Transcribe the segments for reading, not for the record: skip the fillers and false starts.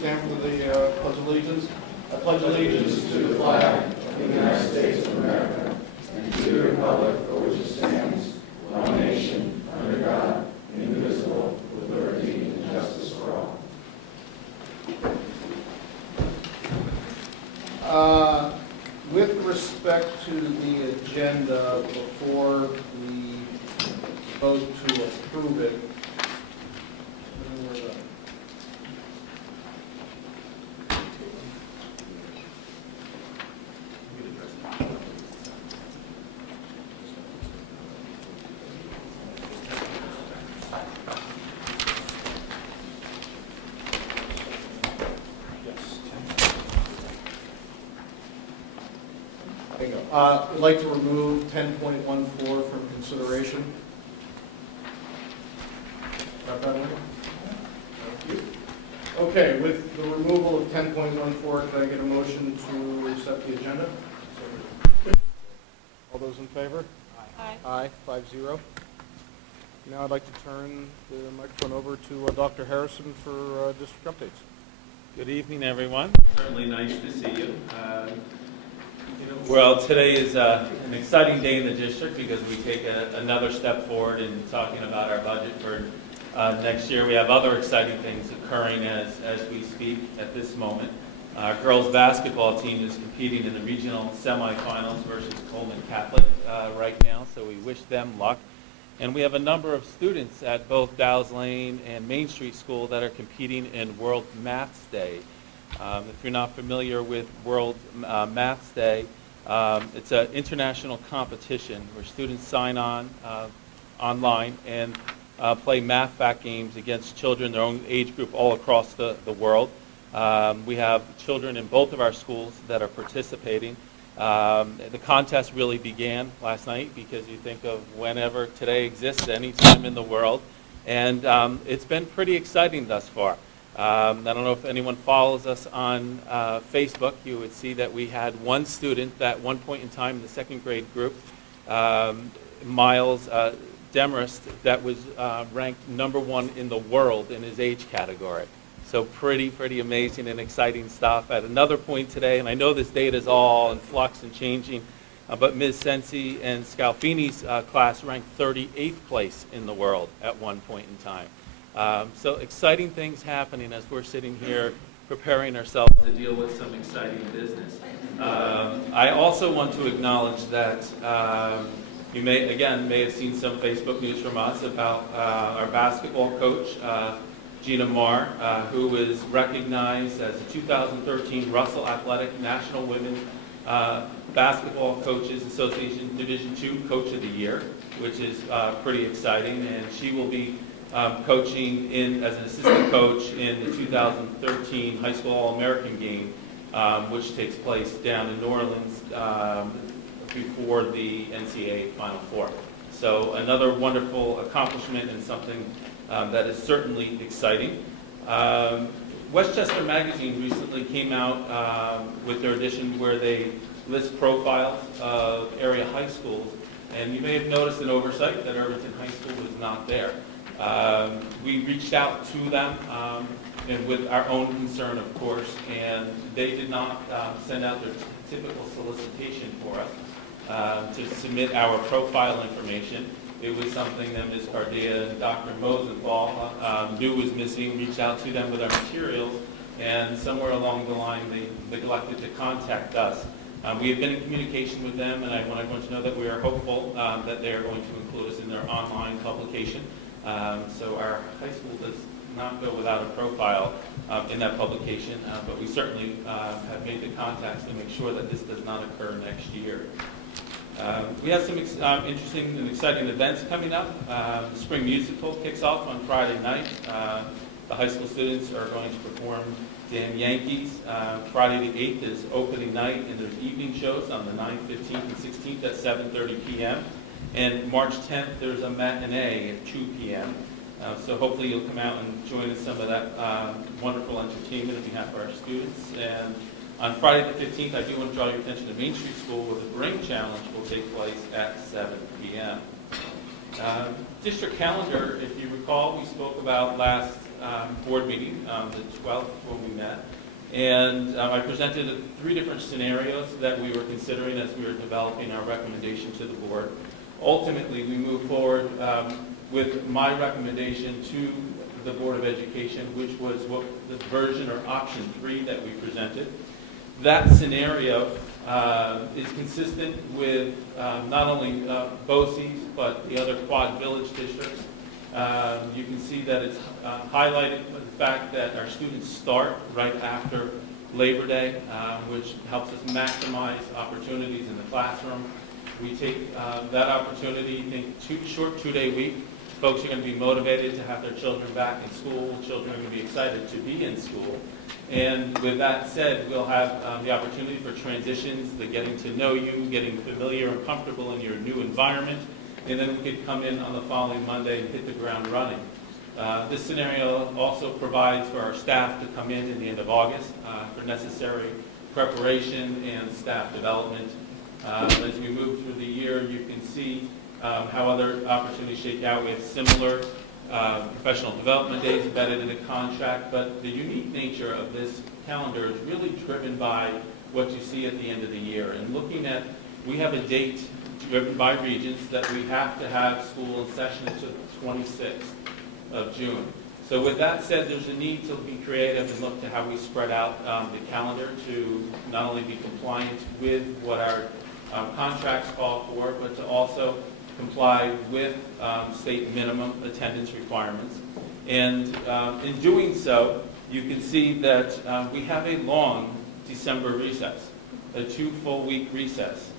stand for the Pledge of Allegiance. I pledge allegiance to the flag of the United States of America and to the republic for which it stands, one nation, under God, indivisible, with liberty and justice for all. With respect to the agenda, before we vote to approve it, I'd like to remove 10.14 from consideration. Got that one? Thank you. Okay, with the removal of 10.14, could I get a motion to accept the agenda? All those in favor? Aye. Aye, 5-0. Now I'd like to turn the microphone over to Dr. Harrison for district updates. Good evening, everyone. Certainly nice to see you. Well, today is an exciting day in the district because we take another step forward in talking about our budget for next year. We have other exciting things occurring as we speak at this moment. Our girls basketball team is competing in the regional semifinals versus Coleman Catholic right now, so we wish them luck. And we have a number of students at both Dow's Lane and Main Street School that are competing in World Maths Day. If you're not familiar with World Maths Day, it's an international competition where students sign on online and play math fact games against children their own age group all across the world. We have children in both of our schools that are participating. The contest really began last night because you think of whenever today exists, any time in the world. And it's been pretty exciting thus far. I don't know if anyone follows us on Facebook. You would see that we had one student at one point in time in the second grade group, Miles Demarest, that was ranked #1 in the world in his age category. So pretty amazing and exciting stuff. At another point today, and I know this data is all in flux and changing, but Ms. Sensi and Scalfini's class ranked 38th place in the world at one point in time. So exciting things happening as we're sitting here preparing ourselves to deal with some exciting business. I also want to acknowledge that you may have seen some Facebook news from us about our basketball coach, Gina Marr, who was recognized as the 2013 Russell Athletic National Women's Basketball Coaches Association Division II Coach of the Year, which is pretty exciting, and she will be coaching as an assistant coach in the 2013 High School All-American game, which takes place down in New Orleans before the NCAA Final Four. So another wonderful accomplishment and something that is certainly exciting. Westchester Magazine recently came out with their edition where they list profiles of area high schools, and you may have noticed an oversight that Irvington High School was not there. We reached out to them and with our own concern, of course, and they did not send out their typical solicitation for us to submit our profile information. It was something that Ms. Cardia and Dr. Mosenthal knew was missing, reached out to them with our materials, and somewhere along the line they neglected to contact us. We have been in communication with them, and I want everyone to know that we are hopeful that they are going to include us in their online publication. So our high school does not go without a profile in that publication, but we certainly have made the contacts to make sure that this does not occur next year. We have some interesting and exciting events coming up. The Spring Musical kicks off on Friday night. The high school students are going to perform Damn Yankees. Friday the 8th is opening night, and there's evening shows on the 9th, 15th, and 16th at 7:30 p.m. And March 10th, there's a matinee at 2 p.m. So hopefully you'll come out and join in some of that wonderful entertainment on behalf of our students. And on Friday the 15th, I do want to draw your attention to Main Street School, where the Bring Challenge will take place at 7 p.m. District calendar, if you recall, we spoke about last board meeting, the 12th when we met. And I presented 3 different scenarios that we were considering as we were developing our recommendation to the board. Ultimately, we moved forward with my recommendation to the Board of Education, which was what the version or option 3 that we presented. That scenario is consistent with not only BOCES, but the other Quad Village districts. You can see that it's highlighted by the fact that our students start right after Labor Day, which helps us maximize opportunities in the classroom. We take that opportunity, think short 2-day week. Folks are going to be motivated to have their children back in school. Children are going to be excited to be in school. And with that said, we'll have the opportunity for transitions, the getting to know you, getting familiar and comfortable in your new environment, and then we could come in on the following Monday and hit the ground running. This scenario also provides for our staff to come in the end of August for necessary preparation and staff development. As we move through the year, you can see how other opportunities shake out. We have similar professional development days embedded in the contract, but the unique nature of this calendar is really driven by what you see at the end of the year. And looking at, we have a date driven by regions that we have to have school in session until the 26th of June. So with that said, there's a need to be creative and look to how we spread out the calendar to not only be compliant with what our contracts call for, but to also comply with state minimum attendance requirements. And in doing so, you can see that we have a long December recess, a 2 full week recess.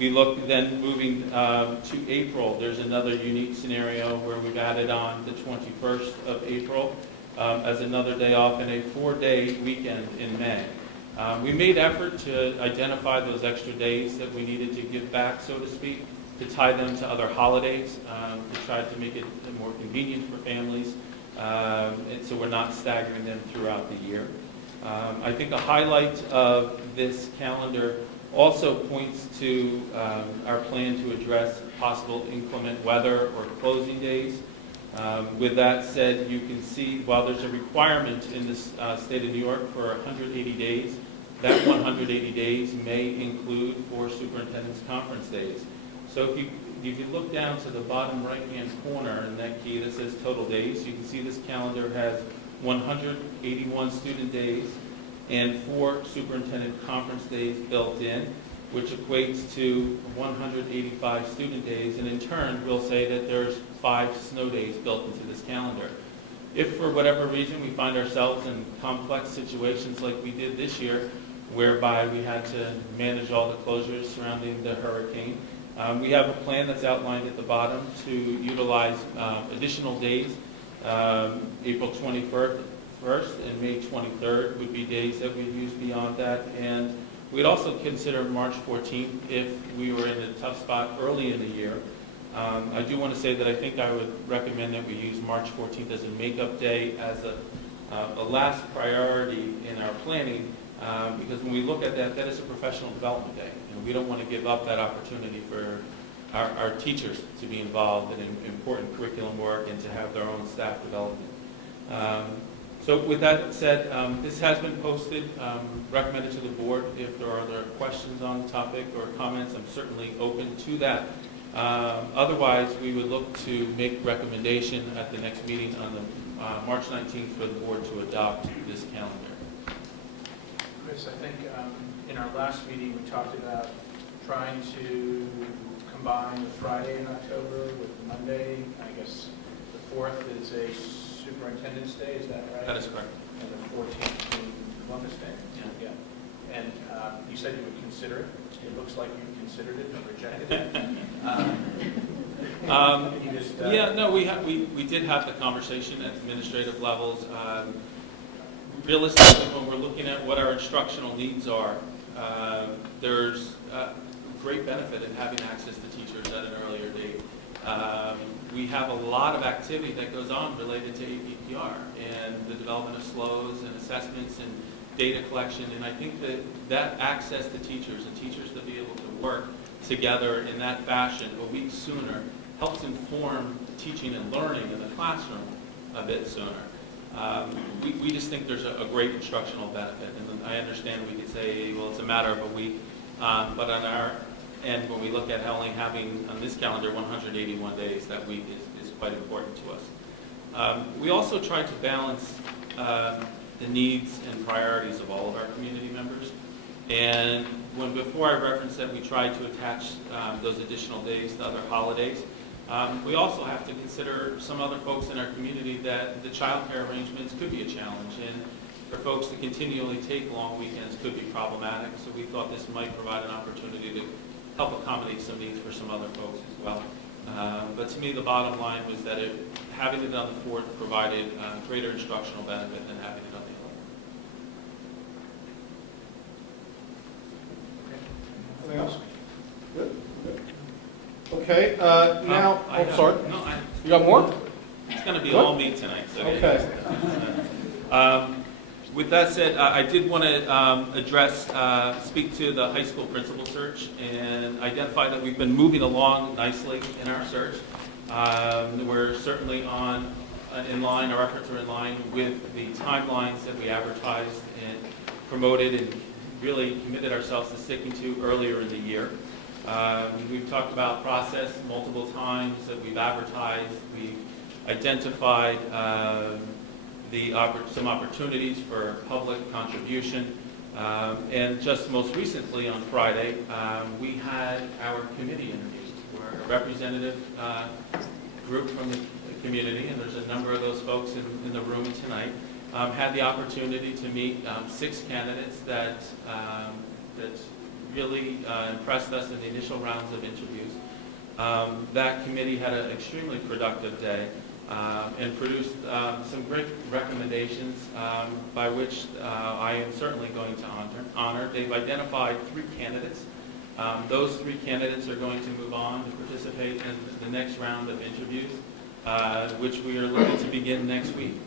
We look then moving to April. There's another unique scenario where we've added on the 21st of April as another day off and a 4-day weekend in May. We made effort to identify those extra days that we needed to give back, so to speak, to tie them to other holidays, to try to make it more convenient for families, and so we're not staggering them throughout the year. I think a highlight of this calendar also points to our plan to address possible inclement weather or closing days. With that said, you can see while there's a requirement in the state of New York for 180 days, that 180 days may include 4 superintendent's conference days. So if you look down to the bottom right-hand corner in that key that says total days, you can see this calendar has 181 student days and 4 superintendent conference days built in, which equates to 185 student days, and in turn, we'll say that there's 5 snow days built into this calendar. If for whatever reason we find ourselves in complex situations like we did this year, whereby we had to manage all the closures surrounding the hurricane, we have a plan that's outlined at the bottom to utilize additional days. April 21st and May 23rd would be days that we'd use beyond that. And we'd also consider March 14th if we were in a tough spot early in the year. I do want to say that I think I would recommend that we use March 14th as a make-up day as a last priority in our planning, because when we look at that, that is a professional development day. And we don't want to give up that opportunity for our teachers to be involved in important curriculum work and to have their own staff development. So with that said, this has been posted, recommended to the board. If there are other questions on the topic or comments, I'm certainly open to that. Otherwise, we would look to make recommendation at the next meeting on the March 19th for the board to adopt this calendar. Chris, I think in our last meeting we talked about trying to combine the Friday in October with Monday. I guess the 4th is a Superintendent's Day, is that right? That is correct. And the 14th being Columbus Day? Yeah. And you said you would consider it. It looks like you considered it but rejected it. Can you just, yeah, no, we did have the conversation at administrative levels. Realistically, when we're looking at what our instructional needs are, there's great benefit in having access to teachers at an earlier date. We have a lot of activity that goes on related to APPR and the development of SLOs and assessments and data collection, and I think that access to teachers and teachers to be able to work together in that fashion a week sooner helps inform teaching and learning in the classroom a bit sooner. We just think there's a great instructional benefit, and I understand we could say, well, it's a matter of a week, but on our end, when we look at only having on this calendar 181 days, that week is quite important to us. We also try to balance the needs and priorities of all of our community members. And before I referenced that we try to attach those additional days to other holidays, we also have to consider some other folks in our community that the child care arrangements could be a challenge. And for folks to continually take long weekends could be problematic. So we thought this might provide an opportunity to help accommodate some needs for some other folks as well. But to me, the bottom line was that having it on the 4th provided greater instructional benefit than having it on the 11th. Anything else? Good. Okay, now, sorry. No, You got more? it's going to be What? all me tonight. So Okay. With that said, I did want to speak to the high school principal search and identify that we've been moving along nicely in our search. We're certainly in line, our efforts are in line with the timelines that we advertised and promoted and really committed ourselves to sticking to earlier in the year. We've talked about process multiple times that we've advertised. We've identified some opportunities for public contribution. And just most recently on Friday, we had our committee interviews where a representative group from the community, and there's a number of those folks in the room tonight, had the opportunity to meet 6 candidates that really impressed us in the initial rounds of interviews. That committee had an extremely productive day and produced some great recommendations by which I am certainly going to honor. They've identified 3 candidates. Those 3 candidates are going to move on to participate in the next round of interviews, which we are looking to begin next week.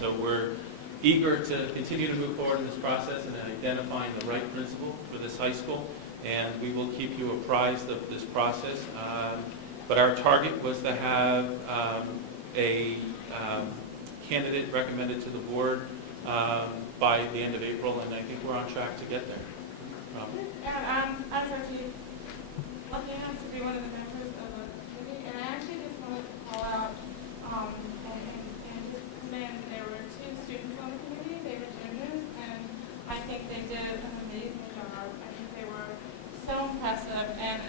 So we're eager to continue to move forward in this process and identifying the right principal for this high school, and we will keep you apprised of this process. But our target was to have a candidate recommended to the board by the end of April, and I think we're on track to get there. And I was actually lucky enough to be one of the members of the committee, and I actually just wanted to call out and just commend. There were 2 students on the committee. They were juniors, and I think they did an amazing job. I think they were so impressive, and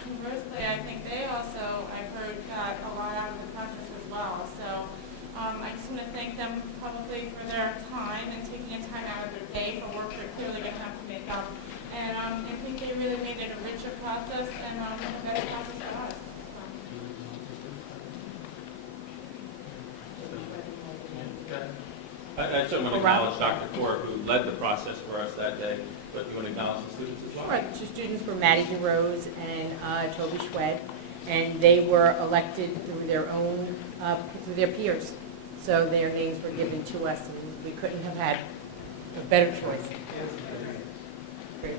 conversely, I think they also, I've heard, got a lot out of the process as well. So I just want to thank them publicly for their time and taking time out of their day for work they're clearly going to have to make up. And I think they really made it a richer process and a better process for us. I certainly want to acknowledge Dr. Kaur, who led the process for us that day, but you want to acknowledge the students as well? Right, 2 students were Maddie DeRose and Toby Schwed, and they were elected through through their peers. So their names were given to us, and we couldn't have had a better choice. Great.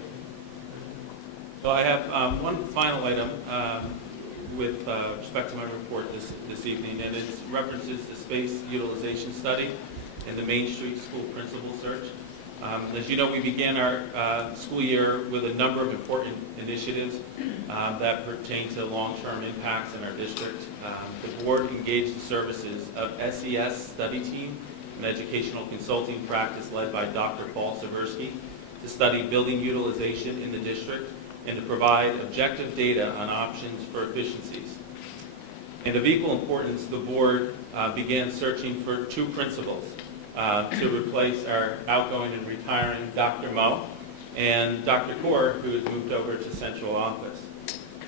So I have one final item with respect to my report this evening, and it references the space utilization study and the Main Street School Principal Search. As you know, we began our school year with a number of important initiatives that pertain to long-term impacts in our district. The board engaged the services of SES study team, an educational consulting practice led by Dr. Paul Seversky, to study building utilization in the district and to provide objective data on options for efficiencies. And of equal importance, the board began searching for 2 principals to replace our outgoing and retiring Dr. Mo and Dr. Kaur, who has moved over to central office.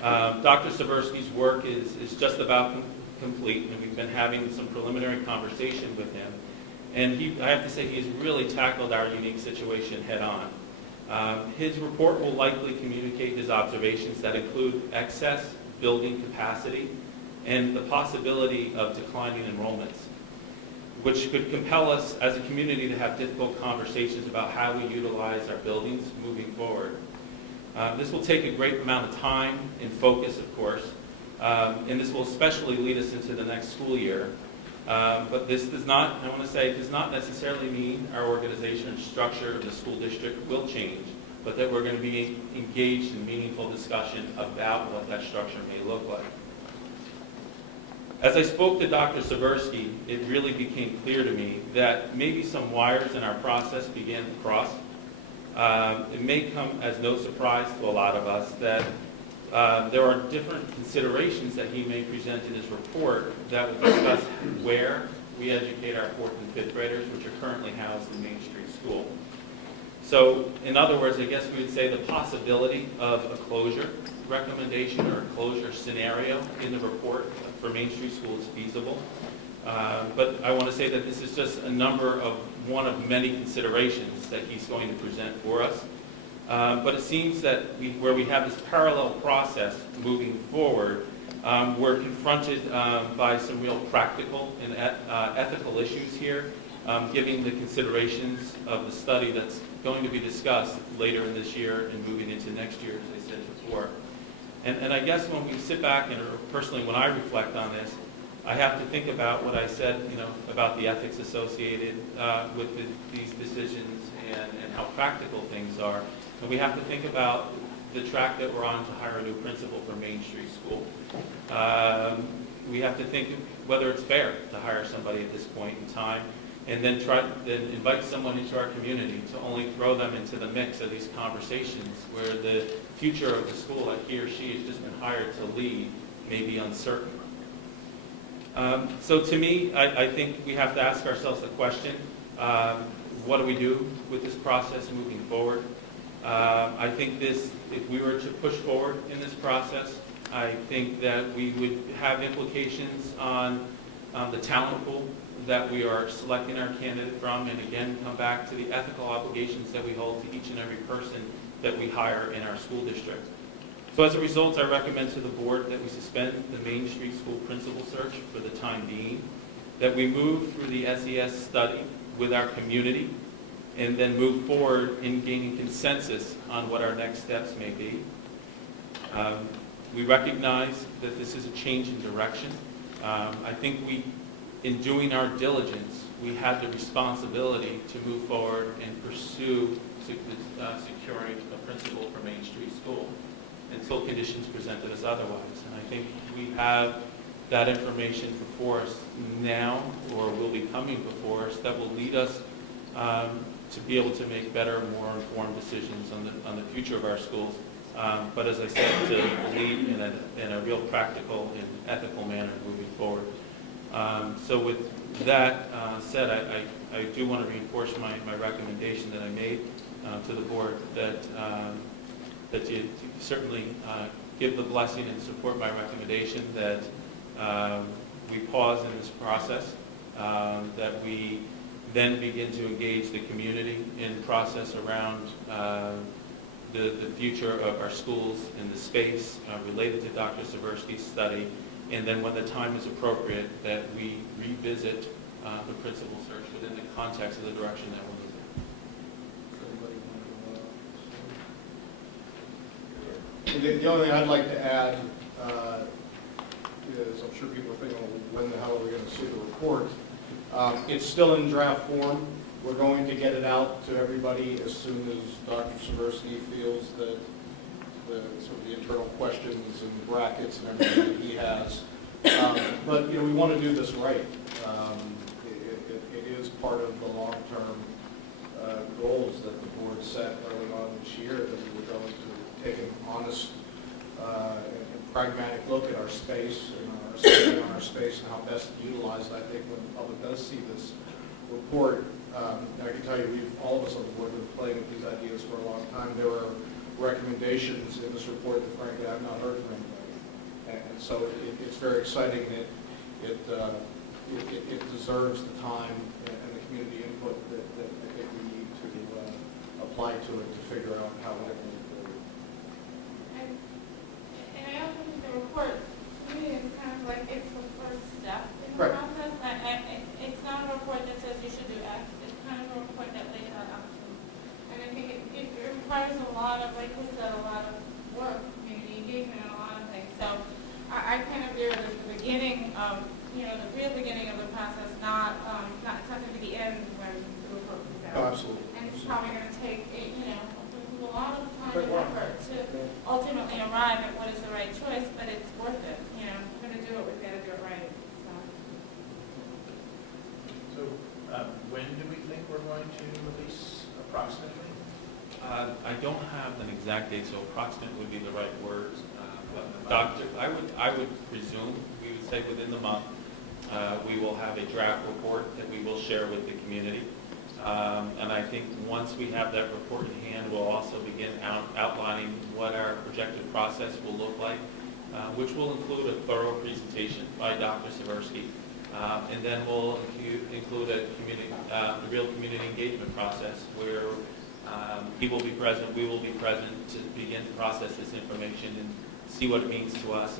Dr. Seversky's work is just about complete, and we've been having some preliminary conversation with him. And I have to say, he's really tackled our unique situation head on. His report will likely communicate his observations that include excess building capacity and the possibility of declining enrollments, which could compel us as a community to have difficult conversations about how we utilize our buildings moving forward. This will take a great amount of time and focus, of course, and this will especially lead us into the next school year. But this does not, I want to say, does not necessarily mean our organization and structure of the school district will change, but that we're going to be engaged in meaningful discussion about what that structure may look like. As I spoke to Dr. Seversky, it really became clear to me that maybe some wires in our process began to cross. It may come as no surprise to a lot of us that there are different considerations that he may present in his report that will discuss where we educate our 4th and 5th graders, which are currently housed in Main Street School. So, in other words, I guess we would say the possibility of a closure recommendation or a closure scenario in the report for Main Street School is feasible. But I want to say that this is just one of many considerations that he's going to present for us. But it seems that where we have this parallel process moving forward, we're confronted by some real practical and ethical issues here, given the considerations of the study that's going to be discussed later in this year and moving into next year, as I said before. And I guess when we sit back, and personally when I reflect on this, I have to think about what I said, about the ethics associated with these decisions and how practical things are. And we have to think about the track that we're on to hire a new principal for Main Street School. We have to think whether it's fair to hire somebody at this point in time, and then invite someone into our community to only throw them into the mix of these conversations where the future of the school that he or she has just been hired to lead may be uncertain. So to me, I think we have to ask ourselves the question, what do we do with this process moving forward? I think if we were to push forward in this process, I think that we would have implications on the talent pool that we are selecting our candidate from, and again, come back to the ethical obligations that we hold to each and every person that we hire in our school district. So as a result, I recommend to the board that we suspend the Main Street School principal search for the time being, that we move through the SES study with our community, and then move forward in gaining consensus on what our next steps may be. We recognize that this is a change in direction. I think in doing our diligence, we have the responsibility to move forward and pursue securing a principal for Main Street School until conditions presented us otherwise. And I think we have that information before us now, or will be coming before us, that will lead us to be able to make better, more informed decisions on the future of our schools. But as I said, to lead in a real practical and ethical manner moving forward. So with that said, I do want to reinforce my recommendation that I made to the board, that you certainly give the blessing and support my recommendation that we pause in this process, that we then begin to engage the community in process around the future of our schools and the space related to Dr. Seversky's study, and then when the time is appropriate, that we revisit the principal search within the context of the direction that we're moving. The only thing I'd like to add is, I'm sure people are thinking, well, when the hell are we going to see the report? It's still in draft form. We're going to get it out to everybody as soon as Dr. Seversky feels that the sort of the internal questions and brackets and everything that he has. But we want to do this right. It is part of the long-term goals that the board set early on this year, that we were going to take an honest and pragmatic look at our space and our space and how best to utilize it. I think when the public does see this report, I can tell you, all of us on the board have been playing with these ideas for a long time. There are recommendations in this report that frankly I've not heard from anybody. And so it's very exciting that it deserves the time and the community input that I think we need to apply to it to figure out how we're going to move forward. And I also think the report, to me, is kind of like it's the first step in the Right. process. It's not a report that says you should do X. It's kind of a report that lays out options. And I think it requires a lot of, like we said, a lot of work, community engagement, and a lot of things. So I kind of view it as the beginning of the real beginning of the process, not something to the end when the report comes Oh, out. absolutely. And it's probably going to take, a lot of time and effort to ultimately arrive at what is the right choice, but it's worth it. If we're going to do it, we've got to do it right. So when do we think we're going to release approximately? I don't have an exact date, so approximate would be the right words. But Doctor, I would presume, we would say within the month, we will have a draft report that we will share with the community. And I think once we have that report in hand, we'll also begin outlining what our projected process will look like, which will include a thorough presentation by Dr. Seversky. And then we'll include a real community engagement process where he will be present, we will be present to begin to process this information and see what it means to us.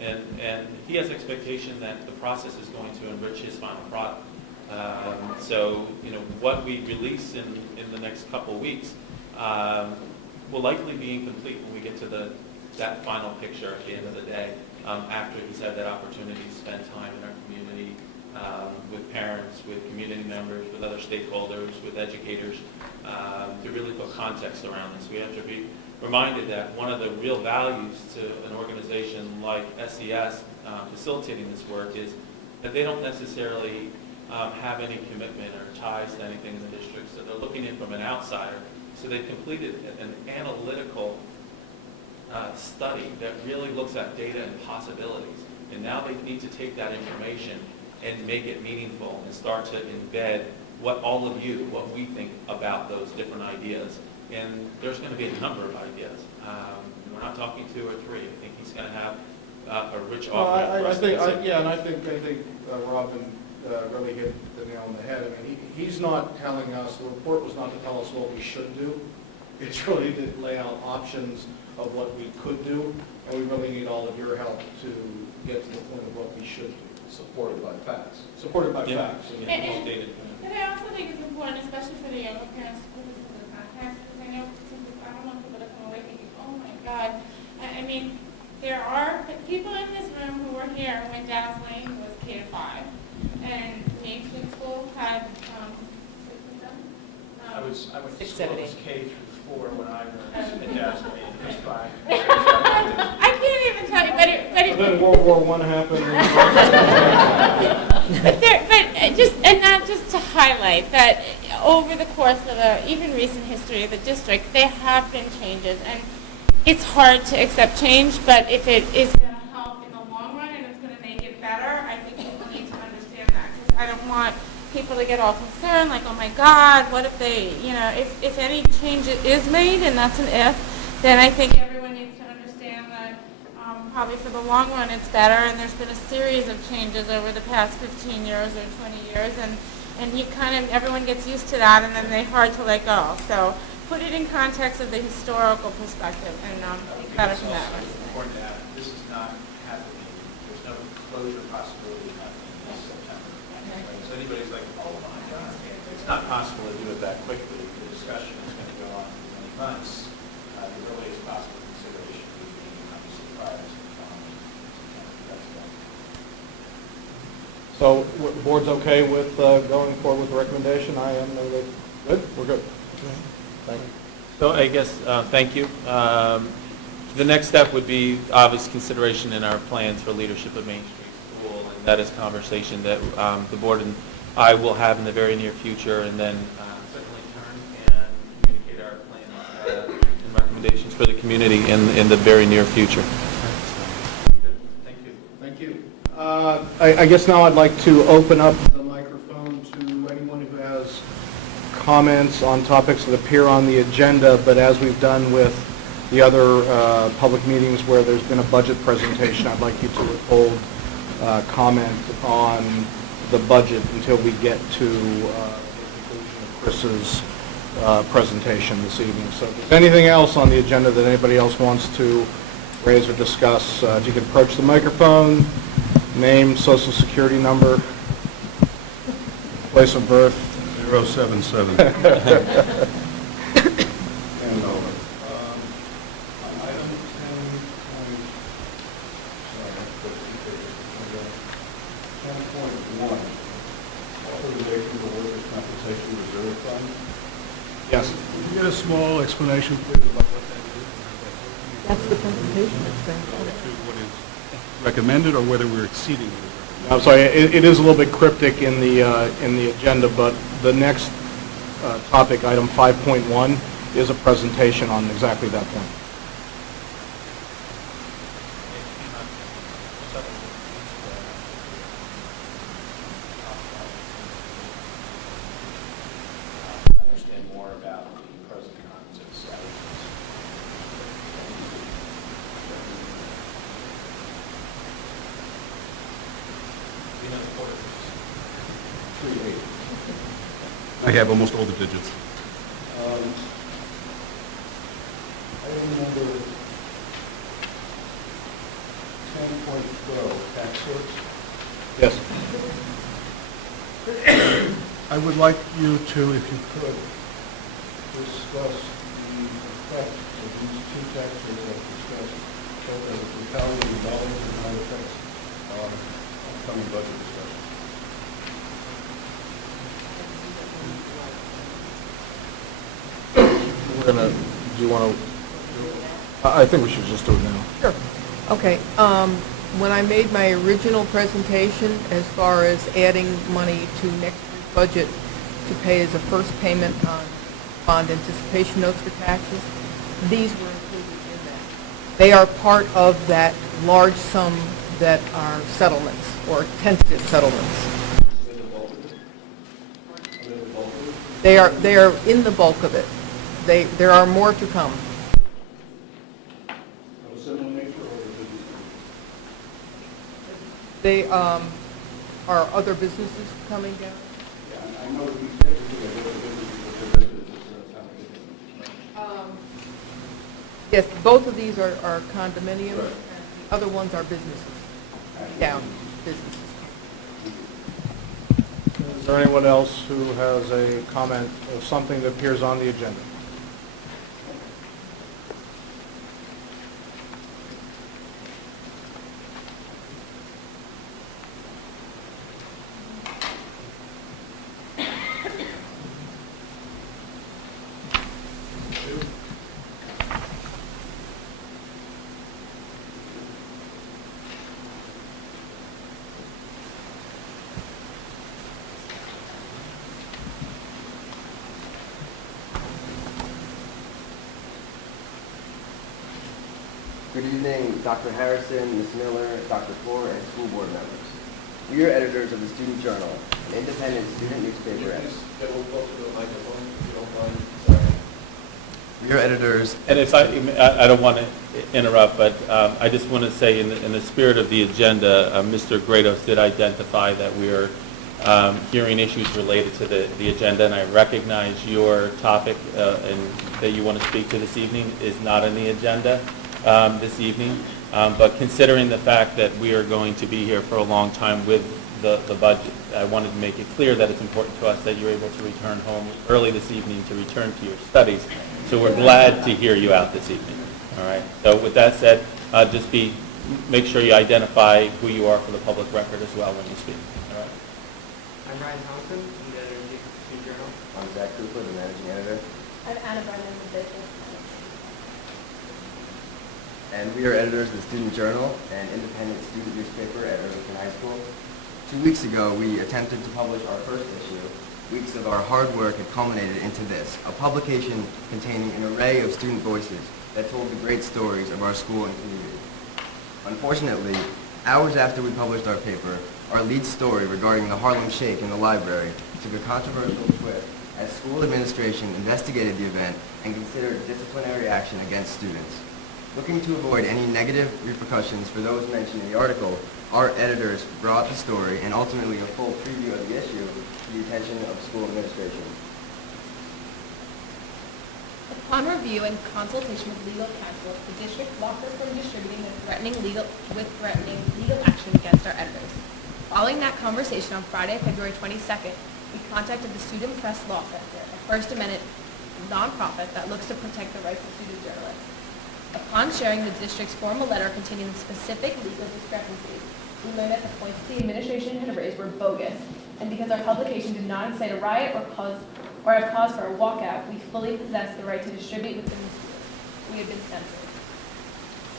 And he has expectation that the process is going to enrich his final product. So, what we release in the next couple of weeks will likely be incomplete when we get to that final picture at the end of the day, after he's had that opportunity to spend time in our community, with parents, with community members, with other stakeholders, with educators, to really put context around this. We have to be reminded that one of the real values to an organization like SES facilitating this work is that they don't necessarily have any commitment or ties to anything in the district, so they're looking in from an outsider. So they completed an analytical study that really looks at data and possibilities, and now they need to take that information and make it meaningful and start to embed what we think about those different ideas. And there's going to be a number of ideas. We're not talking 2 or 3. I think he's going to have a rich offering. I think Robin really hit the nail on the head. I mean, he's not telling us, the report was not to tell us what we should do. It's really to lay out options of what we could do, and we really need all of your help to get to the point of what we should do. Supported by facts. Supported by Yeah. facts. And And- most data. But I also think it's important, especially for the younger parents, to put this into context, because I don't want people to come away thinking, oh my God. I mean, there are people in this room who were here when Dallas Lane was K to 5, and Mainstream School had 6 and 7. I went to 6, school 7, as 8. K through 4 when I was in Dazzle. It was 5. I can't even tell you, And then World War I happened. not just to highlight that over the course of even recent history of the district, there have been changes, and it's hard to accept change, but if it is going to help in the long run and it's going to make it better, I think people need to understand that, because I don't want people to get all concerned, like, oh my God, what if they, if any change is made, and that's an if, then I think everyone needs to understand that probably for the long run it's better, and there's been a series of changes over the past 15 years or 20 years, and you everyone gets used to that, and then they're hard to let go. So put it in context of the historical perspective, and think better from that. It's important to add, this is not happening. There's no closure possibility happening this September. Right? So anybody's like, oh my God, it's not possible to do it that quickly. The discussion is going to go on for many months. The earliest possible consideration would be obviously prior to the following September. So, board's okay with going forward with the recommendation? I am. Good? We're good. Thank you. So I guess, thank you. The next step would be obvious consideration in our plans for leadership at Main Street School, and that is conversation that the board and I will have in the very near future, and then certainly turn and communicate our plans and recommendations for the community in the very near future. Thank you. Thank you. I guess now I'd like to open up the microphone to anyone who has comments on topics that appear on the agenda, but as we've done with the other public meetings where there's been a budget presentation, I'd like you to withhold comment on the budget until we get to the conclusion of Chris's presentation this evening. So if there's anything else on the agenda that anybody else wants to raise or discuss, if you could approach the microphone, name, social security number, place of birth. 077. And over. Item 10, Yes. Could you get a small explanation, please, about what that is? That's the presentation that's been What is recommended, or whether we're exceeding what is recommended? I'm sorry, it is a little bit cryptic in the agenda, but the next topic, item 5.1, is a presentation on exactly that point. Understand more about the pros and cons of strategies. You know, the quarter. I have almost all the digits. Item number 10.12, tax source. Yes. I would like you to, if you could, Discuss the effect of these two tax rates I've discussed, both as a totality of dollars and how it affects upcoming budget discussion. We're gonna, do you want to, I think we should just do it now. Sure. Okay. When I made my original presentation, as far as adding money to next year's budget to pay as a first payment on bond anticipation notes for taxes, these were included in that. They are part of that large sum that are settlements, or tentative settlements. They are in the bulk of it. There are more to come. Of a similar nature or a business? They are other businesses coming down. Yeah, I know that we said that we have other businesses, but the rest of it is something different. Yes, both of these are condominiums, and the other ones are businesses, down businesses. Is there anyone else who has a comment of something that appears on the agenda? Good evening, Dr. Harrison, Ms. Miller, Dr. Poor, and school board members. We are editors of the Student Journal, an independent student newspaper. Get a little closer to the microphone, if you don't mind. Sorry. We are editors. And if I don't want to interrupt, but I just want to say in the spirit of the agenda, Mr. Grados did identify that we are hearing issues related to the agenda, and I recognize your topic and that you want to speak to this evening is not on the agenda this evening. But considering the fact that we are going to be here for a long time with the budget, I wanted to make it clear that it's important to us that you're able to return home early this evening to return to your studies. So we're glad to hear you out this evening. All right. So with that said, make sure you identify who you are for the public record as well when you speak. All right. I'm Ryan Thompson, I'm the editor of the Student Journal. I'm Zach Cooper, the managing editor. I'm Anna Brennan, the business. And we are editors of the Student Journal, an independent student newspaper at Irvington High School. 2 weeks ago, we attempted to publish our first issue. Weeks of our hard work had culminated into this, a publication containing an array of student voices that told the great stories of our school and community. Unfortunately, hours after we published our paper, our lead story regarding the Harlem Shake in the library took a controversial twist as school administration investigated the event and considered disciplinary action against students. Looking to avoid any negative repercussions for those mentioned in the article, our editors brought the story and ultimately a full preview of the issue to the attention of school administration. Upon review and consultation with legal counsel, the district blocked us from distributing threatening legal action against our editors. Following that conversation on Friday, February 22nd, we contacted the Student Press Law Center, a First Amendment nonprofit that looks to protect the rights of student journalists. Upon sharing the district's formal letter containing specific legal discrepancies, we learned that the points the administration had raised were bogus, and because our publication did not incite a riot or cause or have cause for a walkout, we fully possess the right to distribute within the school. We have been censored.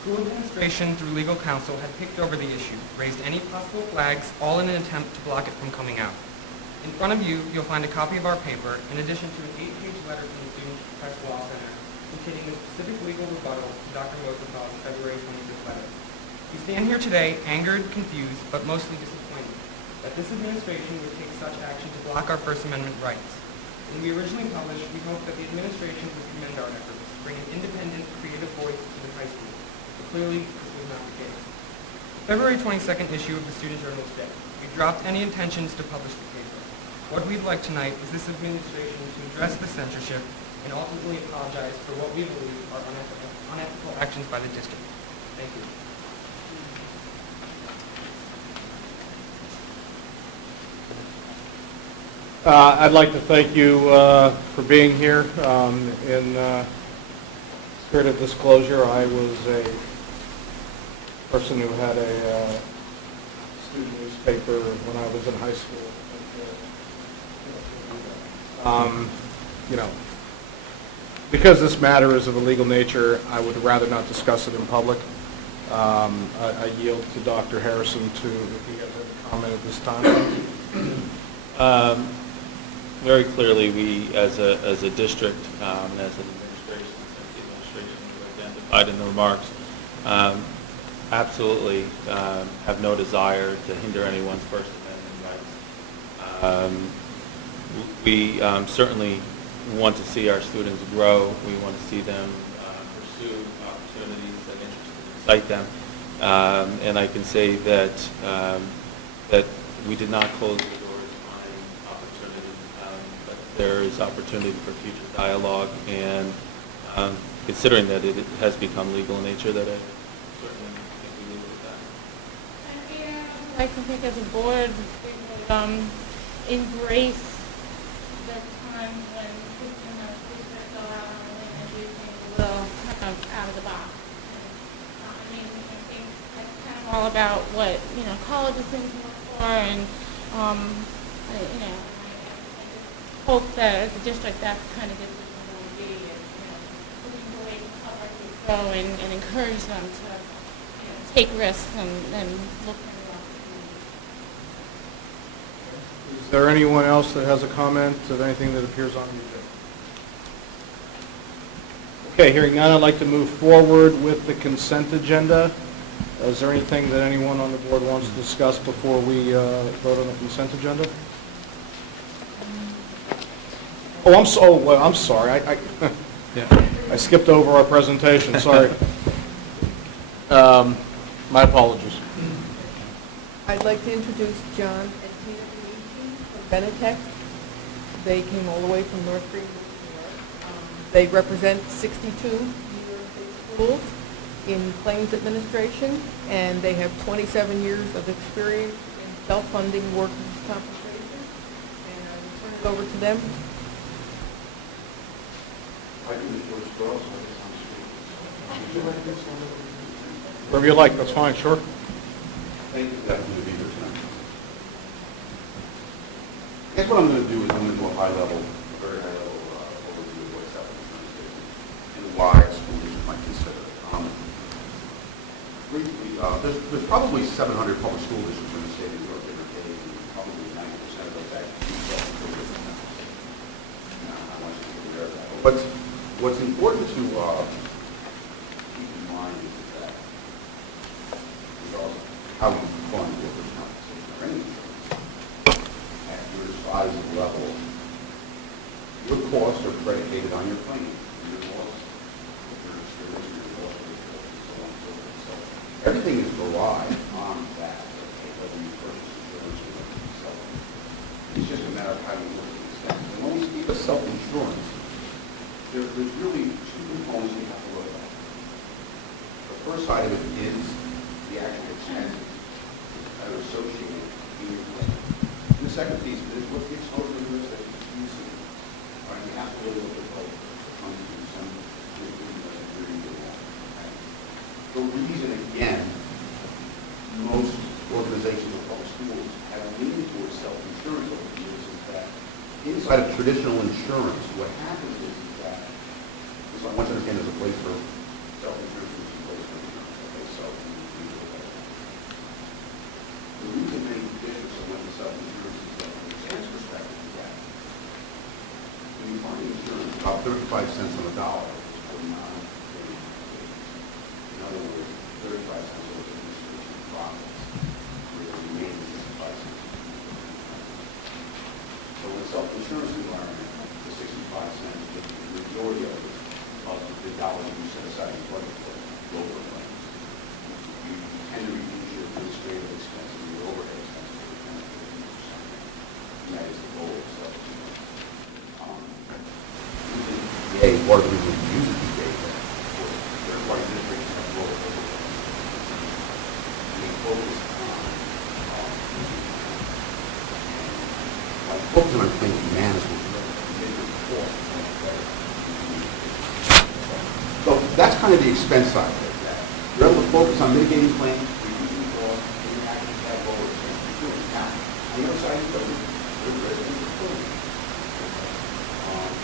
School administration, through legal counsel, had picked over the issue, raised any possible flags, all in an attempt to block it from coming out. In front of you, you'll find a copy of our paper, in addition to an 8-page letter from the Student Press Law Center, containing a specific legal rebuttal to Dr. Rosenthal's February 26th letter. We stand here today angered, confused, but mostly disappointed that this administration would take such action to block our First Amendment rights. When we originally published, we hoped that the administration would commend our efforts to bring an independent, creative voice to the high school. But clearly, this was not the case. The February 22nd issue of the Student Journal is dead. We dropped any intentions to publish the paper. What we'd like tonight is this administration to address the censorship and ultimately apologize for what we believe are unethical actions by the district. Thank you. I'd like to thank you for being here. In spirit of disclosure, I was a person who had a student newspaper when I was in high school. You know, because this matter is of a legal nature, I would rather not discuss it in public. I yield to Dr. Harrison if he has any comment at this time. Very clearly, we, as a district, and as an administration, since the administration was identified in the remarks, absolutely have no desire to hinder anyone's First Amendment rights. We certainly want to see our students grow. We want to see them pursue opportunities that excite them. And I can say that that we did not close the door to finding opportunity, but there is opportunity for future dialogue. And considering that it has become legal in nature, that I certainly think we leave it at that. I think as a board, we would embrace the time when districts go out and do things a little kind of out of the box. I mean, I think it's kind of all about what, colleges think for, and, I just hope that as a district, that's kind of just what we want to be, is, looking for ways to help our kids grow and encourage them to, take risks and look for new opportunities. Is there anyone else that has a comment of anything that appears on the agenda? Okay, hearing none, I'd like to move forward with the consent agenda. Is there anything that anyone on the board wants to discuss before we vote on the consent agenda? Oh, I'm sorry. I skipped over our presentation. Sorry. My apologies. I'd like to introduce John and Tina from Benetech. They came all the way from North Greenwich, New York. They represent 62 New York State schools in claims administration, and they have 27 years of experience in self-funding workers' compensation. And I will turn it over to them. Wherever you like, that's fine, sure. Thank you for that, to be here tonight. I guess what I'm going to do is I'm going to do a very high level overview of what's happening in the state and why school districts might consider it. Briefly, there's probably 700 public school districts in the state of New York, give or take, and probably 90% of those actually do self-funding members. I want you to be aware of that. But what's important to keep in mind is that regardless of how you fund workers' compensation or any insurance, at your size and level, your costs are predicated on your claim, your loss, your experience, your loss, so on and so forth. So everything is relied on that, whether you purchase insurance or whether you sell it. It's just a matter of how you look at the expense. And when we speak of self-insurance, there's really two components you have to look at. The first side of it is the actual expenses that are associated with your claim. And the second piece is what's the exposure to risk that you see. All right, you have to really look at both. The reason, again, most organizations or public schools have leaned towards self-insurance over the years is that in inside of traditional insurance, what happens is that, so I want you to understand there's a place for self-insurance and there's a place for insurance. Okay, so the reason many districts are went to self-insurance is that from the exam's perspective is that when you find insurance, about 35 cents on the dollar is for non-paying fees. In other words, 35 cents over the research and profits, where the remaining 65 cents. So in a self-insurance environment, the 65 cents, the majority of the dollars you set aside in budget for lower claims. You tend to reduce your administrative expenses and your overhead expenses to the 10 to 15%. And that is the goal of self-insurance. The VA, part of the reason we use it these days, for third-party districts have lower overhead. We focus on focusing on claims management. So that's kind of the expense side of it. You're able to focus on mitigating claims, reducing costs, and you're actually have lower expenses. You're doing it now. On the other side of the equation, there's risk and liquidity.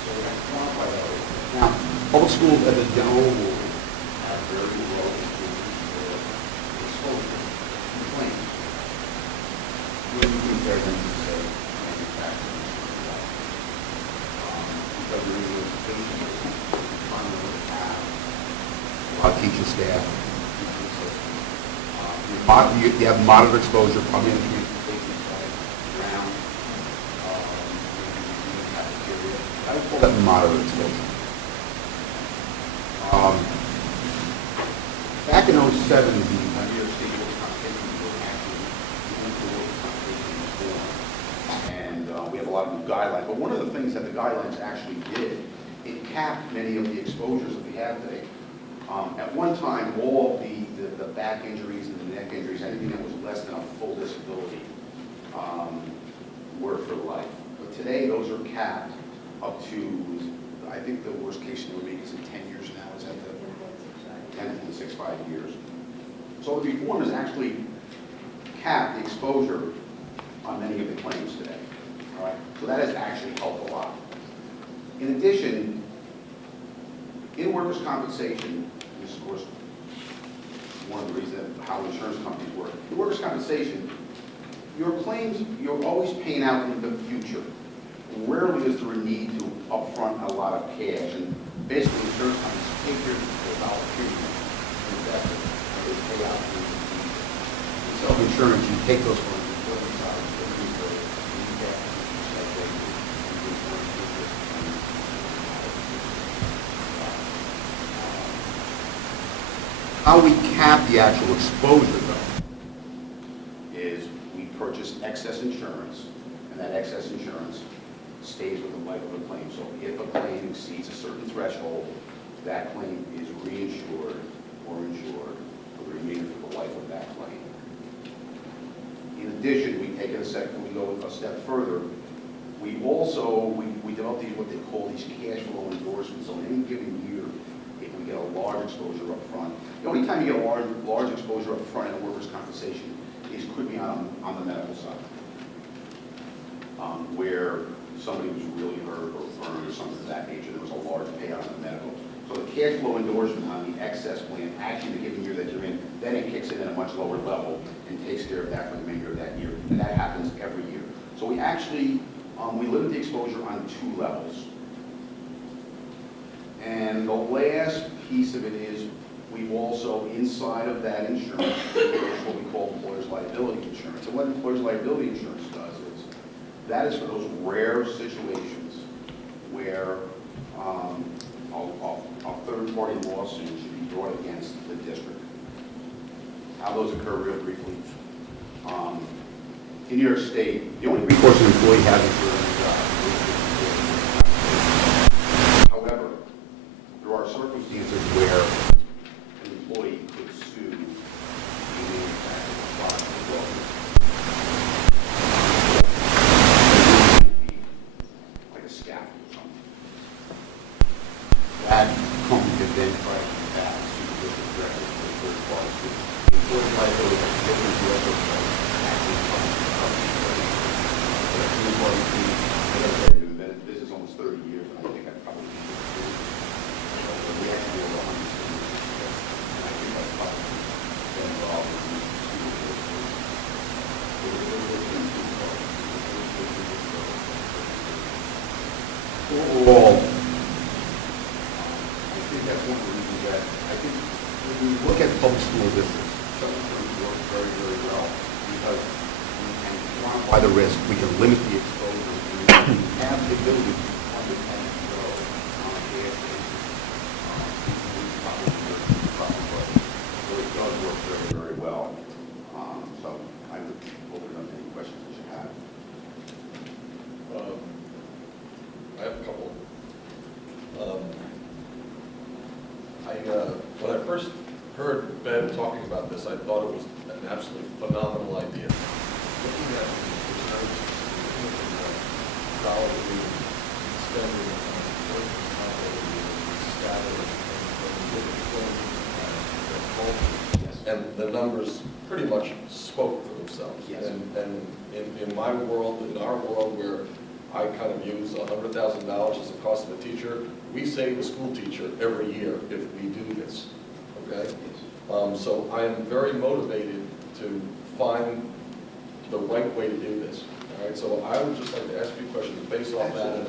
So we have to quantify that. Now, public schools as a general rule have very low exposure to claims. When you compare them to, say, manufacturing, because you're in the education system, a lot of teaching staff. You have moderate exposure, probably in the transportation side, ground, cafeteria. I would call that moderate exposure. Back in 07, the New York State Workers' Compensation Board actually went through workers' compensation reform. And we have a lot of new guidelines. But one of the things that the guidelines actually did, it capped many of the exposures that we have today. At one time, all of the back injuries and the neck injuries, anything that was less than a full disability, were for life. But today, those are capped up to, I think the worst case scenario maybe is in 10 years now. Is that the 10.65 years? So the reform has actually capped the exposure on many of the claims today. All right? So that has actually helped a lot. In addition, in workers' compensation, this is of course one of the reasons that how insurance companies work. In workers' compensation, your claims, you're always paying out in the future. Rarely is there a need to upfront a lot of cash. And basically, insurance companies take your dollar premium and invest it, and they pay out in the future. In self-insurance, you take those funds and put them aside, and you get how we cap the actual exposure, though, is we purchase excess insurance, and that excess insurance stays with the life of the claim. So if a claim exceeds a certain threshold, that claim is reinsured or insured for the remainder of the life of that claim. In addition, we take it a step, we go a step further. We also, we develop these, what they call these cash flow endorsements. So in any given year, if we get a large exposure up front, the only time you get a large exposure up front in workers' compensation could be on the medical side, where somebody was really hurt or burned or something of that nature. There was a large payout on the medical. So the cash flow endorsement on the excess plan, actually the given year that you're in, then it kicks in at a much lower level and takes care of that for the remainder of that year. And that happens every year. So we actually, we limit the exposure on 2 levels. And the last piece of it is we also, inside of that insurance, there's what we call employer's liability insurance. And what employer's liability insurance does is, that is for those rare situations where a third-party lawsuit should be brought against the district. How those occur real briefly. In New York State, the only recourse an employee has is for however, there are circumstances where an employee could sue the manufacturer of product or lawsuit. Like a scaffold or something. That company could then try to do that to the district directly for the third party. The employee liability has different also actually comes from the company. So that's an employee fee, as I said, one of the reasons that I think when you look at public school districts, some of them work very, very well because we can quantify the risk, we can limit the exposure, and we have the ability to fund it as we go on a daily basis. So it does work very, very well. So I would open up any questions that you have. I have a couple. When I first heard Ben talking about this, I thought it was an absolutely phenomenal idea. Looking at the reserves, looking at the dollars being spending on working capital, scattered, and the numbers pretty much spoke for themselves. Yes. And in my world, in our world, where I kind of use $100,000 as the cost of a teacher, we save a school teacher every year if we do this, okay? So I am very motivated to find the right way to do this, all right? So I would just like to ask you questions based off that, and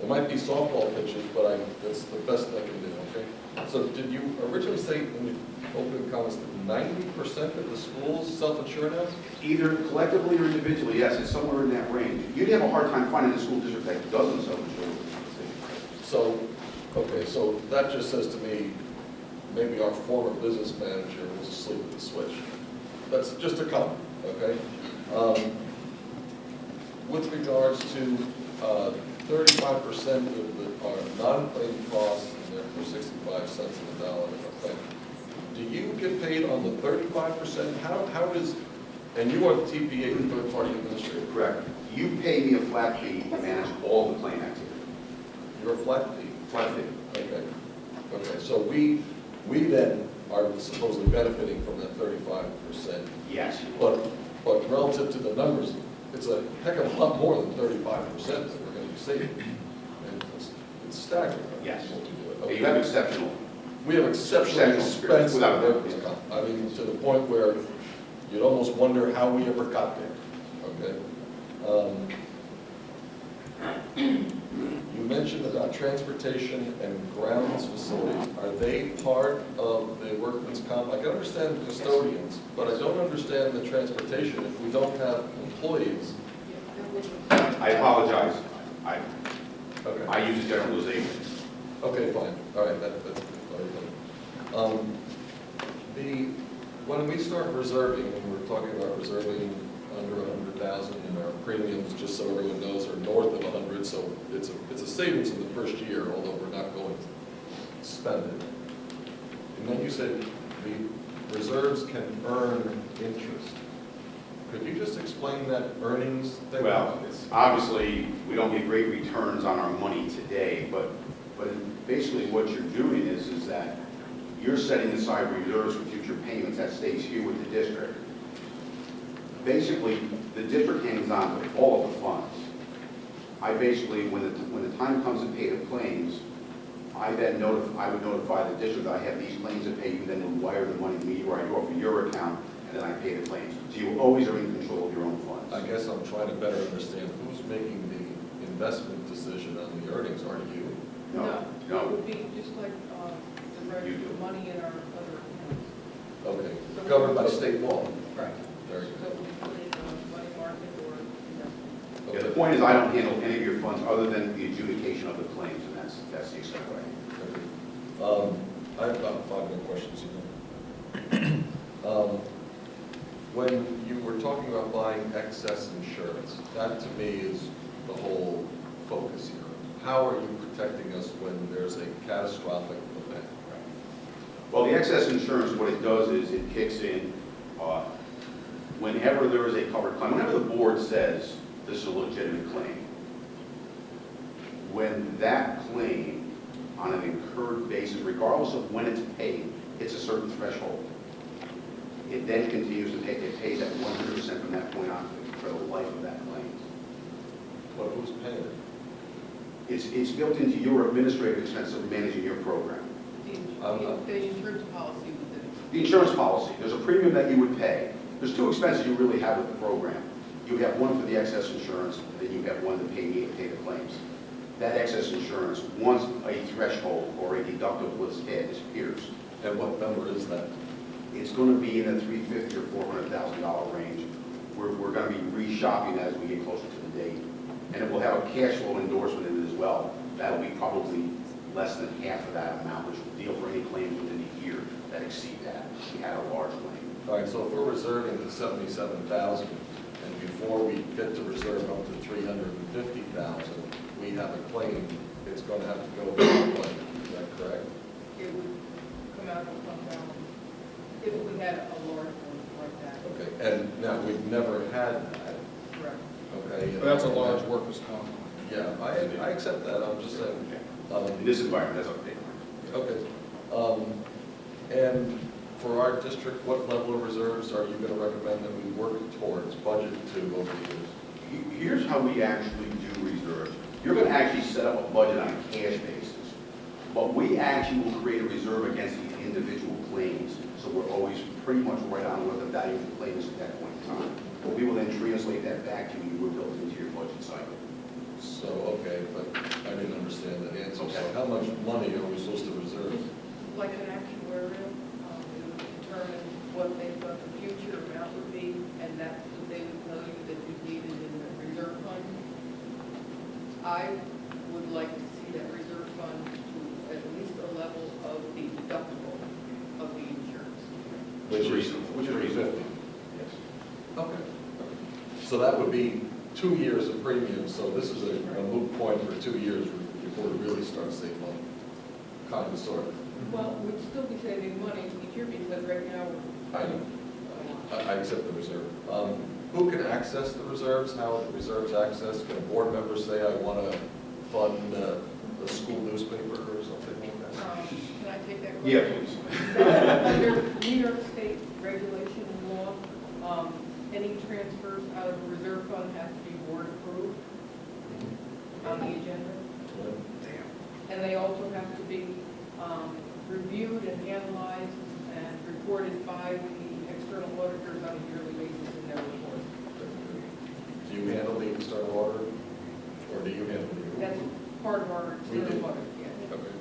it might be softball pitches, but that's the best I can do, okay? So did you originally say in the opening comments that 90% of the schools self-insure now? Either collectively or individually, yes, it's somewhere in that range. You'd have a hard time finding a school district that doesn't self-insure. So, okay, so that just says to me, maybe our former business manager was asleep at the switch. That's just a comment, okay? With regards to 35% of our non-claim costs, and therefore 65 cents on the dollar of a claim, do you get paid on the 35%? How does, and you are the TPA, the third-party administrator. Correct. You pay me a flat fee to manage all the claim activity. You're a flat fee. Flat fee. Okay. Okay, so we then are supposedly benefiting from that 35%. Yes. But relative to the numbers, it's a heck of a lot more than 35% that we're going to be saving. And it's staggering. Yes. What we do. Okay. You have exceptional. We have exceptionally Exceptional expensive without a doubt. workers' comp. I mean, to the point where you'd almost wonder how we ever got there, okay? You mentioned about transportation and grounds facilities. Are they part of the workman's comp? I can understand the custodians, but I don't understand the transportation if we don't have employees. I apologize. Okay. I use a generalization. Okay, fine. All right, that's good. When we start reserving, and we're talking about reserving under 100,000, and our premiums, just so everyone knows, are north of 100, so it's a savings in the first year, although we're not going to spend it. And then you said the reserves can earn interest. Could you just explain that earnings thing? Well, obviously, we don't get great returns on our money today, but basically what you're doing is that you're setting aside reserves for future payments that stays here with the district. Basically, the district hangs on to all of the funds. I basically, when the time comes to pay the claims, I would notify the district that I have these claims to pay you, then we'll wire the money to me, or I go off of your account, and then I pay the claims. So you always are in control of your own funds. I guess I'm trying to better understand who's making the investment decision on the earnings. Are you? It No. would be just like the regular money in our other accounts. Okay, governed by state law. Right. Very So good. we put it in a money market or investment. Yeah, the point is I don't handle any of your funds other than the adjudication of the claims, and that's the extent of it. I have about 5 more questions. When you were talking about buying excess insurance, that to me is the whole focus here. How are you protecting us when there's a catastrophic event? Well, the excess insurance, what it does is it kicks in whenever there is a covered claim, whenever the board says this is a legitimate claim. When that claim on an incurred basis, regardless of when it's paid, hits a certain threshold, it then continues to pay. It pays at 100% from that point on for the life of that claim. But who's paying it? It's built into your administrative expense of managing your program. The insurance policy within it. The insurance policy, there's a premium that you would pay. There's 2 expenses you really have with the program. You have one for the excess insurance, and then you have one to pay me to pay the claims. That excess insurance, once a threshold or a deductible is hit, is pierced. And what number is that? It's going to be in the $350,000 or $400,000 range. We're going to be reshopping as we get closer to the date. And it will have a cash flow endorsement in it as well. That'll be probably less than half of that amount, which will deal for any claims within a year that exceed that. We had a large claim. All right, so if we're reserving the 77,000, and before we get to reserve up to 350,000, we have a claim, it's going to have to go to the claim. Is that correct? It would come out of fund balance if we had a large one like that. Okay, and now, we've never had that, Correct. okay? But that's a large workers' comp. Yeah, I accept that, I'm just saying. In this environment, that's okay. Okay. And for our district, what level of reserves are you going to recommend that we work towards, budget to over the years? Here's how we actually do reserves. You're going to actually set up a budget on a cash basis, but we actually will create a reserve against the individual claims. So we're always pretty much right on what the value of the claim is at that point in time. But we will then translate that back to you, we're built into your budget cycle. So, okay, but I didn't understand that answer. Okay. So how much money are we supposed to reserve? Like an actuarial, it would determine what they thought the future amount would be, and that's what they would tell you that you needed in the reserve fund. I would like to see that reserve fund to at least the level of the deductible of the insurance. Which is reasonable. Which is reasonable. 350. Yes. Okay. So that would be 2 years of premium, so this is a moot point for 2 years before we really start to save money, kind of, sort of. Well, we'd still be saving money each year because right now I know. I accept the reserve. Who can access the reserves? How are the reserves accessed? Can a board member say, I want to fund a school newspaper or something like that? can I take that question? Yeah, please. Under New York State regulation and law, any transfers out of the reserve fund have to be board approved on the agenda. And they also have to be reviewed and analyzed and reported by the external auditors on a yearly basis in their report. Do you handle the external audit, or do you handle the? That's part of our We do. external audit, yeah. Okay.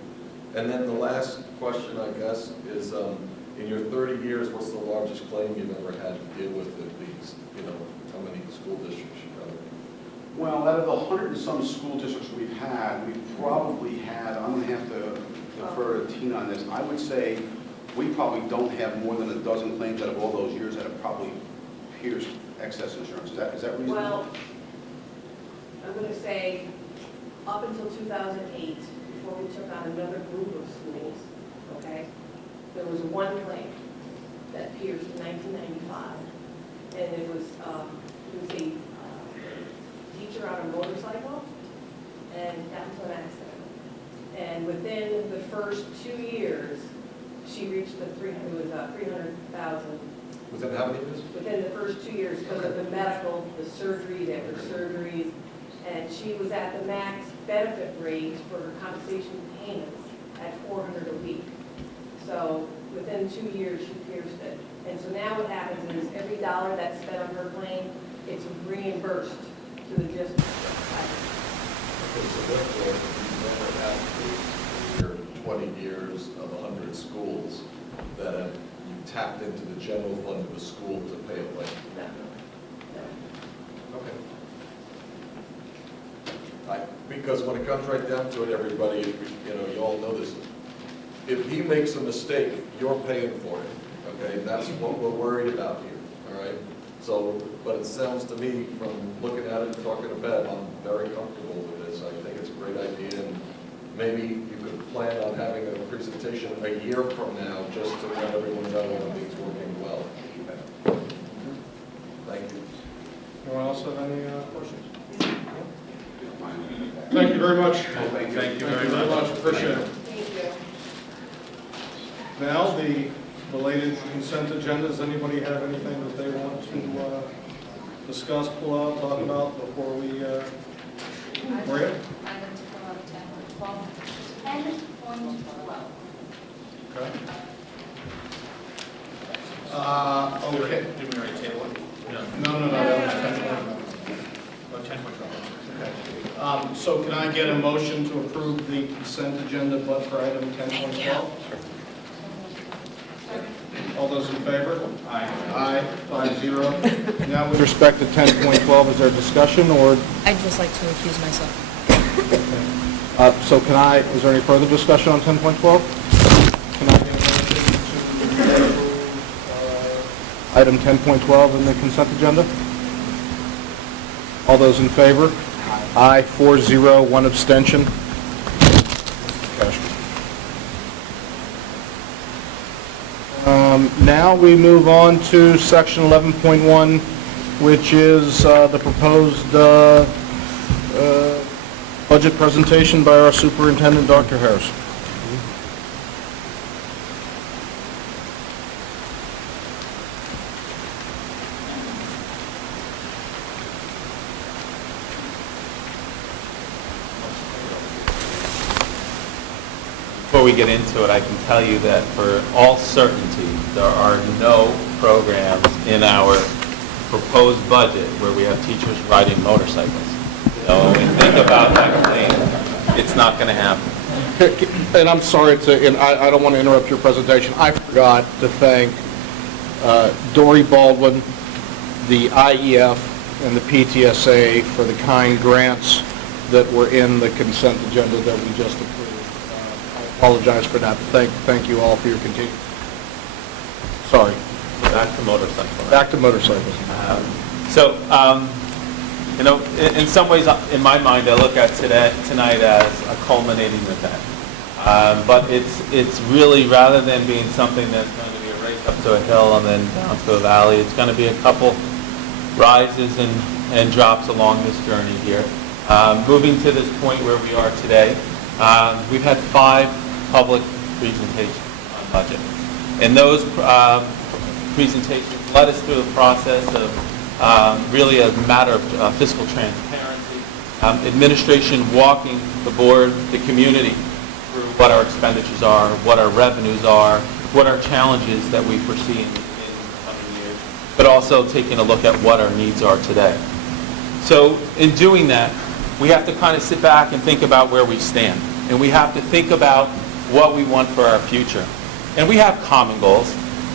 And then the last question, I guess, is in your 30 years, what's the largest claim you've ever had to deal with at these, how many school districts you've got? Well, out of the 100 and some school districts we've had, we've probably had, I'm going to have to defer to Tina on this, I would say we probably don't have more than a dozen claims out of all those years that have probably pierced excess insurance. Is that reasonable? Well, I'm going to say up until 2008, before we took on another group of schools, okay, there was one claim that pierced in 1995, and it was a teacher on a motorcycle, and got into an accident. And within the first 2 years, she reached the 300,000. Within how many years? Within the first 2 years, because of the medical, the surgeries after surgeries, and she was at the max benefit rate for her compensation payments at $400 a week. So within 2 years, she pierced it. And so now what happens is every dollar that's spent on her claim, it's reimbursed to the district. Okay, so therefore, you never had to, in your 20 years of 100 schools, that you tapped into the general fund of a school to pay a claim. No. Okay. Because when it comes right down to it, everybody, you all know this. If he makes a mistake, you're paying for it, okay? That's what we're worried about here, all right? So, but it sounds to me, from looking at it and talking to Ben, I'm very comfortable with this. I think it's a great idea, and maybe you could plan on having a presentation a year from now, just to let everyone know everything's working well. Thank you. Anyone else have any questions? Thank you very much. Thank you very much. Appreciate it. Thank you. Now, the related consent agenda. Does anybody have anything that they want to discuss, pull out, talk about before we, Maria? I want to pull out 10.12. Okay. Okay. Did we already table it? No, that was 10.12. Oh, 10.12. Okay. So can I get a motion to approve the consent agenda but for item 10.12? All those in favor? Aye. Aye, 5-0. Now with respect to 10.12, is there discussion or? I'd just like to recuse myself. So can I, is there any further discussion on 10.12? Can I get a motion to approve item 10.12 in the consent agenda? All those in favor? Aye, 4-0, 1 abstention. Now we move on to section 11.1, which is the proposed budget presentation by our superintendent, Dr. Harris. Before we get into it, I can tell you that for all certainty, there are no programs in our proposed budget where we have teachers riding motorcycles. So when we think about that claim, it's not going to happen. And I'm sorry and I don't want to interrupt your presentation. I forgot to thank Dory Baldwin, the IEF, and the PTSA for the kind grants that were in the consent agenda that we just approved. I apologize for that. Thank you all for your continued. Sorry. Back to motorcycles. Back to motorcycles. You know, in some ways, in my mind, I look at tonight as a culminating event. But it's really, rather than being something that's going to be a race up to a hill and then down to a valley, it's going to be a couple rises and drops along this journey here. Moving to this point where we are today, we've had 5 public presentations on budget. And those presentations led us through the process of really a matter of fiscal transparency, administration walking the board, the community, through what our expenditures are, what our revenues are, what our challenges that we foresee in the coming years, but also taking a look at what our needs are today. So in doing that, we have to kind of sit back and think about where we stand. And we have to think about what we want for our future. And we have common goals.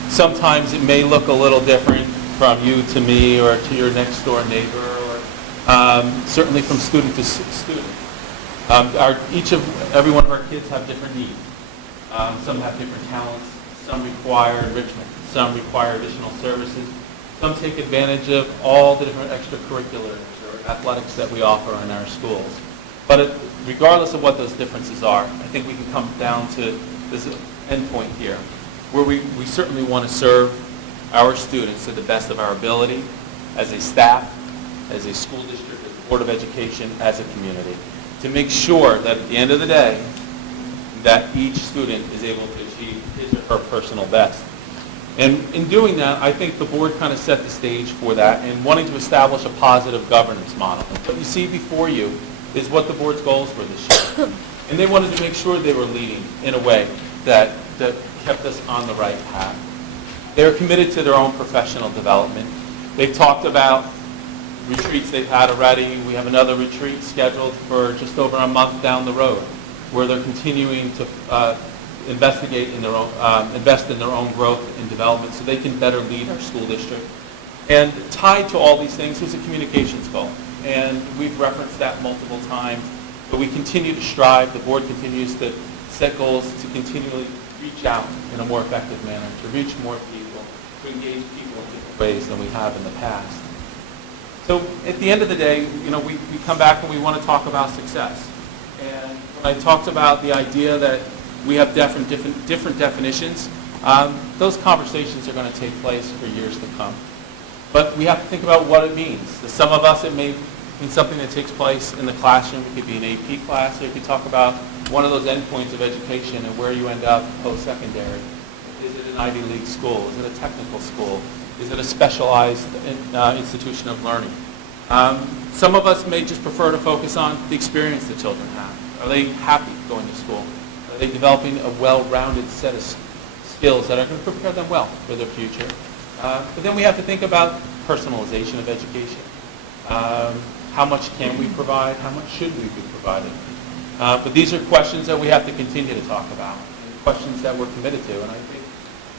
Sometimes it may look a little different from you to me or to your next door neighbor, or certainly from student to student. Every one of our kids have different needs. Some have different talents. Some require enrichment. Some require additional services. Some take advantage of all the different extracurriculars or athletics that we offer in our schools. But regardless of what those differences are, I think we can come down to this end point here, where we certainly want to serve our students to the best of our ability, as a staff, as a school district, as a Board of Education, as a community, to make sure that at the end of the day, that each student is able to achieve his or her personal best. And in doing that, I think the board kind of set the stage for that and wanting to establish a positive governance model. And what you see before you is what the board's goals were this year. And they wanted to make sure they were leading in a way that kept us on the right path. They're committed to their own professional development. They've talked about retreats they've had already. We have another retreat scheduled for just over a month down the road, where they're continuing to invest in their own growth and development so they can better lead our school district. And tied to all these things was a communications goal. And we've referenced that multiple times, but we continue to strive. The board continues to set goals to continually reach out in a more effective manner, to reach more people, to engage people in different ways than we have in the past. So at the end of the day, you know, we come back and we want to talk about success. And when I talked about the idea that we have different definitions, those conversations are going to take place for years to come. But we have to think about what it means. To some of us, it may mean something that takes place in the classroom. It could be an AP class, or you could talk about one of those endpoints of education and where you end up post-secondary. Is it an Ivy League school? Is it a technical school? Is it a specialized institution of learning? Some of us may just prefer to focus on the experience the children have. Are they happy going to school? Are they developing a well-rounded set of skills that are going to prepare them well for their future? But then we have to think about personalization of education. How much can we provide? How much should we be providing? But these are questions that we have to continue to talk about, questions that we're committed to. And I think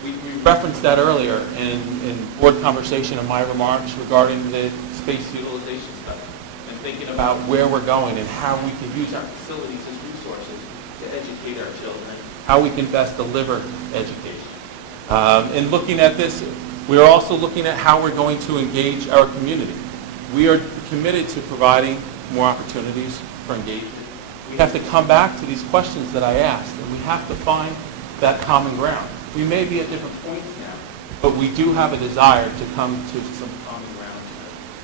we referenced that earlier in board conversation in my remarks regarding the space utilization study and thinking about where we're going and how we can use our facilities as resources to educate our children, how we can best deliver education. And looking at this, we're also looking at how we're going to engage our community. We are committed to providing more opportunities for engagement. We have to come back to these questions that I asked, and we have to find that common ground. We may be at different points now, but we do have a desire to come to some common ground.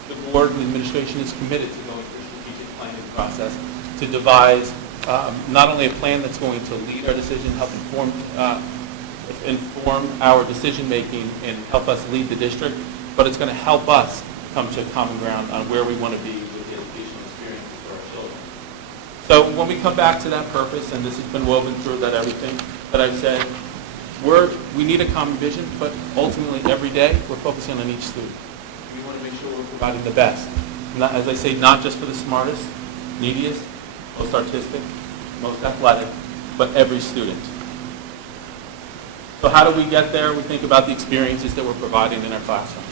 The board and administration is committed to going through a strategic planning process to devise not only a plan that's going to lead our decision, help inform our decision making and help us lead the district, but it's going to help us come to common ground on where we want to be with the educational experiences for our children. So when we come back to that purpose, and this has been woven through that everything that I've said, we need a common vision, but ultimately every day we're focusing on each student. We want to make sure we're providing the best. Not, as I say, not just for the smartest, neediest, most artistic, most athletic, but every student. So how do we get there? We think about the experiences that we're providing in our classrooms.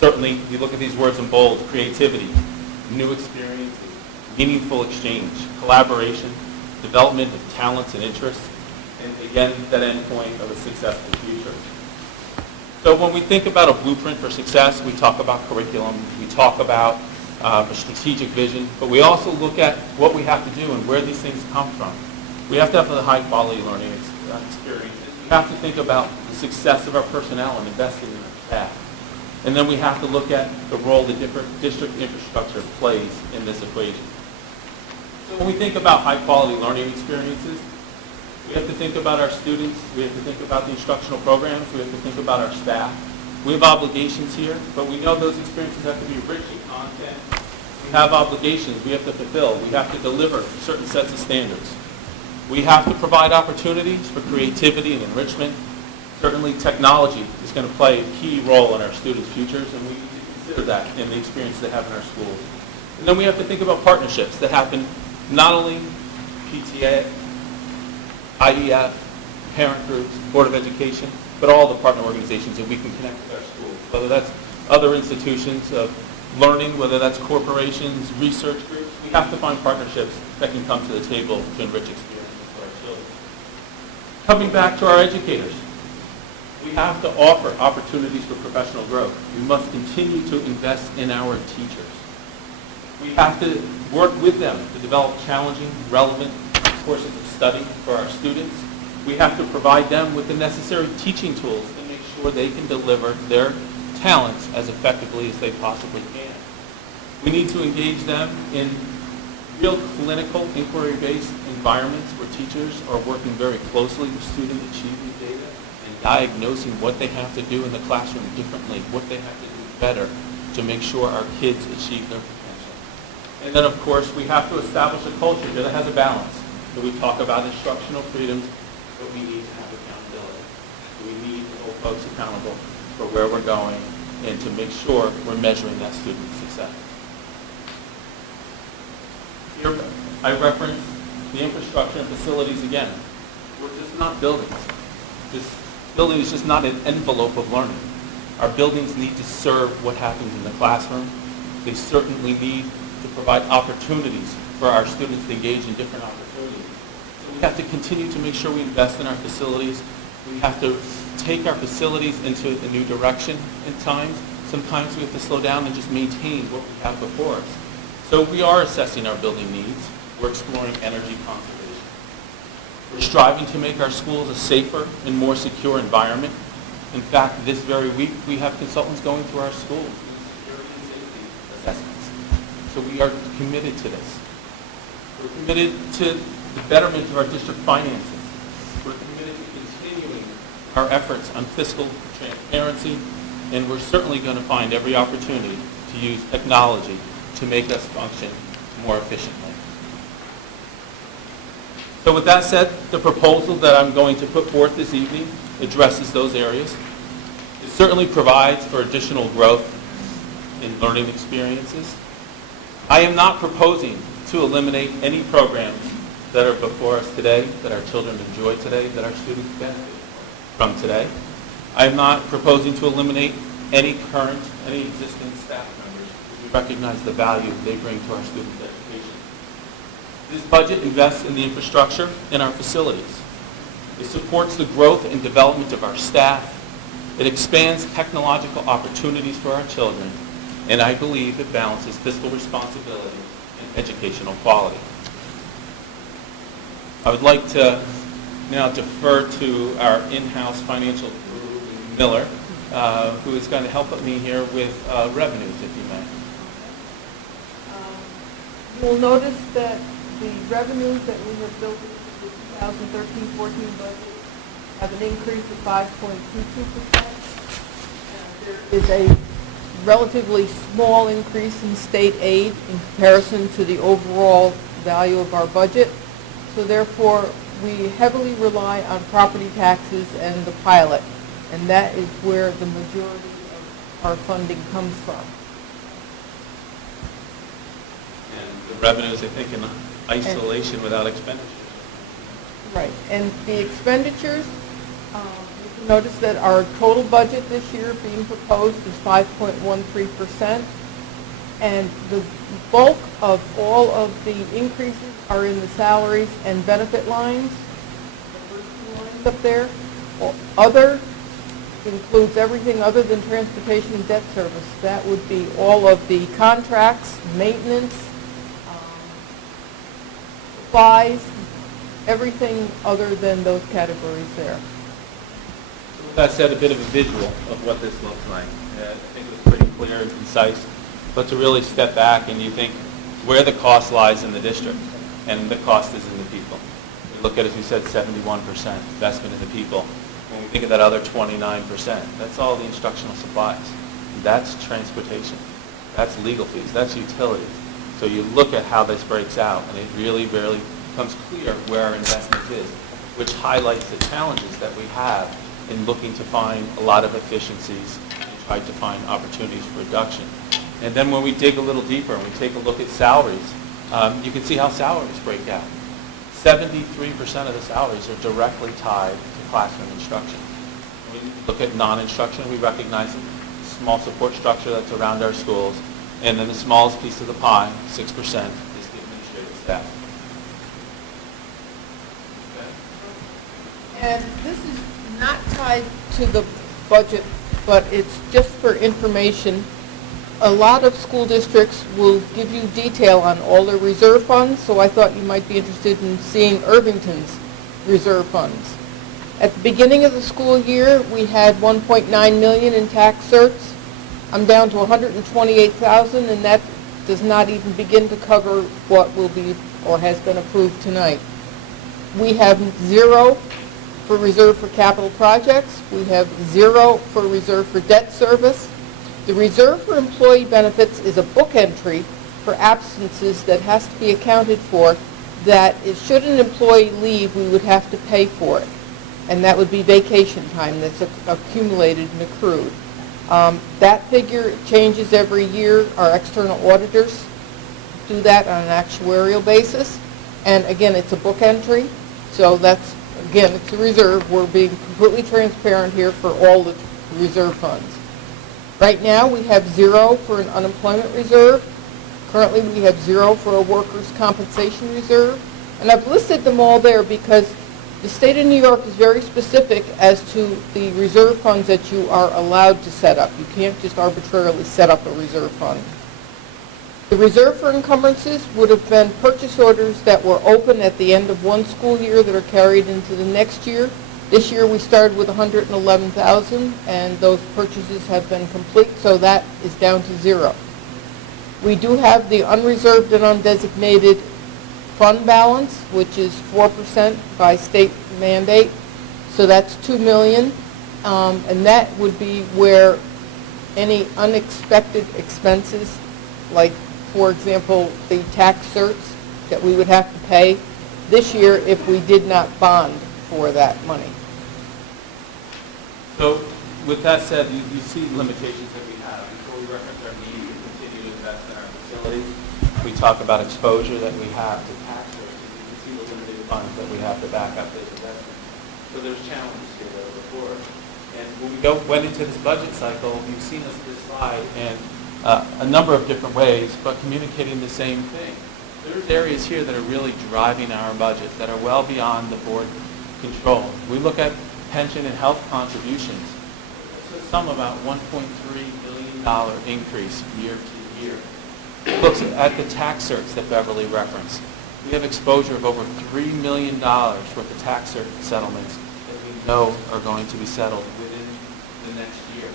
Certainly, you look at these words in bold: creativity, new experiences, meaningful exchange, collaboration, development of talents and interests, and again, that end point of a successful future. So when we think about a blueprint for success, we talk about curriculum, we talk about a strategic vision, but we also look at what we have to do and where these things come from. We have to have the high quality learning experiences. We have to think about the success of our personnel and investing in our staff. And then we have to look at the role the different district infrastructure plays in this equation. So when we think about high quality learning experiences, we have to think about our students, we have to think about the instructional programs, we have to think about our staff. We have obligations here, but we know those experiences have to be rich in content. We have obligations we have to fulfill. We have to deliver certain sets of standards. We have to provide opportunities for creativity and enrichment. Certainly technology is going to play a key role in our students' futures, and we need to consider that in the experience they have in our schools. And then we have to think about partnerships that happen not only PTA, IEF, parent groups, Board of Education, but all the partner organizations that we can connect with our schools, whether that's other institutions of learning, whether that's corporations, research groups. We have to find partnerships that can come to the table to enrich experiences for our children. Coming back to our educators, we have to offer opportunities for professional growth. We must continue to invest in our teachers. We have to work with them to develop challenging, relevant courses of study for our students. We have to provide them with the necessary teaching tools to make sure they can deliver their talents as effectively as they possibly can. We need to engage them in real clinical, inquiry-based environments where teachers are working very closely with student achievement data and diagnosing what they have to do in the classroom differently, what they have to do better to make sure our kids achieve their potential. And then, of course, we have to establish a culture that has a balance. So we talk about instructional freedoms, but we need to have accountability. We need to hold folks accountable for where we're going and to make sure we're measuring that student's success. Here, I reference the infrastructure and facilities again. We're just not buildings. This building is just not an envelope of learning. Our buildings need to serve what happens in the classroom. They certainly need to provide opportunities for our students to engage in different opportunities. So we have to continue to make sure we invest in our facilities. We have to take our facilities into a new direction at times. Sometimes we have to slow down and just maintain what we have before us. So we are assessing our building needs. We're exploring energy conservation. We're striving to make our schools a safer and more secure environment. In fact, this very week, we have consultants going through our schools doing security and safety assessments. So we are committed to this. We're committed to the betterment of our district finances. We're committed to continuing our efforts on fiscal transparency, and we're certainly going to find every opportunity to use technology to make us function more efficiently. So with that said, the proposal that I'm going to put forth this evening addresses those areas. It certainly provides for additional growth in learning experiences. I am not proposing to eliminate any programs that are before us today, that our children enjoy today, that our students benefit from today. I am not proposing to eliminate any existing staff members. We recognize the value they bring to our students' education. This budget invests in the infrastructure in our facilities. It supports the growth and development of our staff. It expands technological opportunities for our children, and I believe it balances fiscal responsibility and educational quality. I would like to now defer to our in-house financial guru, Miller, who is going to help me here with revenues, if you may. You'll notice that the revenues that we have built into the 2013-14 budget have an increase of 5.22%. There is a relatively small increase in state aid in comparison to the overall value of our budget. So therefore, we heavily rely on property taxes and the pilot, and that is where the majority of our funding comes from. And the revenues, I think, in isolation without expenditures. Right, and the expenditures, you can notice that our total budget this year being proposed is 5.13%, and the bulk of all of the increases are in the salaries and benefit lines, the first two lines up there. Other includes everything other than transportation and debt service. That would be all of the contracts, maintenance, supplies, everything other than those categories there. So with that said, a bit of a visual of what this looks like. I think it was pretty clear and concise, but to really step back and you think where the cost lies in the district, and the cost is in the people. We look at, as you said, 71% investment in the people. When we think of that other 29%, that's all the instructional supplies. That's transportation. That's legal fees. That's utilities. So you look at how this breaks out, and it really becomes clear where our investment is, which highlights the challenges that we have in looking to find a lot of efficiencies and try to find opportunities for reduction. And then when we dig a little deeper and we take a look at salaries, you can see how salaries break out. 73% of the salaries are directly tied to classroom instruction. When we look at non-instruction, we recognize a small support structure that's around our schools, and then the smallest piece of the pie, 6%, is the administrative staff. Okay. And this is not tied to the budget, but it's just for information. A lot of school districts will give you detail on all their reserve funds, so I thought you might be interested in seeing Irvington's reserve funds. At the beginning of the school year, we had $1.9 million in tax certs. I'm down to $128,000, and that does not even begin to cover what will be or has been approved tonight. We have 0 for reserve for capital projects. We have 0 for reserve for debt service. The reserve for employee benefits is a book entry for absences that has to be accounted for, that should an employee leave, we would have to pay for it. And that would be vacation time that's accumulated and accrued. That figure changes every year. Our external auditors do that on an actuarial basis. And again, it's a book entry. So that's, again, it's a reserve. We're being completely transparent here for all the reserve funds. Right now, we have 0 for an unemployment reserve. Currently, we have 0 for a workers' compensation reserve. And I've listed them all there because the state of New York is very specific as to the reserve funds that you are allowed to set up. You can't just arbitrarily set up a reserve fund. The reserve for encumbrances would have been purchase orders that were open at the end of one school year that are carried into the next year. This year we started with $111,000, and those purchases have been complete, so that is down to 0. We do have the unreserved and undesignated fund balance, which is 4% by state mandate, so that's $2 million, and that would be where any unexpected expenses, like, for example, the tax certs that we would have to pay this year if we did not bond for that money. So with that said, you see limitations that we have. Before we reference our need to continue to invest in our facilities, we talk about exposure that we have to tax rates. You can see the limited funds that we have to back up those investments. So there's challenges here that are before us. And when we went into this budget cycle, you've seen this slide in a number of different ways, but communicating the same thing. There's areas here that are really driving our budget that are well beyond the board control. We look at pension and health contributions. It's a sum about $1.3 billion increase year to year. Looks at the tax certs that Beverly referenced. We have exposure of over $3 million worth of tax cert settlements that we know are going to be settled within the next year.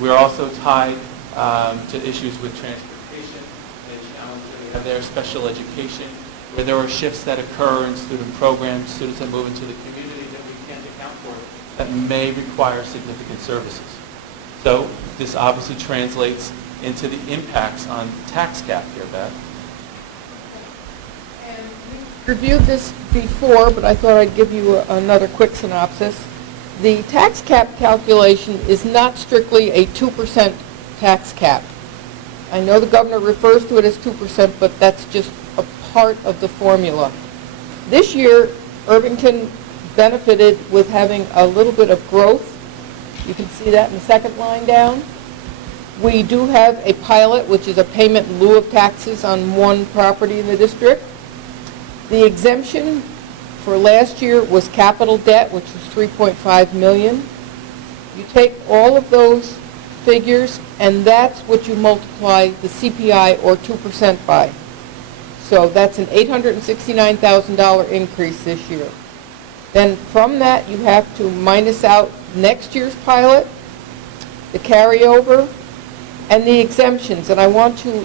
We're also tied to issues with transportation and challenges that we have there, special education, where there are shifts that occur in student programs, students that move into the community that we can't account for, that may require significant services. So this obviously translates into the impacts on tax cap here, Beth. And we reviewed this before, but I thought I'd give you another quick synopsis. The tax cap calculation is not strictly a 2% tax cap. I know the governor refers to it as 2%, but that's just a part of the formula. This year, Irvington benefited with having a little bit of growth. You can see that in the second line down. We do have a pilot, which is a payment in lieu of taxes on one property in the district. The exemption for last year was capital debt, which was $3.5 million. You take all of those figures, and that's what you multiply the CPI or 2% by. So that's an $869,000 increase this year. Then from that, you have to minus out next year's pilot, the carryover, and the exemptions. And I want to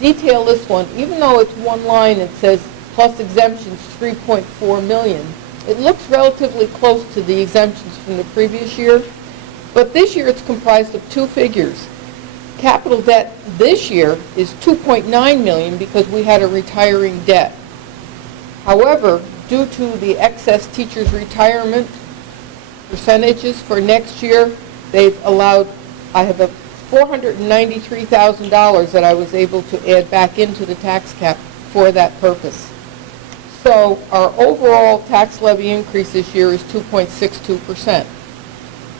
detail this one. Even though it's one line, it says plus exemptions 3.4 million. It looks relatively close to the exemptions from the previous year, but this year it's comprised of two figures. Capital debt this year is 2.9 million because we had a retiring debt. However, due to the excess teachers' retirement percentages for next year, they've allowed, I have a $493,000 that I was able to add back into the tax cap for that purpose. So our overall tax levy increase this year is 2.62%.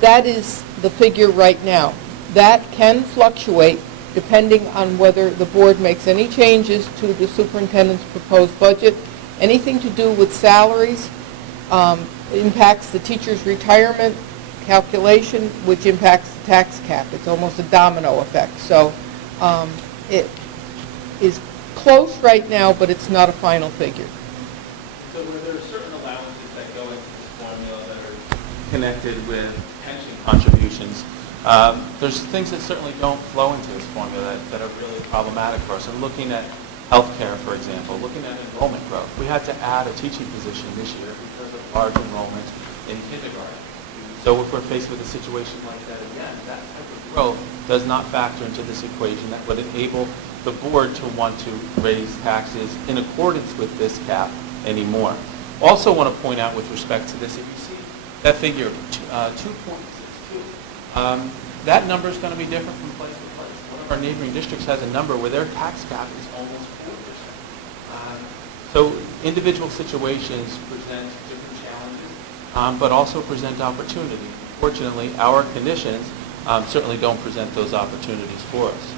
That is the figure right now. That can fluctuate depending on whether the board makes any changes to the superintendent's proposed budget. Anything to do with salaries impacts the teacher's retirement calculation, which impacts the tax cap. It's almost a domino effect. So it is close right now, but it's not a final figure. So where there are certain allowances that go into this formula that are connected with pension contributions, there's things that certainly don't flow into this formula that are really problematic for us. And looking at healthcare, for example, looking at enrollment growth, we had to add a teaching position this year because of large enrollment in kindergarten. So if we're faced with a situation like that again, that type of growth does not factor into this equation that would enable the board to want to raise taxes in accordance with this cap anymore. Also want to point out with respect to this, if you see that figure, 2.62, that number is going to be different from place to place. One of our neighboring districts has a number where their tax cap is almost 4%. So individual situations present different challenges, but also present opportunity. Fortunately, our conditions certainly don't present those opportunities for us.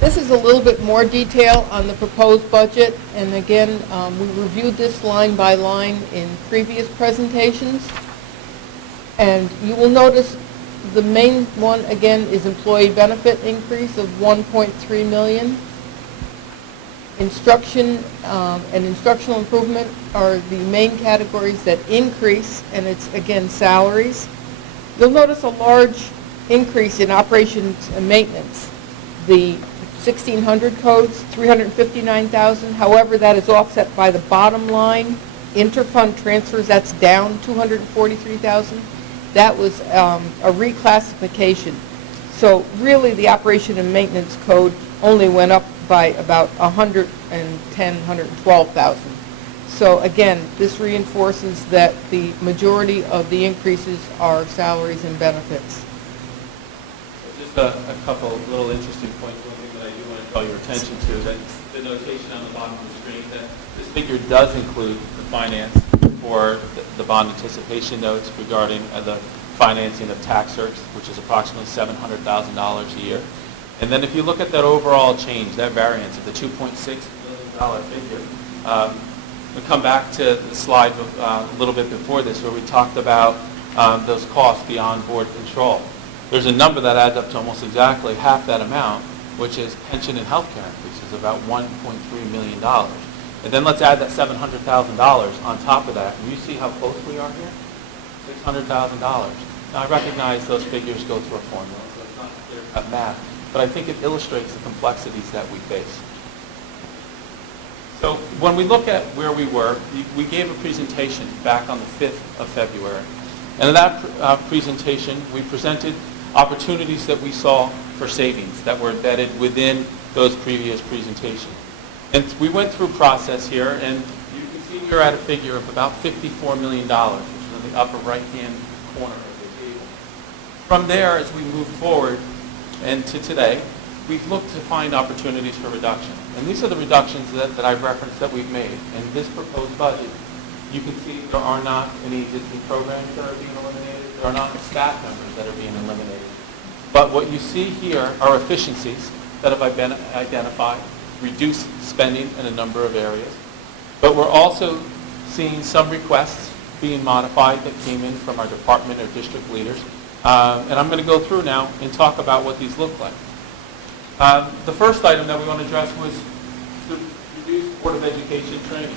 This is a little bit more detail on the proposed budget, and again, we reviewed this line by line in previous presentations. And you will notice the main one, again, is employee benefit increase of 1.3 million. Instruction and instructional improvement are the main categories that increase, and it's, again, salaries. You'll notice a large increase in operations and maintenance. The 1600 codes, 359,000. However, that is offset by the bottom line. Interfund transfers, that's down 243,000. That was a reclassification. So really, the operation and maintenance code only went up by about 112,000. So again, this reinforces that the majority of the increases are salaries and benefits. Just A couple little interesting points. One thing that I do want to draw your attention to is that the notation on the bottom of the screen, that this figure does include the finance for the bond anticipation notes regarding the financing of tax certs, which is approximately $700,000 a year. And then if you look at that overall change, that variance of the $2.6 million figure, we come back to the slide a little bit before this where we talked about those costs beyond board control. There's a number that adds up to almost exactly half that amount, which is pension and health care increases, about $1.3 million. And then let's add that $700,000 on top of that. And you see how close we are here? $600,000. Now, I recognize those figures go through a formula, so it's not clear-cut math, but I think it illustrates the complexities that we face. So when we look at where we were, we gave a presentation back on the 5th of February. And in that presentation, we presented opportunities that we saw for savings that were embedded within those previous presentations. And we went through a process here, and you can see we're at a figure of about $54 million, which is in the upper right-hand corner of the table. From there, as we move forward and to today, we've looked to find opportunities for reduction. And these are the reductions that I've referenced that we've made. In this proposed budget, you can see there are not any existing programs that are being eliminated. There are not staff members that are being eliminated. But what you see here are efficiencies that have been identified, reduced spending in a number of areas. But we're also seeing some requests being modified that came in from our department or district leaders. And I'm going to go through now and talk about what these look like. The first item that we want to address was the reduced Board of Education training.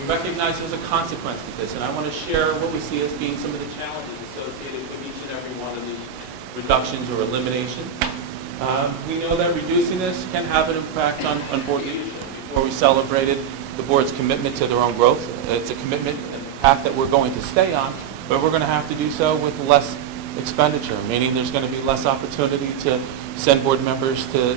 We recognize there's a consequence to this, and I want to share what we see as being some of the challenges associated with each and every one of these reductions or eliminations. We know that reducing this can have an impact on board leadership. Before we celebrated the board's commitment to their own growth. It's a commitment and a path that we're going to stay on, but we're going to have to do so with less expenditure, meaning there's going to be less opportunity to send board members to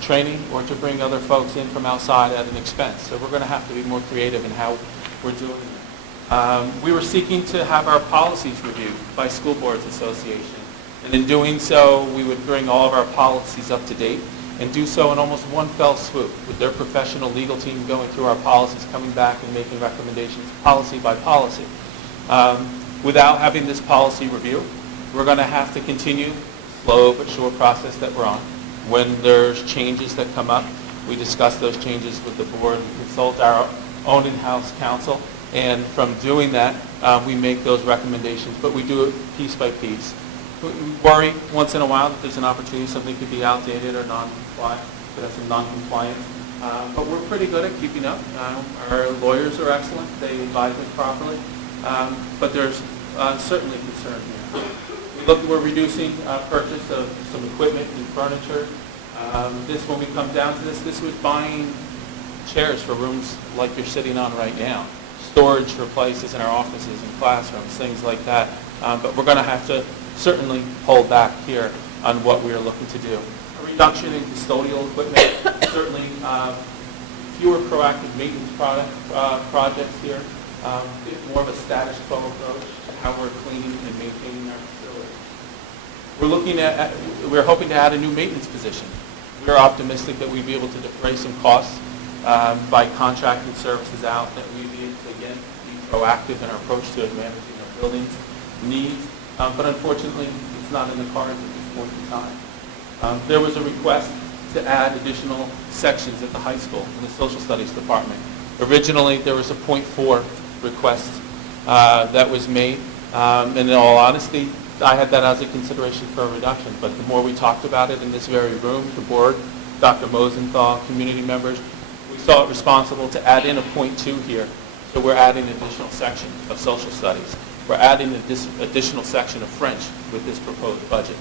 training or to bring other folks in from outside at an expense. So we're going to have to be more creative in how we're doing it. We were seeking to have our policies reviewed by School Boards Association. And in doing so, we would bring all of our policies up to date and do so in almost one fell swoop with their professional legal team going through our policies, coming back and making recommendations policy by policy. Without having this policy review, we're going to have to continue slow but sure process that we're on. When there's changes that come up, we discuss those changes with the board, we consult our own in-house counsel, and from doing that, we make those recommendations, but we do it piece by piece. We worry once in a while that there's an opportunity something could be outdated or non-compliant, could have some non-compliance, but we're pretty good at keeping up. Our lawyers are excellent, they advise us properly, but there's certainly concern here. We're reducing purchase of some equipment and furniture. When we come down to this was buying chairs for rooms like you're sitting on right now, storage for places in our offices and classrooms, things like that. But we're going to have to certainly hold back here on what we are looking to do. A reduction in custodial equipment, certainly fewer proactive maintenance projects here, more of a status quo approach to how we're cleaning and maintaining our facilities. We're hoping to add a new maintenance position. We're optimistic that we'd be able to defray some costs by contracting services out, that we'd be able to, again, be proactive in our approach to managing our buildings' needs. But unfortunately, it's not in the cards at this point in time. There was a request to add additional sections at the high school in the social studies department. Originally, there was a .4 request that was made. And in all honesty, I had that as a consideration for a reduction, but the more we talked about it in this very room, the board, Dr. Mosenthal, community members, we saw it responsible to add in a .2 here. So we're adding an additional section of social studies. We're adding an additional section of French with this proposed budget.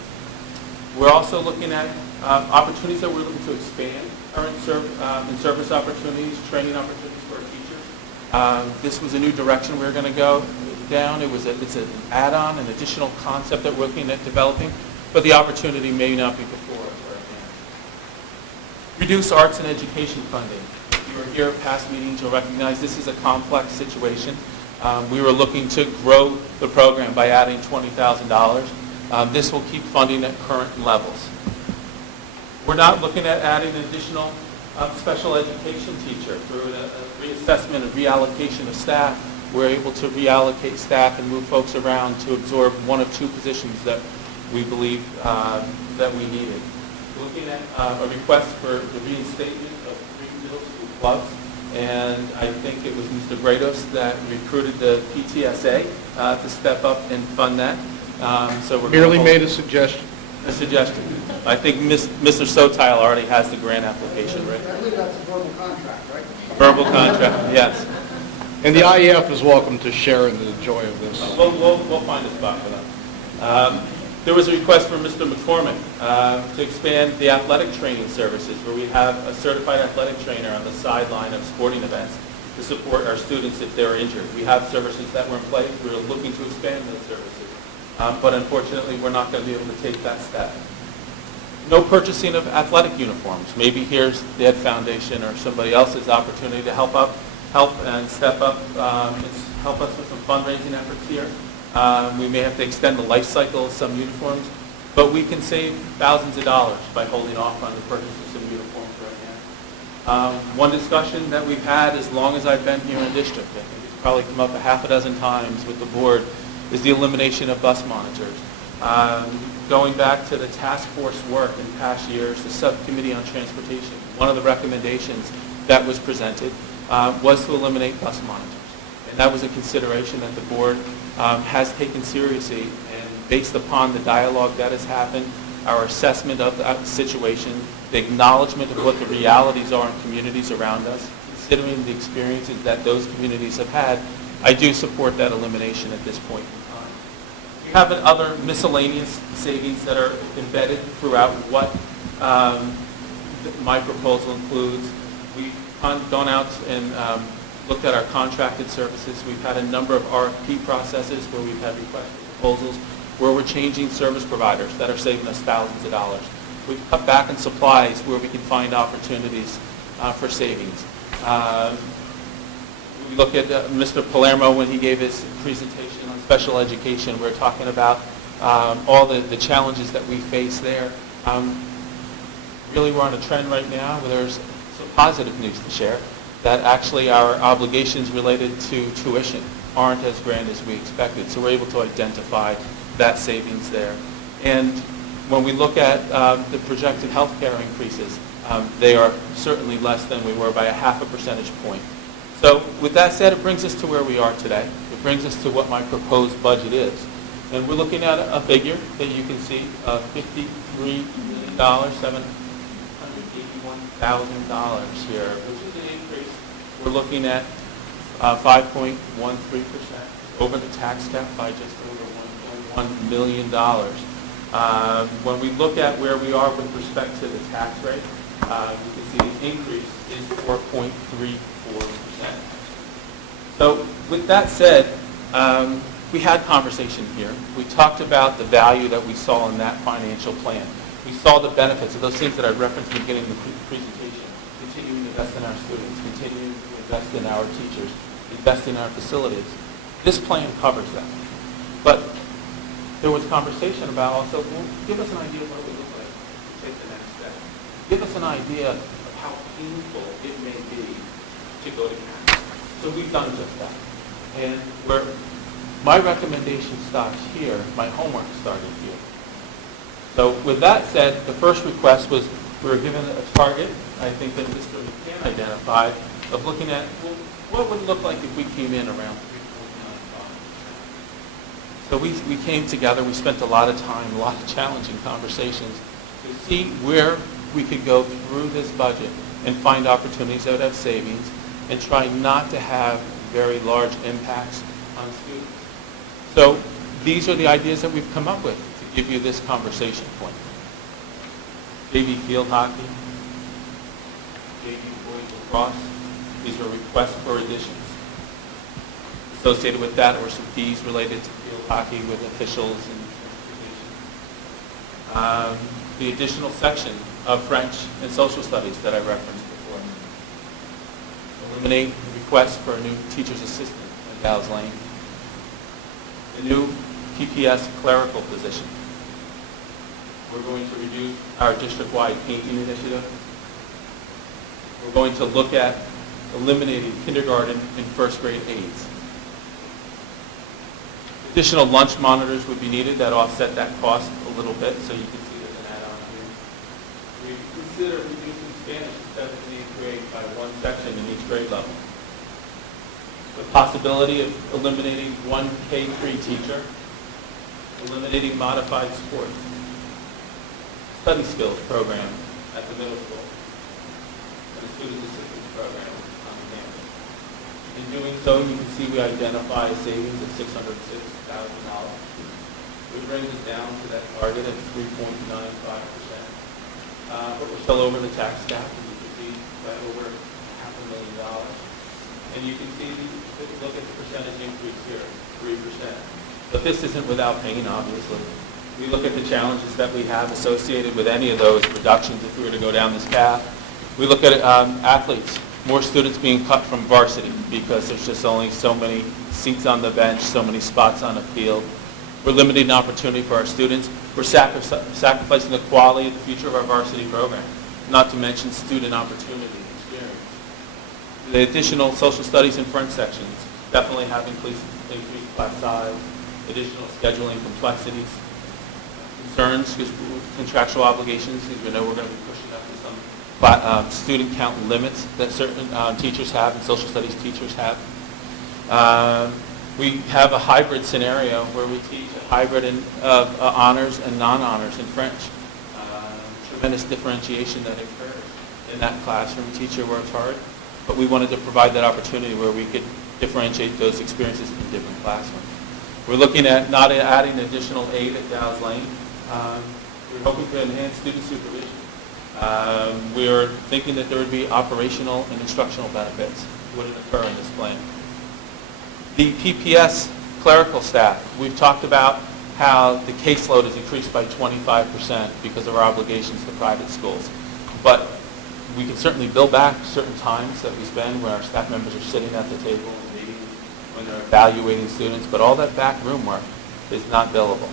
We're also looking at opportunities that we're looking to expand our in-service opportunities, training opportunities for our teachers. This was a new direction we were going to go down. It's an add-on, an additional concept that we're looking at developing, but the opportunity may not be before us right now. Reduce arts and education funding. You were here at past meetings, you'll recognize this is a complex situation. We were looking to grow the program by adding $20,000. This will keep funding at current levels. We're not looking at adding an additional special education teacher. Through a reassessment and reallocation of staff, we're able to reallocate staff and move folks around to absorb one of two positions that we believe that we needed. Looking at a request for the reinstatement of 3 middle school clubs, and I think it was Mr. Brados that recruited the PTSA to step up and fund that. So we're Merely made a suggestion. a suggestion. I think Mr. Sotile already has the grant application, right? I believe that's a verbal contract, right? Verbal contract, yes. And the IEF is welcome to share in the joy of this. We'll find a spot for them. There was a request from Mr. McCormick to expand the athletic training services, where we have a certified athletic trainer on the sideline of sporting events to support our students if they're injured. We have services that were in place. We're looking to expand those services. But unfortunately, we're not going to be able to take that step. No purchasing of athletic uniforms. Maybe here's the Ed Foundation or somebody else's opportunity to help and step up, and help us with some fundraising efforts here. We may have to extend the life cycle of some uniforms, but we can save thousands of dollars by holding off on the purchase of some uniforms right now. One discussion that we've had as long as I've been here in district, I think it's probably come up a half a dozen times with the board, is the elimination of bus monitors. Going back to the task force work in past years, the subcommittee on transportation, one of the recommendations that was presented was to eliminate bus monitors. And that was a consideration that the board has taken seriously, and based upon the dialogue that has happened, our assessment of the situation, the acknowledgement of what the realities are in communities around us, considering the experiences that those communities have had, I do support that elimination at this point in time. We have other miscellaneous savings that are embedded throughout what my proposal includes. We've gone out and looked at our contracted services. We've had a number of RFP processes where we've had requests for proposals where we're changing service providers that are saving us thousands of dollars. We've cut back on supplies where we can find opportunities for savings. We look at Mr. Palermo when he gave his presentation on special education. We're talking about all the challenges that we face there. Really, we're on a trend right now where there's some positive news to share, that actually our obligations related to tuition aren't as grand as we expected. So we're able to identify that savings there. And when we look at the projected health care increases, they are certainly less than we were by a half a percentage point. So with that said, it brings us to where we are today. It brings us to what my proposed budget is. And we're looking at a figure that you can see of $53,781,000 here, which is an increase. We're looking at 5.13% over the tax cap by just over $1.1 million. When we look at where we are with respect to the tax rate, you can see the increase is 4.34%. So with that said, we had conversation here. We talked about the value that we saw in that financial plan. We saw the benefits of those things that I referenced at the beginning of the presentation. Continuing to invest in our students, continuing to invest in our teachers, invest in our facilities. This plan covers that. But there was conversation about also, well, give us an idea of what it would look like to take the next step. Give us an idea of how painful it may be to go to campus. So we've done just that. And my recommendation stops here, my homework started here. So with that said, the first request was we were given a target, I think that Mr. McCann identified, of looking at, well, what would it look like if we came in around 3.95%? So we came together, we spent a lot of time, a lot of challenging conversations to see where we could go through this budget and find opportunities that would have savings and try not to have very large impacts on students. So these are the ideas that we've come up with to give you this conversation point. JV field hockey, JV boys lacrosse, these are requests for additions. Associated with that were some fees related to field hockey with officials and transportation. The additional section of French and social studies that I referenced before. Eliminate requests for a new teacher's assistant in Dow's Lane. The new PPS clerical position. We're going to reduce our district-wide painting initiative. We're going to look at eliminating kindergarten and first grade aides. Additional lunch monitors would be needed that offset that cost a little bit, so you can see there's an add-on here. We consider reducing Spanish in 7th and 8th grade by one section in each grade level. The possibility of eliminating one K-3 teacher, eliminating modified sports, study skills program at the middle school, and a student assistance program on campus. In doing so, you can see we identify a savings of $606,000. We bring this down to that target of 3.95%. But we're still over the tax cap, and you can see right over $500,000. And you can see, look at the percentage increase here, 3%. But this isn't without pain, obviously. We look at the challenges that we have associated with any of those reductions if we were to go down this path. We look at athletes, more students being cut from varsity because there's just only so many seats on the bench, so many spots on the field. We're limiting opportunity for our students. We're sacrificing the quality of the future of our varsity program, not to mention student opportunity and experience. The additional social studies and French sections definitely have increased class size, additional scheduling complexities, concerns, contractual obligations. As you know, we're going to be pushing up to some student count limits that certain teachers have and social studies teachers have. We have a hybrid scenario where we teach a hybrid of honors and non-honors in French. Tremendous differentiation that occurs in that classroom. Teacher works hard, but we wanted to provide that opportunity where we could differentiate those experiences in different classrooms. We're looking at not adding additional aid at Dow's Lane. We're hoping to enhance student supervision. We are thinking that there would be operational and instructional benefits wouldn't occur in this plan. The PPS clerical staff, we've talked about how the caseload has increased by 25% because of our obligations to private schools. But we can certainly bill back certain times that we spend where our staff members are sitting at the table and meeting, when they're evaluating students, but all that back room work is not billable.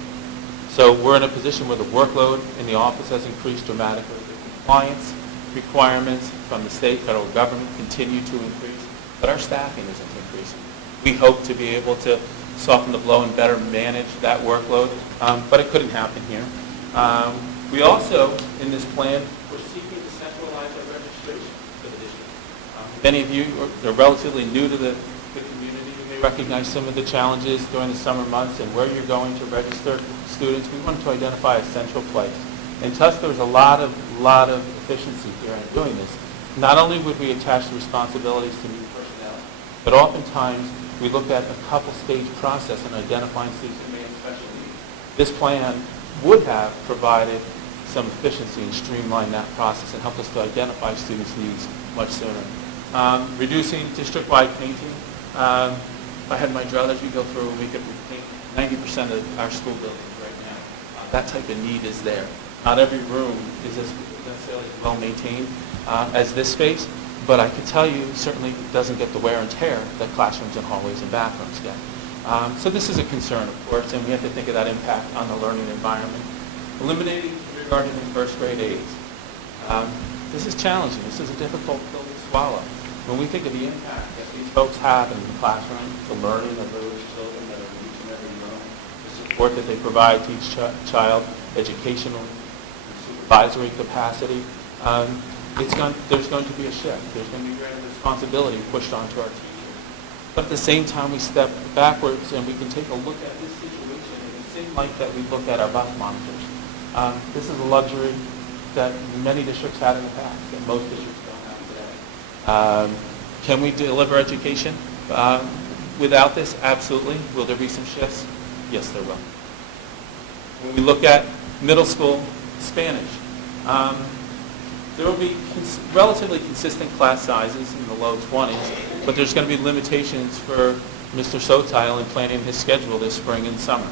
So we're in a position where the workload in the office has increased dramatically. The compliance requirements from the state, federal government continue to increase, but our staffing isn't increasing. We hope to be able to soften the blow and better manage that workload, but it couldn't happen here. We also, in this plan, we're seeking to centralize our registration for the district. Many of you are relatively new to the community. You may recognize some of the challenges during the summer months and where you're going to register students. We wanted to identify a central place. And to us, there was a lot of efficiency here in doing this. Not only would we attach the responsibilities to new personnel, but oftentimes we looked at a couple-stage process in identifying students who may have special needs. This plan would have provided some efficiency and streamlined that process and helped us to identify students' needs much sooner. Reducing district-wide painting. If I had my druthers, we go through, we could paint 90% of our school buildings right now. That type of need is there. Not every room is as necessarily well maintained as this space, but I can tell you certainly it doesn't get the wear and tear that classrooms and hallways and bathrooms get. So this is a concern, of course, and we have to think of that impact on the learning environment. Eliminating kindergarten and first grade aides. This is challenging. This is a difficult pill to swallow. When we think of the impact that these folks have in the classroom, the learning of those children that are in each and every room, the support that they provide to each child, educational, supervisory capacity, there's going to be a shift. There's going to be greater responsibility pushed onto our teachers. But at the same time, we step backwards and we can take a look at this situation in the same light that we look at our bus monitors. This is a luxury that many districts had in the past, that most districts don't have today. Can we deliver education without this? Absolutely. Will there be some shifts? Yes, there will. When we look at middle school Spanish, there will be relatively consistent class sizes in the low 20s, but there's going to be limitations for Mr. Sotile in planning his schedule this spring and summer.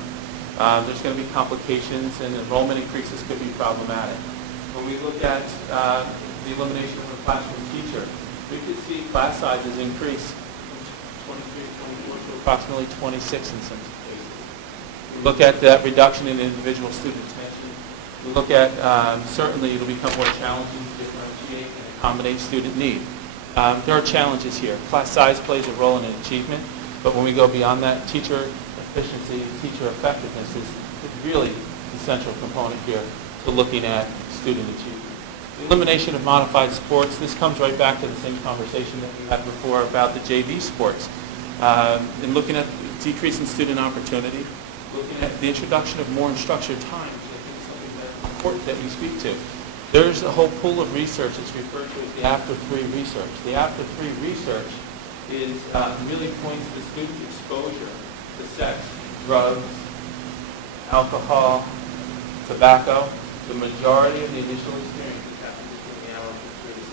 There's going to be complications, and enrollment increases could be problematic. When we look at the elimination of a classroom teacher, we could see class sizes increase from 23, 24 to approximately 26 in some cases. We look at that reduction in individual student attention, We look at, certainly it'll become more challenging to differentiate and accommodate student need. There are challenges here. Class size plays a role in achievement, but when we go beyond that, teacher efficiency, teacher effectiveness is really the central component here to looking at student achievement. The elimination of modified sports, this comes right back to the same conversation that we had before about the JV sports. In looking at decreasing student opportunity, looking at the introduction of more unstructured times, I think is something that's important that we speak to. There's a whole pool of research that's referred to as the after-3 research. The after-3 research is really points to student exposure to sex, drugs, alcohol, tobacco. The majority of the initial experiences happen between the hours of 3 to 6.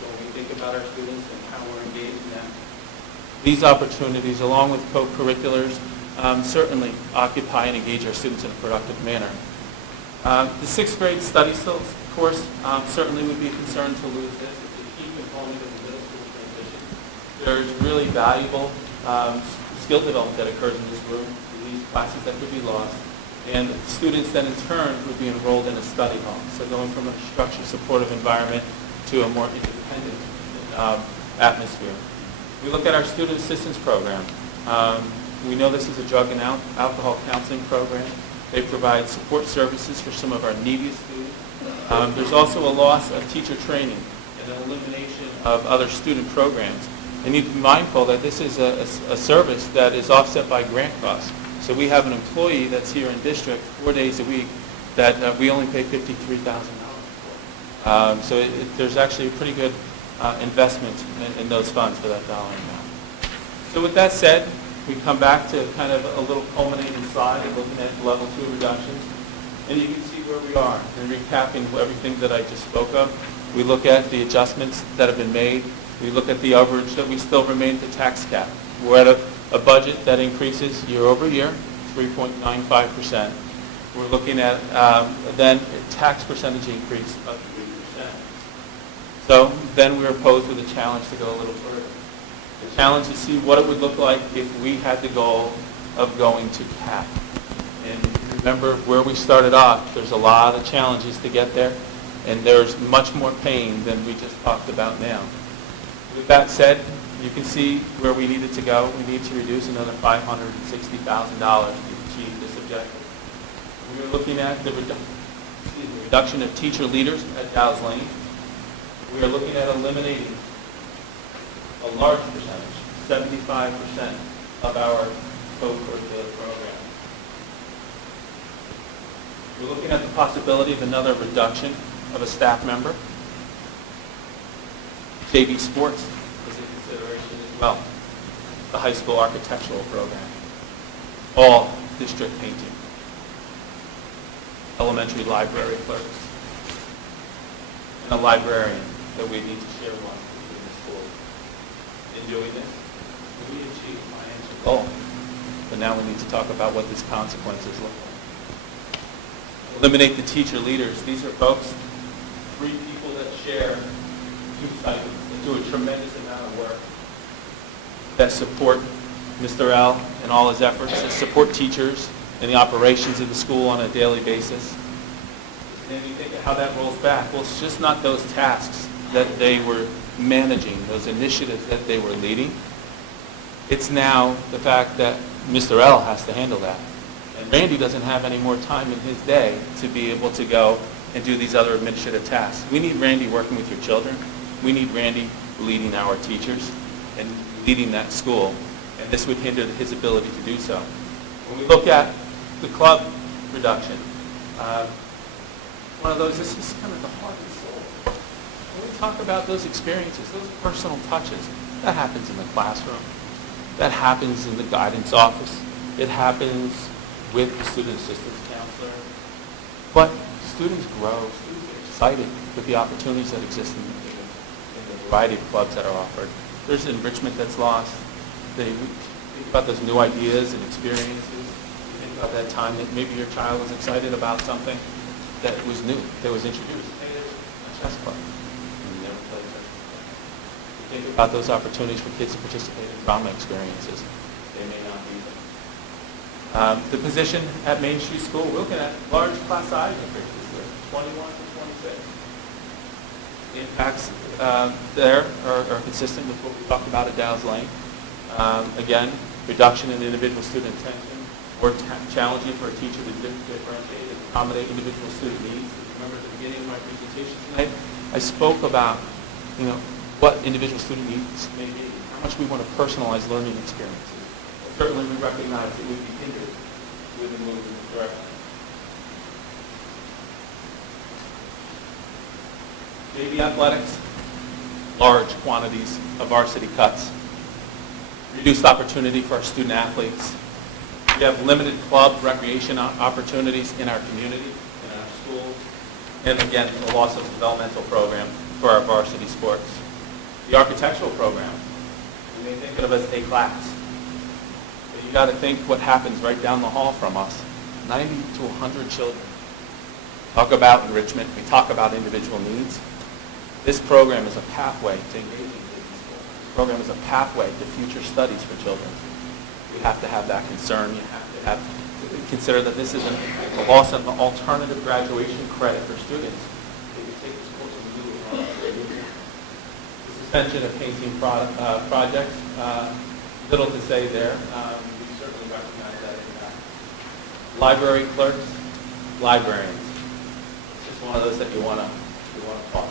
So when we think about our students and how we're engaging them, these opportunities, along with co-curriculars, certainly occupy and engage our students in a productive manner. The 6th grade study skills course certainly would be a concern to lose this. It's a key component of the middle school transition. There's really valuable skill development that occurs in this room, these classes that could be lost. And students then in turn would be enrolled in a study hall. So going from a structured, supportive environment to a more independent atmosphere. We look at our student assistance program. We know this is a drug and alcohol counseling program. They provide support services for some of our neediest students. There's also a loss of teacher training and an elimination of other student programs. And you need to be mindful that this is a service that is offset by grant costs. So we have an employee that's here in district 4 days a week that we only pay $53,000 for. So there's actually a pretty good investment in those funds for that dollar amount. So with that said, we come back to kind of a little culminating slide and looking at level 2 reductions. And you can see where we are. And recapping everything that I just spoke of, we look at the adjustments that have been made. We look at the overage that we still remain at the tax cap. We're at a budget that increases year over year, 3.95%. We're looking at then a tax percentage increase of 3%. So then we're posed with a challenge to go a little further. The challenge to see what it would look like if we had the goal of going to cap. And remember where we started off, there's a lot of challenges to get there, and there's much more pain than we just talked about now. With that said, you can see where we needed to go. We need to reduce another $560,000 to achieve this objective. We are looking at the reduction of teacher leaders at Dow's Lane. We are looking at eliminating a large percentage, 75% of our co-curricular program. We're looking at the possibility of another reduction of a staff member. JV sports is a consideration as well. The high school architectural program. All district painting. Elementary library clerks. And a librarian that we need to share one in the school. In doing this, we achieve a financial goal. But now we need to talk about what these consequences look like. Eliminate the teacher leaders. These are folks, 3 people that share 2 stipends, that do a tremendous amount of work, that support Mr. L and all his efforts, to support teachers and the operations of the school on a daily basis. And you think of how that rolls back. Well, it's just not those tasks that they were managing, those initiatives that they were leading. It's now the fact that Mr. L has to handle that. And Randy doesn't have any more time in his day to be able to go and do these other administrative tasks. We need Randy working with your children. We need Randy leading our teachers and leading that school. And this would hinder his ability to do so. When we look at the club reduction, one of those, this is kind of the heart and soul. When we talk about those experiences, those personal touches, that happens in the classroom. That happens in the guidance office. It happens with the student assistance counselor. But students grow, students get excited with the opportunities that exist in the variety of clubs that are offered. There's enrichment that's lost. They think about those new ideas and experiences. You think about that time that maybe your child was excited about something that was new, that was introduced. Hey, there's a chess club. You never played chess club. You think about those opportunities for kids to participate in drama experiences. They may not be there. The position at Main Street School, we're looking at large class size increases. 21 to 26. The impacts there are consistent with what we talked about at Dow's Lane. Again, reduction in individual student attention, more challenging for a teacher to differentiate and accommodate individual student needs. Remember at the beginning of my presentation tonight, I spoke about, what individual student needs may be, how much we want to personalize learning experiences. Certainly we recognize that we'd be hindered with a move in this direction. JV athletics, large quantities of varsity cuts, reduced opportunity for our student athletes. We have limited club recreation opportunities in our community, in our schools, and again, the loss of developmental program for our varsity sports. The architectural program, you may think of it as a class, but you got to think what happens right down the hall from us. 90 to 100 children. Talk about enrichment, we talk about individual needs. This program is a pathway to engaging business school. This program is a pathway to future studies for children. We have to have that concern. You have to consider that this isn't a loss of an alternative graduation credit for students. If you take this course and move on, the suspension of painting projects, little to say there. We certainly recognize that impact. Library clerks, librarians. It's just one of those that you want to talk.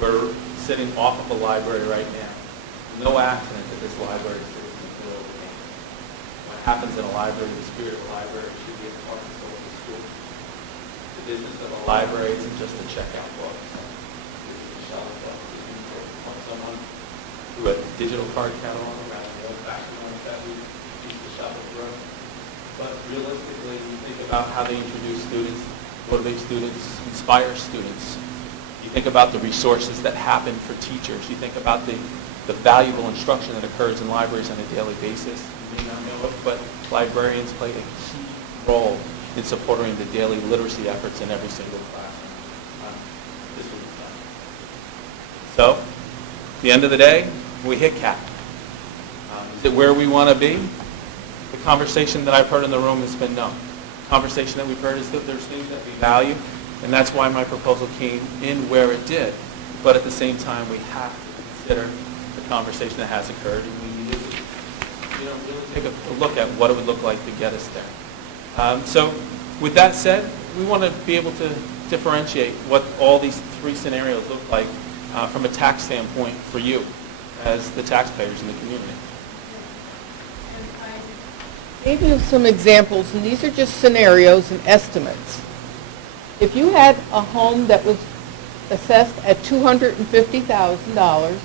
We're sitting off of a library right now. No accident that this library sits in the middle of the game. What happens in a library, the spirit of the library should be a part of the soul of the school. The business of a library isn't just a checkout book. It's a shelf book. You someone who a digital card catalog around the old-fashioned ones that we used to shop at the road. But realistically, you think about how they introduce students, motivate students, inspire students. You think about the resources that happen for teachers. You think about the valuable instruction that occurs in libraries on a daily basis. You may not know it, but librarians play a key role in supporting the daily literacy efforts in every single classroom. This will be done. So, at the end of the day, we hit cap. Is it where we want to be? The conversation that I've heard in the room has been no. The conversation that we've heard is that there's things that we value, and that's why my proposal came in where it did. But at the same time, we have to consider the conversation that has occurred, and we need to really take a look at what it would look like to get us there. So with that said, we want to be able to differentiate what all these three scenarios look like from a tax standpoint for you as the taxpayers in the community. I gave you some examples, and these are just scenarios and estimates. If you had a home that was assessed at $250,000,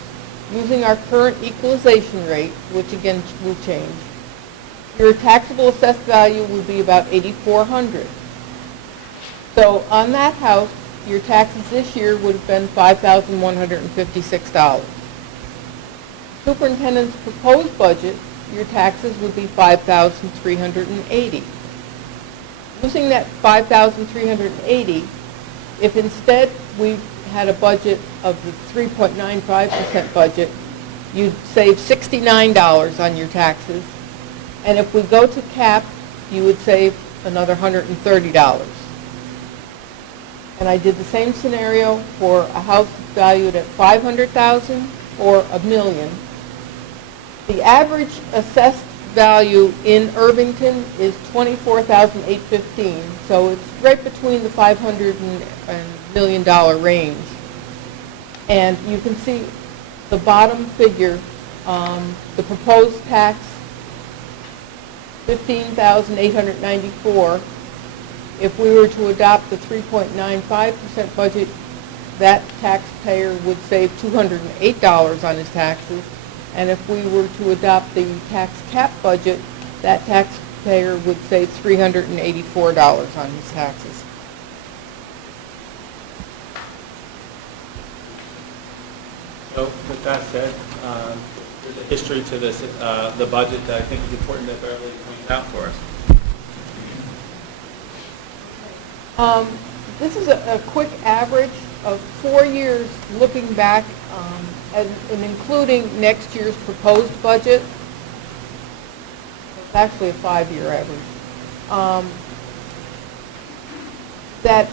using our current equalization rate, which again will change, your taxable assessed value would be about $8,400. So on that house, your taxes this year would have been $5,156. Superintendent's proposed budget, your taxes would be $5,380. Using that $5,380, if instead we had a budget of the 3.95% budget, you'd save $69 on your taxes. And if we go to cap, you would save another $130. And I did the same scenario for a house valued at $500,000 or $1 million. The average assessed value in Irvington is $24,815, so it's right between the $500 and $1 million range. And you can see the bottom figure, the proposed tax, $15,894. If we were to adopt the 3.95% budget, that taxpayer would save $208 on his taxes. And if we were to adopt the tax cap budget, that taxpayer would save $384 on his taxes. So with that said, there's a history to this, the budget that I think is important that Beverly points out for us. This is a quick average of 4 years looking back and including next year's proposed budget. It's actually a 5-year average. That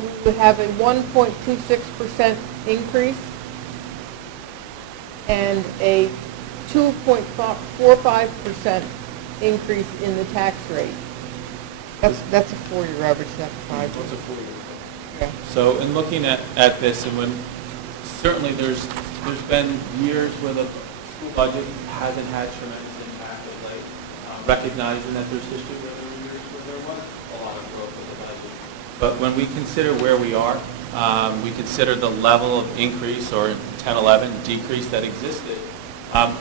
we would have a 1.26% increase and a 2.45% increase in the tax rate. That's a 4-year average, not a 5-year. What's a 4-year? Yeah. So in looking at this, and when, certainly there's been years where the school budget hasn't had tremendous impact of late, recognizing that there's history where there were years where there was a lot of growth of the budget. But when we consider where we are, we consider the level of increase or 10-11 decrease that existed,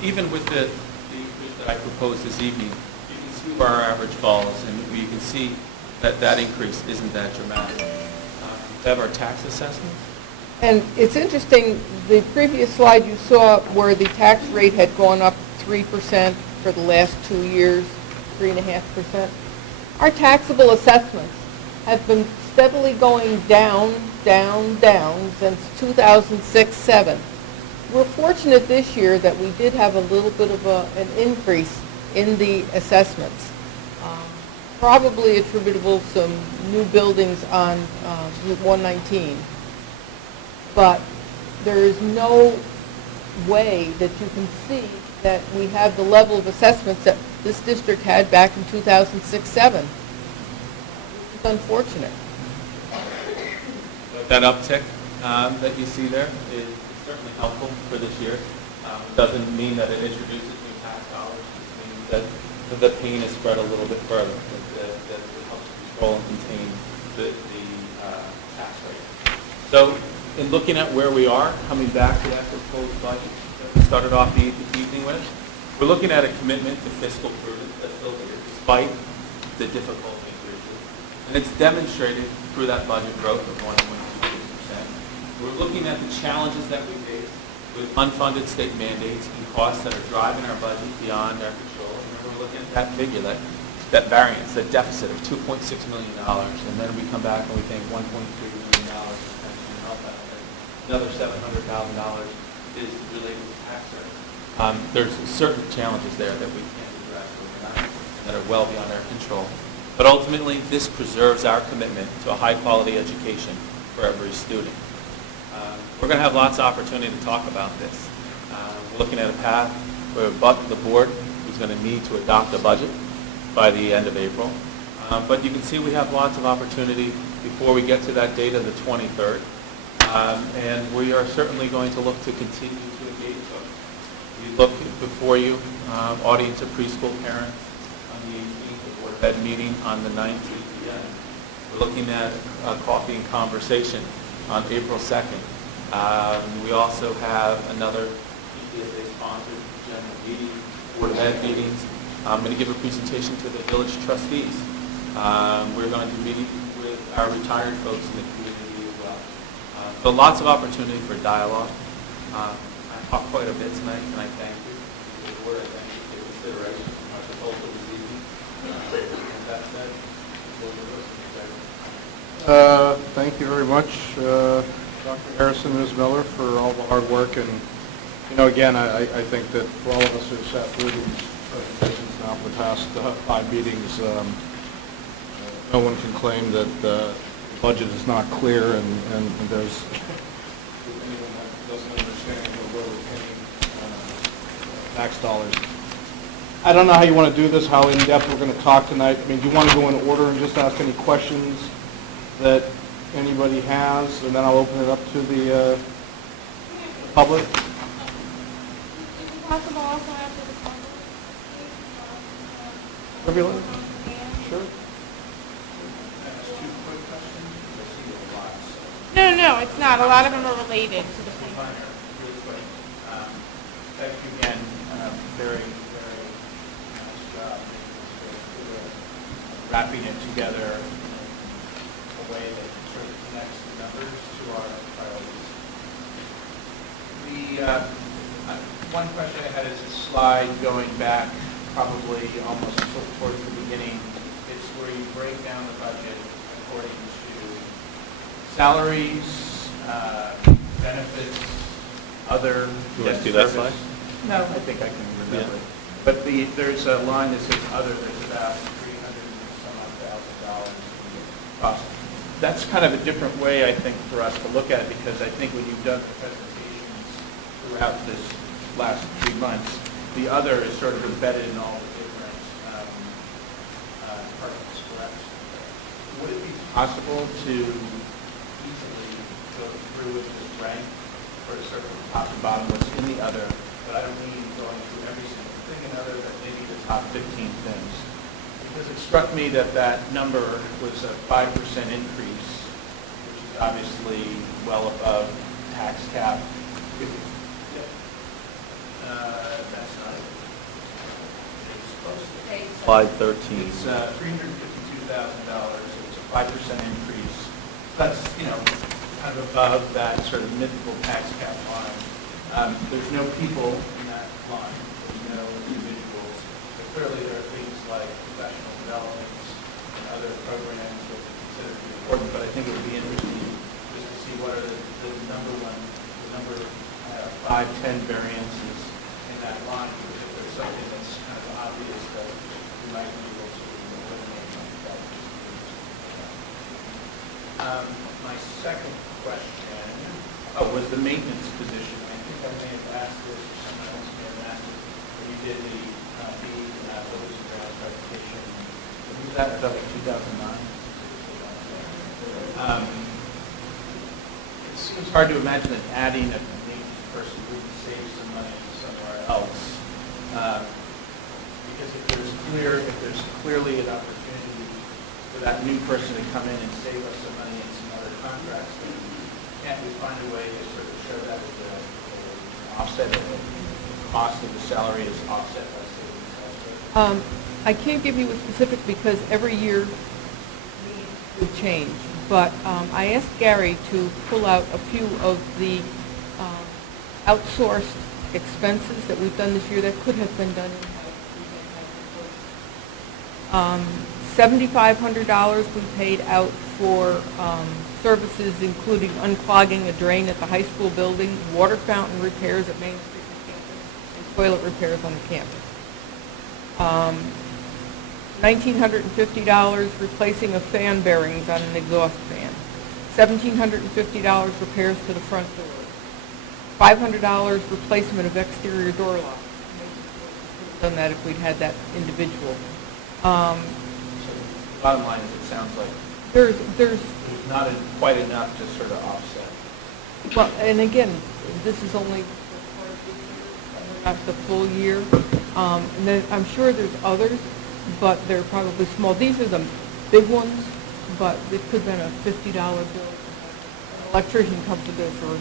even with the increase that I proposed this evening, you can see where our average falls, and you can see that that increase isn't that dramatic. We have our tax assessments. And it's interesting, the previous slide you saw where the tax rate had gone up 3% for the last 2 years, 3.5%. Our taxable assessments have been steadily going down, down, down since 2006-07. We're fortunate this year that we did have a little bit of an increase in the assessments, probably attributable to some new buildings on Route 119. But there is no way that you can see that we have the level of assessments that this district had back in 2006-07. It's unfortunate. That uptick that you see there is certainly helpful for this year. It doesn't mean that it introduces new tax dollars. It means that the pain is spread a little bit further, that it helps control and contain the tax rate. So in looking at where we are, coming back to that proposed budget that we started off the evening with, we're looking at a commitment to fiscal prudence that's still here, despite the difficult increases. And it's demonstrated through that budget growth of 1.26%. We're looking at the challenges that we face with unfunded state mandates and costs that are driving our budget beyond our control. And we're looking at that figure, that variance, that deficit of $2.6 million. And then we come back and we think $1.3 million is pension health benefit. Another $700,000 is related to tax rates. There's certain challenges there that we can't address overnight that are well beyond our control. But ultimately, this preserves our commitment to a high-quality education for every student. We're going to have lots of opportunity to talk about this. We're looking at a path where the board is going to need to adopt a budget by the end of April. But you can see we have lots of opportunity before we get to that date of the 23rd. And we are certainly going to look to continue to engage folks. We look before you, audience of preschool parents on the 18th, the Board of Ed meeting on the 19th. We're looking at a coffee and conversation on April 2nd. We also have another PTSA-sponsored general meeting, Board of Ed meetings. I'm going to give a presentation to the village trustees. We're going to be meeting with our retired folks in the community as well. So lots of opportunity for dialogue. I talked quite a bit tonight, and I thank you for the board. I thank you for your consideration of my proposal this evening. And that said, Thank you very much, Dr. Harrison, Ms. Miller, for all the hard work. And, you know, again, I think that for all of us who have sat through these presentations now for the past 5 meetings, no one can claim that the budget is not clear and there's anyone that doesn't understand where we're paying tax dollars. I don't know how you want to do this, how in-depth we're going to talk tonight. I mean, do you want to go in order and just ask any questions that anybody has, and then I'll open it up to the public? Is it possible also after the public? Everyone? Sure. No, it's not. A lot of them are related to the same. Really quick. Thank you again. Very, very nice job. Wrapping it together in a way that sort of connects the numbers to our priorities. One question I had is a slide going back probably almost towards the beginning. It's where you break down the budget according to salaries, benefits, other You want debt to do that service. slide? No, I think I can remember it. But there's a line that says other, there's about $300,000 in cost. that's kind of a different way, I think, for us to look at it, because I think when you've done the presentations throughout this last 3 months, the other is sort of embedded in all the different departments, correct? Would it be possible to easily go through and just rank for a certain top and bottom what's in the other, but I don't mean going through every single thing in other, but maybe the top 15 things? Because it struck me that that number was a 5% increase, which is obviously well above tax cap. That's not it. It's close to Slide 13. It's $352,000. It's a 5% increase. That's, kind of above that sort of mythical tax cap line. There's no people in that line. There's no individuals. But clearly there are things like professional development and other programs that are considered to be important. But I think it would be interesting just to see what are the number 5, 10 variances in that line. Because if there's something that's kind of obvious that we might be able to eliminate that. My second question was the maintenance position. I think I may have asked this, or someone else may have asked it, when you did the village and grounds presentation. When was that? I thought like 2009. It seems hard to imagine that adding a maintenance person wouldn't save some money somewhere else. Because if there's clearly an opportunity for that new person to come in and save us some money in some other contracts, then can't we find a way to sort of show that as an offset of the cost of the salary is offset by savings elsewhere? I can't give you a specific because every year needs would change. But I asked Gary to pull out a few of the outsourced expenses that we've done this year that could have been done in-house. $7,500 we paid out for services including unclogging a drain at the high school building, water fountain repairs at Main Street campus, and toilet repairs on the campus. $1,950 replacing of fan bearings on an exhaust fan. $1,750 repairs to the front door. $500 replacement of exterior door locks. We could have done that if we'd had that individual. So the bottom line is it sounds like There's not quite enough to sort of offset. well, and again, this is only for part of the year, not the full year. And then I'm sure there's others, but they're probably small. These are the big ones, but it could have been a $50 bill. An electrician comes to this, or $200.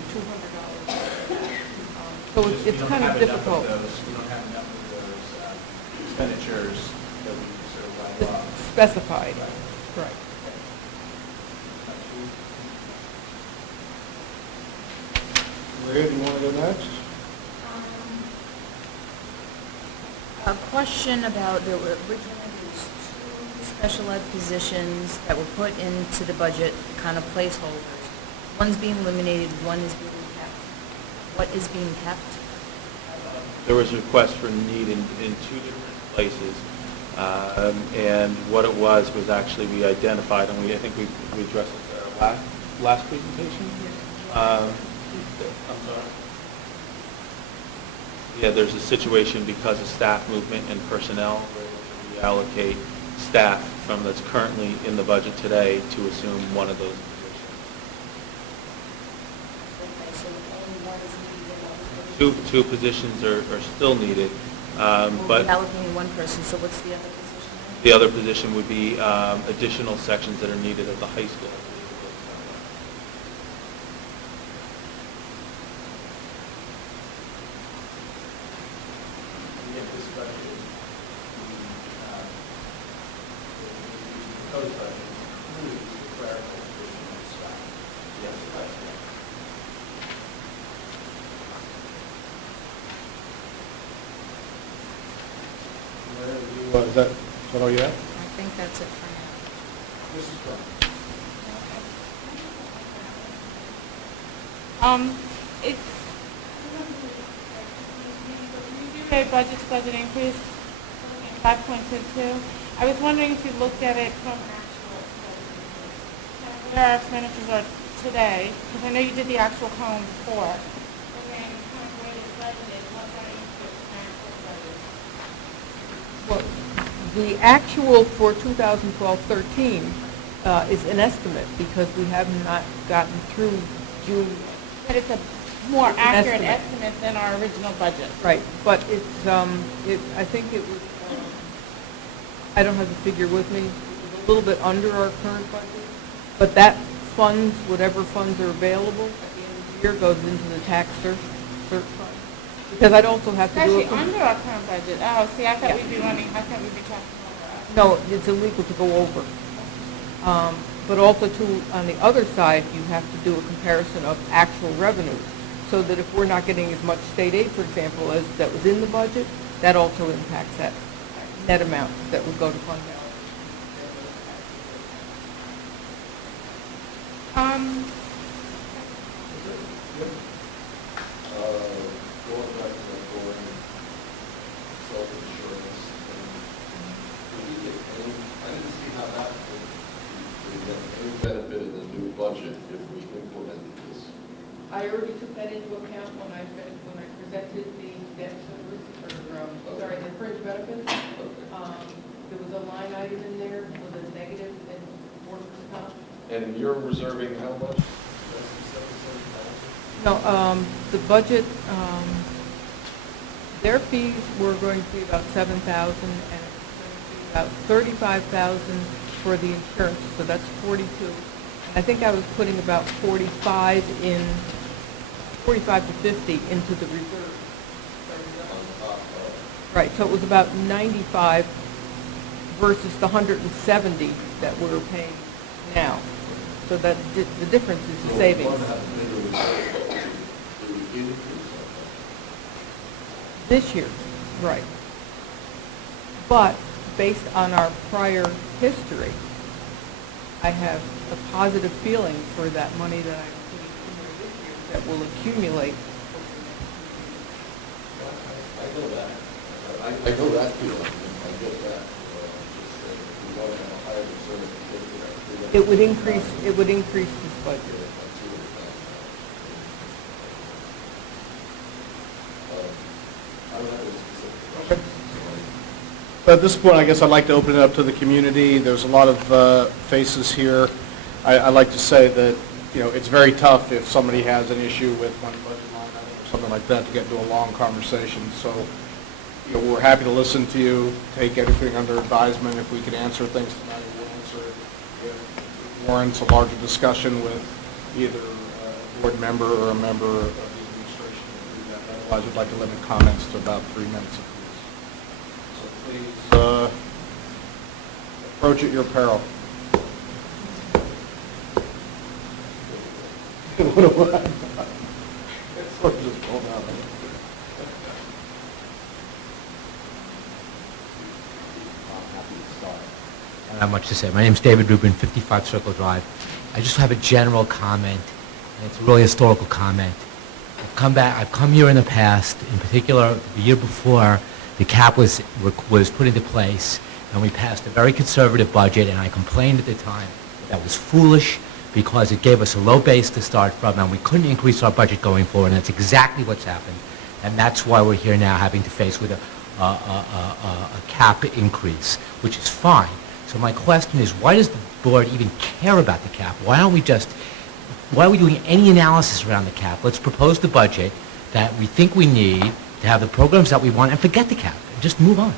So it's kind of difficult. We don't have enough of those expenditures that we can sort of write off. Specified, right. Maria, do you want to go next? A question about, there were originally two special ed positions that were put into the budget, kind of placeholders. One's being eliminated, one is being kept. What is being kept? There was a request for need in 2 different places. And what it was actually we identified, and I think we addressed it at our last presentation. I'm sorry. Yeah, there's a situation because of staff movement and personnel, where we allocate staff from that's currently in the budget today to assume one of those positions. Okay, so only one is needed. Two positions are still needed, We'll but be allocating one person, so what's the other position? the other position would be additional sections that are needed at the high school. If this budget, the proposed budget includes the clerical position of staff. Yes, it does. Is that all you have? I think that's it for now. Mrs. Brown? It's, we do a budget increase, 5.22. I was wondering if you looked at it from actual. our expenditures are today, because I know you did the actual column before, and then kind of where this budget is, what that equals actual budget. Well, the actual for 2012-13 is an estimate because we have not gotten through June. But it's a more It's an accurate estimate. estimate than our original budget. Right, but it's, I think it was, I don't have the figure with me, it was a little bit under our current budget, but that funds, whatever funds are available at the end of the year goes into the tax cert fund. Because I'd also have It's to do actually under our current budget. Oh, see, I thought Yeah. we'd be running, I thought we'd be talking about that. No, it's illegal to go over. But also too, on the other side, you have to do a comparison of actual revenues. So that if we're not getting as much state aid, for example, as that was in the budget, that also impacts that net amount that would go to fund balance. Going back to that boring self-insurance, and do we get any, I didn't see how that would get any benefit in the new budget if we implemented this. I already took that into account when I presented the debt service, the fringe benefits. There was a line item in there with a negative in workers' comp. And you're reserving how much? No, the budget, their fees were going to be about $7,000, and it's going to be about $35,000 for the insurance, so that's 42. And I think I was putting about 45 to 50 into the reserve. Right, so it was about 95 versus the 170 that we're paying now. So that the difference is the savings. This year, right. But based on our prior history, I have a positive feeling for that money that I'm putting in there this year that will accumulate. I know that. I know that feeling, I get that. Just that we want to have a higher reserve. It would increase this budget. At this point, I guess I'd like to open it up to the community. There's a lot of faces here. I'd like to say that, it's very tough if somebody has an issue with one budget line item or something like that to get into a long conversation. So, we're happy to listen to you, take everything under advisement. If we can answer things tonight, we'll answer it. If it warrants a larger discussion with either a board member or a member of the administration, we'll do that. Otherwise, we'd like to limit comments to about 3 minutes apiece. So please approach at your peril. What? It's sort of just pulled out. I don't have much to say. My name's David Rubin, 55 Circle Drive. I just have a general comment, and it's a really historical comment. I've come here in the past, in particular the year before, the cap was put into place, and we passed a very conservative budget, and I complained at the time that was foolish because it gave us a low base to start from, and we couldn't increase our budget going forward, and that's exactly what's happened. And that's why we're here now having to face with a cap increase, which is fine. So my question is, why does the board even care about the cap? Why are we doing any analysis around the cap? Let's propose the budget that we think we need to have the programs that we want and forget the cap and just move on.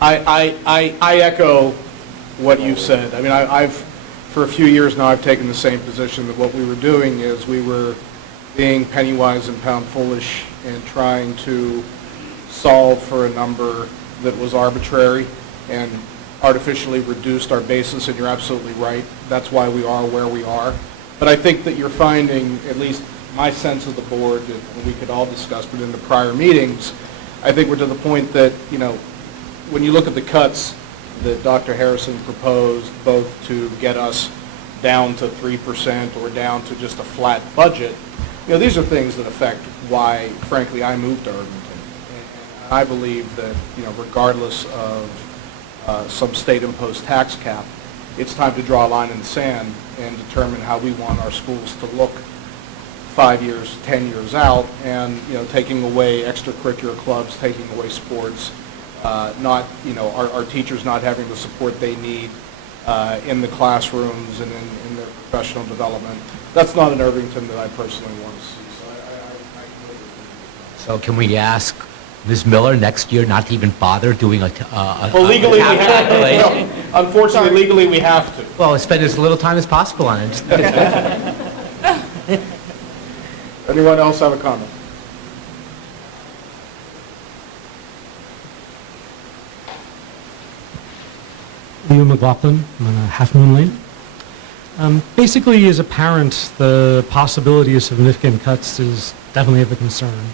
I echo what you said. I mean, I've for a few years now, I've taken the same position that what we were doing is we were being penny wise and pound foolish and trying to solve for a number that was arbitrary and artificially reduced our basis, and you're absolutely right. That's why we are where we are. But I think that you're finding, at least my sense of the board, and we could all discuss, but in the prior meetings, I think we're to the point that, when you look at the cuts that Dr. Harrison proposed, both to get us down to 3% or down to just a flat budget, these are things that affect why, frankly, I moved to Irvington. And I believe that, regardless of some state-imposed tax cap, it's time to draw a line in the sand and determine how we want our schools to look 5 years, 10 years out, and, taking away extracurricular clubs, taking away sports, not, our teachers not having the support they need in the classrooms and in their professional development. That's not an Irvington that I personally want to see, so I completely agree. So can we ask Ms. Miller next year not to even bother doing a Well, legally, we have calculation? to. Unfortunately, legally, we have to. Well, spend as little time as possible on it. Anyone else have a comment? Leo McLaughlin, I'm on Half Moon Lane. Basically, as a parent, the possibility of significant cuts is definitely of a concern.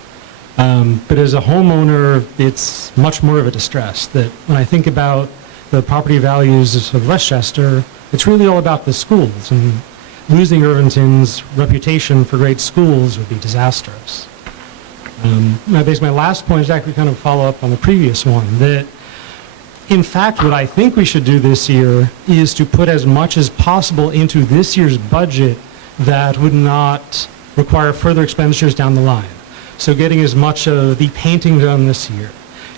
But as a homeowner, it's much more of a distress that when I think about the property values of Westchester, it's really all about the schools, and losing Irvington's reputation for great schools would be disastrous. My last point is actually kind of follow up on the previous one, that in fact, what I think we should do this year is to put as much as possible into this year's budget that would not require further expenditures down the line. So getting as much of the painting done this year,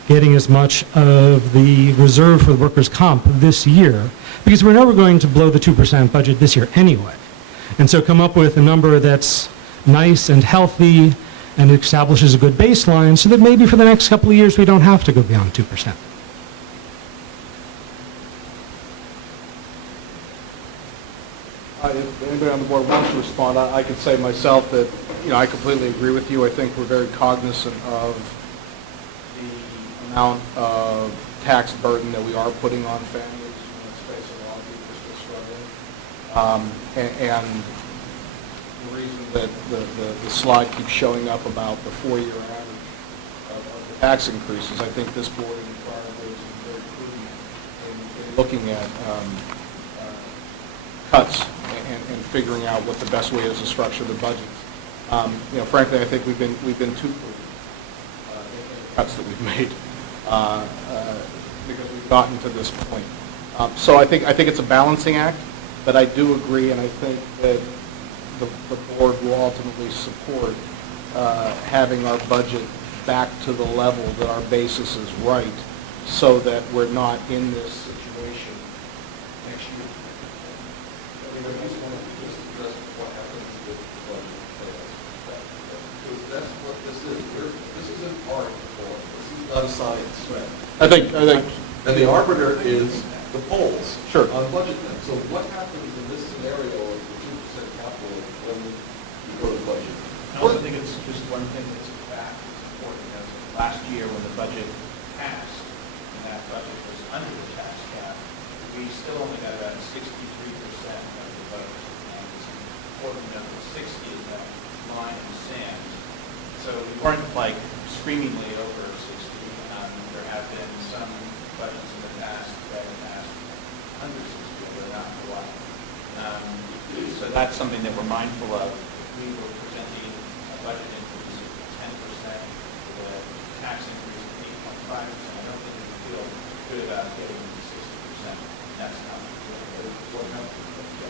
getting as much of the reserve for the workers' comp this year, because we're never going to blow the 2% budget this year anyway. And so come up with a number that's nice and healthy and establishes a good baseline so that maybe for the next couple of years we don't have to go beyond 2%. If anybody on the board wants to respond, I could say myself that, I completely agree with you. I think we're very cognizant of the amount of tax burden that we are putting on families. Let's face it, a lot of people are still struggling. And the reason that the slide keeps showing up about the 4-year average of the tax increases, I think this board in prior years is very prudent in looking at cuts and figuring out what the best way is to structure the budget. Frankly, I think we've been too prudent in the cuts that we've made because we've gotten to this point. So I think it's a balancing act, but I do agree, and I think that the board will ultimately support having our budget back to the level that our basis is right, so that we're not in this situation next year. I just want to just address what happens with the budget because that's what this is. This is an art form. This is not a science. Right. I think. And the arbiter is the polls. Sure. On budget then. So what happens in this scenario of the 2% capital when you go to budget? I also think it's just one thing that's important. Last year when the budget passed, and that budget was under the tax cap, we still only got about 63% of the vote. And it's important to note that 60 is that line in the sand. So we weren't like screamingly over 60. There have been some budgets in the past that have passed under 60, but not quite. So that's something that we're mindful of. We were presenting a budget increase of 10%, with a tax increase of 8.5%. I don't think we feel good about getting to 60%. That's not good.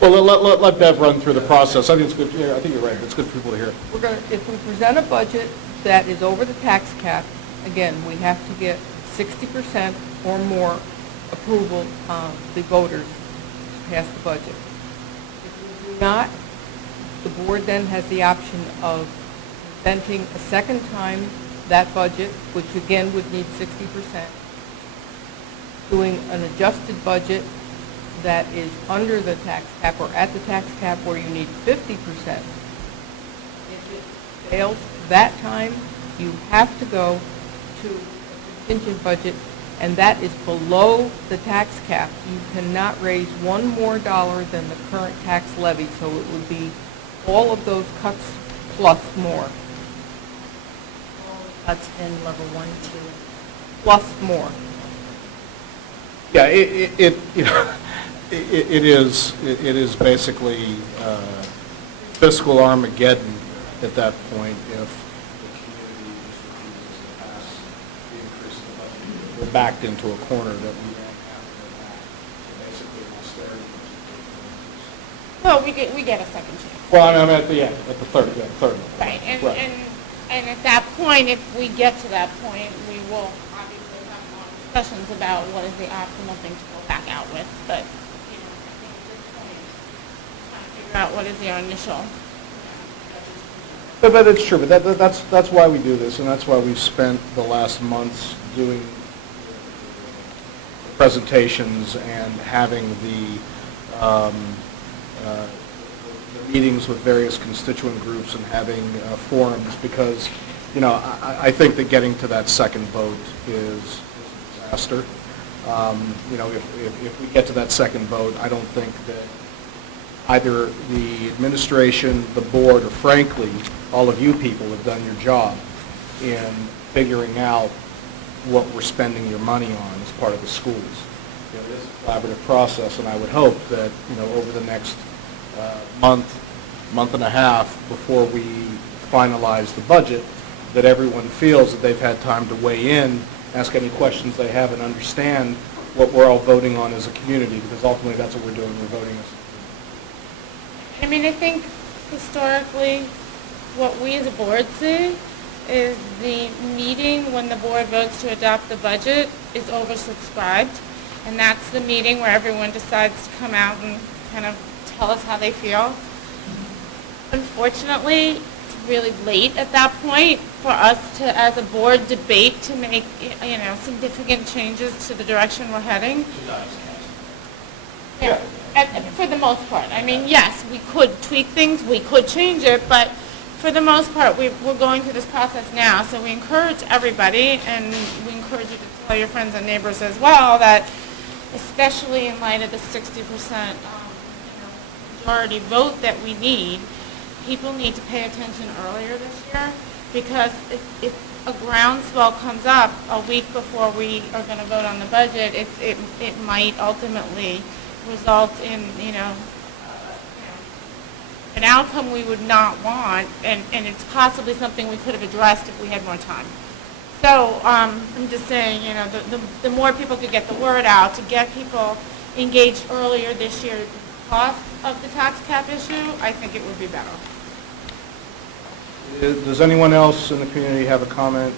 Well, let Bev run through the process. I think it's good. I think you're right. It's good for people to hear. If we present a budget that is over the tax cap, again, we have to get 60% or more approval of the voters to pass the budget. If we do not, the board then has the option of presenting a second time that budget, which again would need 60%, doing an adjusted budget that is under the tax cap or at the tax cap where you need 50%. If it fails that time, you have to go to a contingent budget, and that is below the tax cap. You cannot raise one more dollar than the current tax levy, so it would be all of those cuts plus more. Cuts in level 1, 2. Plus more. Yeah, it is basically fiscal Armageddon at that point if the community refuses to pass the increase in the budget. We're backed into a corner that we don't have to go back. So basically, an austerity measure. So we get a second chance. Well, I'm at the end, at the third. Right, Right. and at that point, if we get to that point, we will obviously have more discussions about what is the optimal thing to go back out with, but, you know, I think at this point, trying to figure out what is your initial. But it's true, but that's why we do this, and that's why we've spent the last months doing presentations and having the meetings with various constituent groups and having forums, because, you know, I think that getting to that second vote is a disaster. You know, if we get to that second vote, I don't think that either the administration, the board, or frankly, all of you people have done your job in figuring out what we're spending your money on as part of the schools. You know, it is a collaborative process, and I would hope that, you know, over the next month and a half before we finalize the budget, that everyone feels that they've had time to weigh in, ask any questions they have, and understand what we're all voting on as a community, because ultimately that's what we're doing, we're voting as a community. I mean, I think historically, what we as a board see is the meeting when the board votes to adopt the budget is oversubscribed, and that's the meeting where everyone decides to come out and kind of tell us how they feel. Unfortunately, it's really late at that point for us to, as a board, debate to make, you know, significant changes to the direction we're heading. Yeah, for the most part. I mean, yes, we could tweak things, we could change it, but for the most part, we're going through this process now, so we encourage everybody, and we encourage you to tell your friends and neighbors as well, that especially in light of the 60% majority vote that we need, people need to pay attention earlier this year, because if a groundswell comes up a week before we are going to vote on the budget, it might ultimately result in, you know, an outcome we would not want, and it's possibly something we could have addressed if we had more time. So I'm just saying, you know, the more people could get the word out, to get people engaged earlier this year because of the tax cap issue, I think it would be better. Does anyone else in the community have a comment?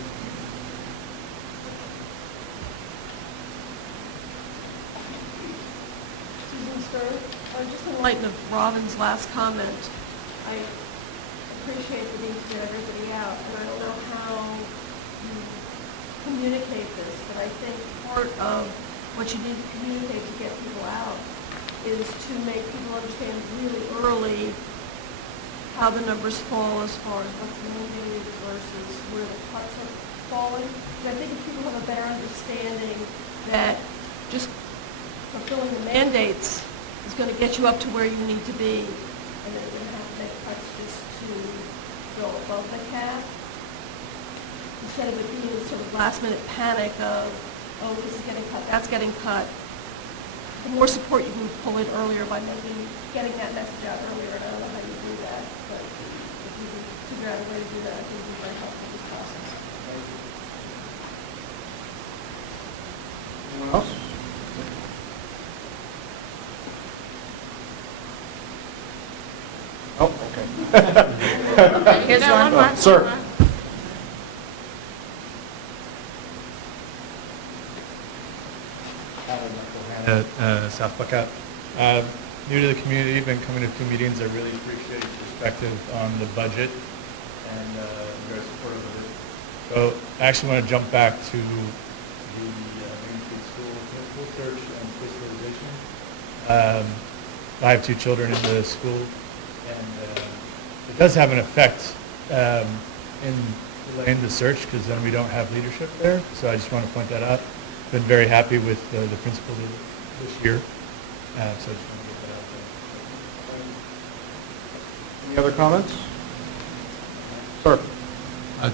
Susan Stern, just in light of Robin's last comment, I appreciate the need to get everybody out, and I don't know how you communicate this, but I think part of what you need to communicate to get people out is to make people understand really early how the numbers fall as far as what's mandated versus where the cuts are falling. And I think if people have a better understanding that just fulfilling the mandates is going to get you up to where you need to be, and then you're going to have to make cuts just to go above the cap, instead of it being a sort of last-minute panic of, oh, this is getting cut, that's getting cut. The more support you can pull in earlier by getting that message out earlier, and I don't know how you do that, but if you can figure out a way to do that, I think it would be very helpful in this process. Anyone else? Oh, okay. Here's one. Sir. At South Buckout. New to the community, been coming to a few meetings. I really appreciate your perspective on the budget and very supportive of it. So I actually want to jump back to the Main Street School principal search and fiscalization. I have 2 children in the school, and it does have an effect in delaying the search, because then we don't have leadership there. So I just want to point that out. Been very happy with the principal this year, so I just want to get that out there. Any other comments? Sir.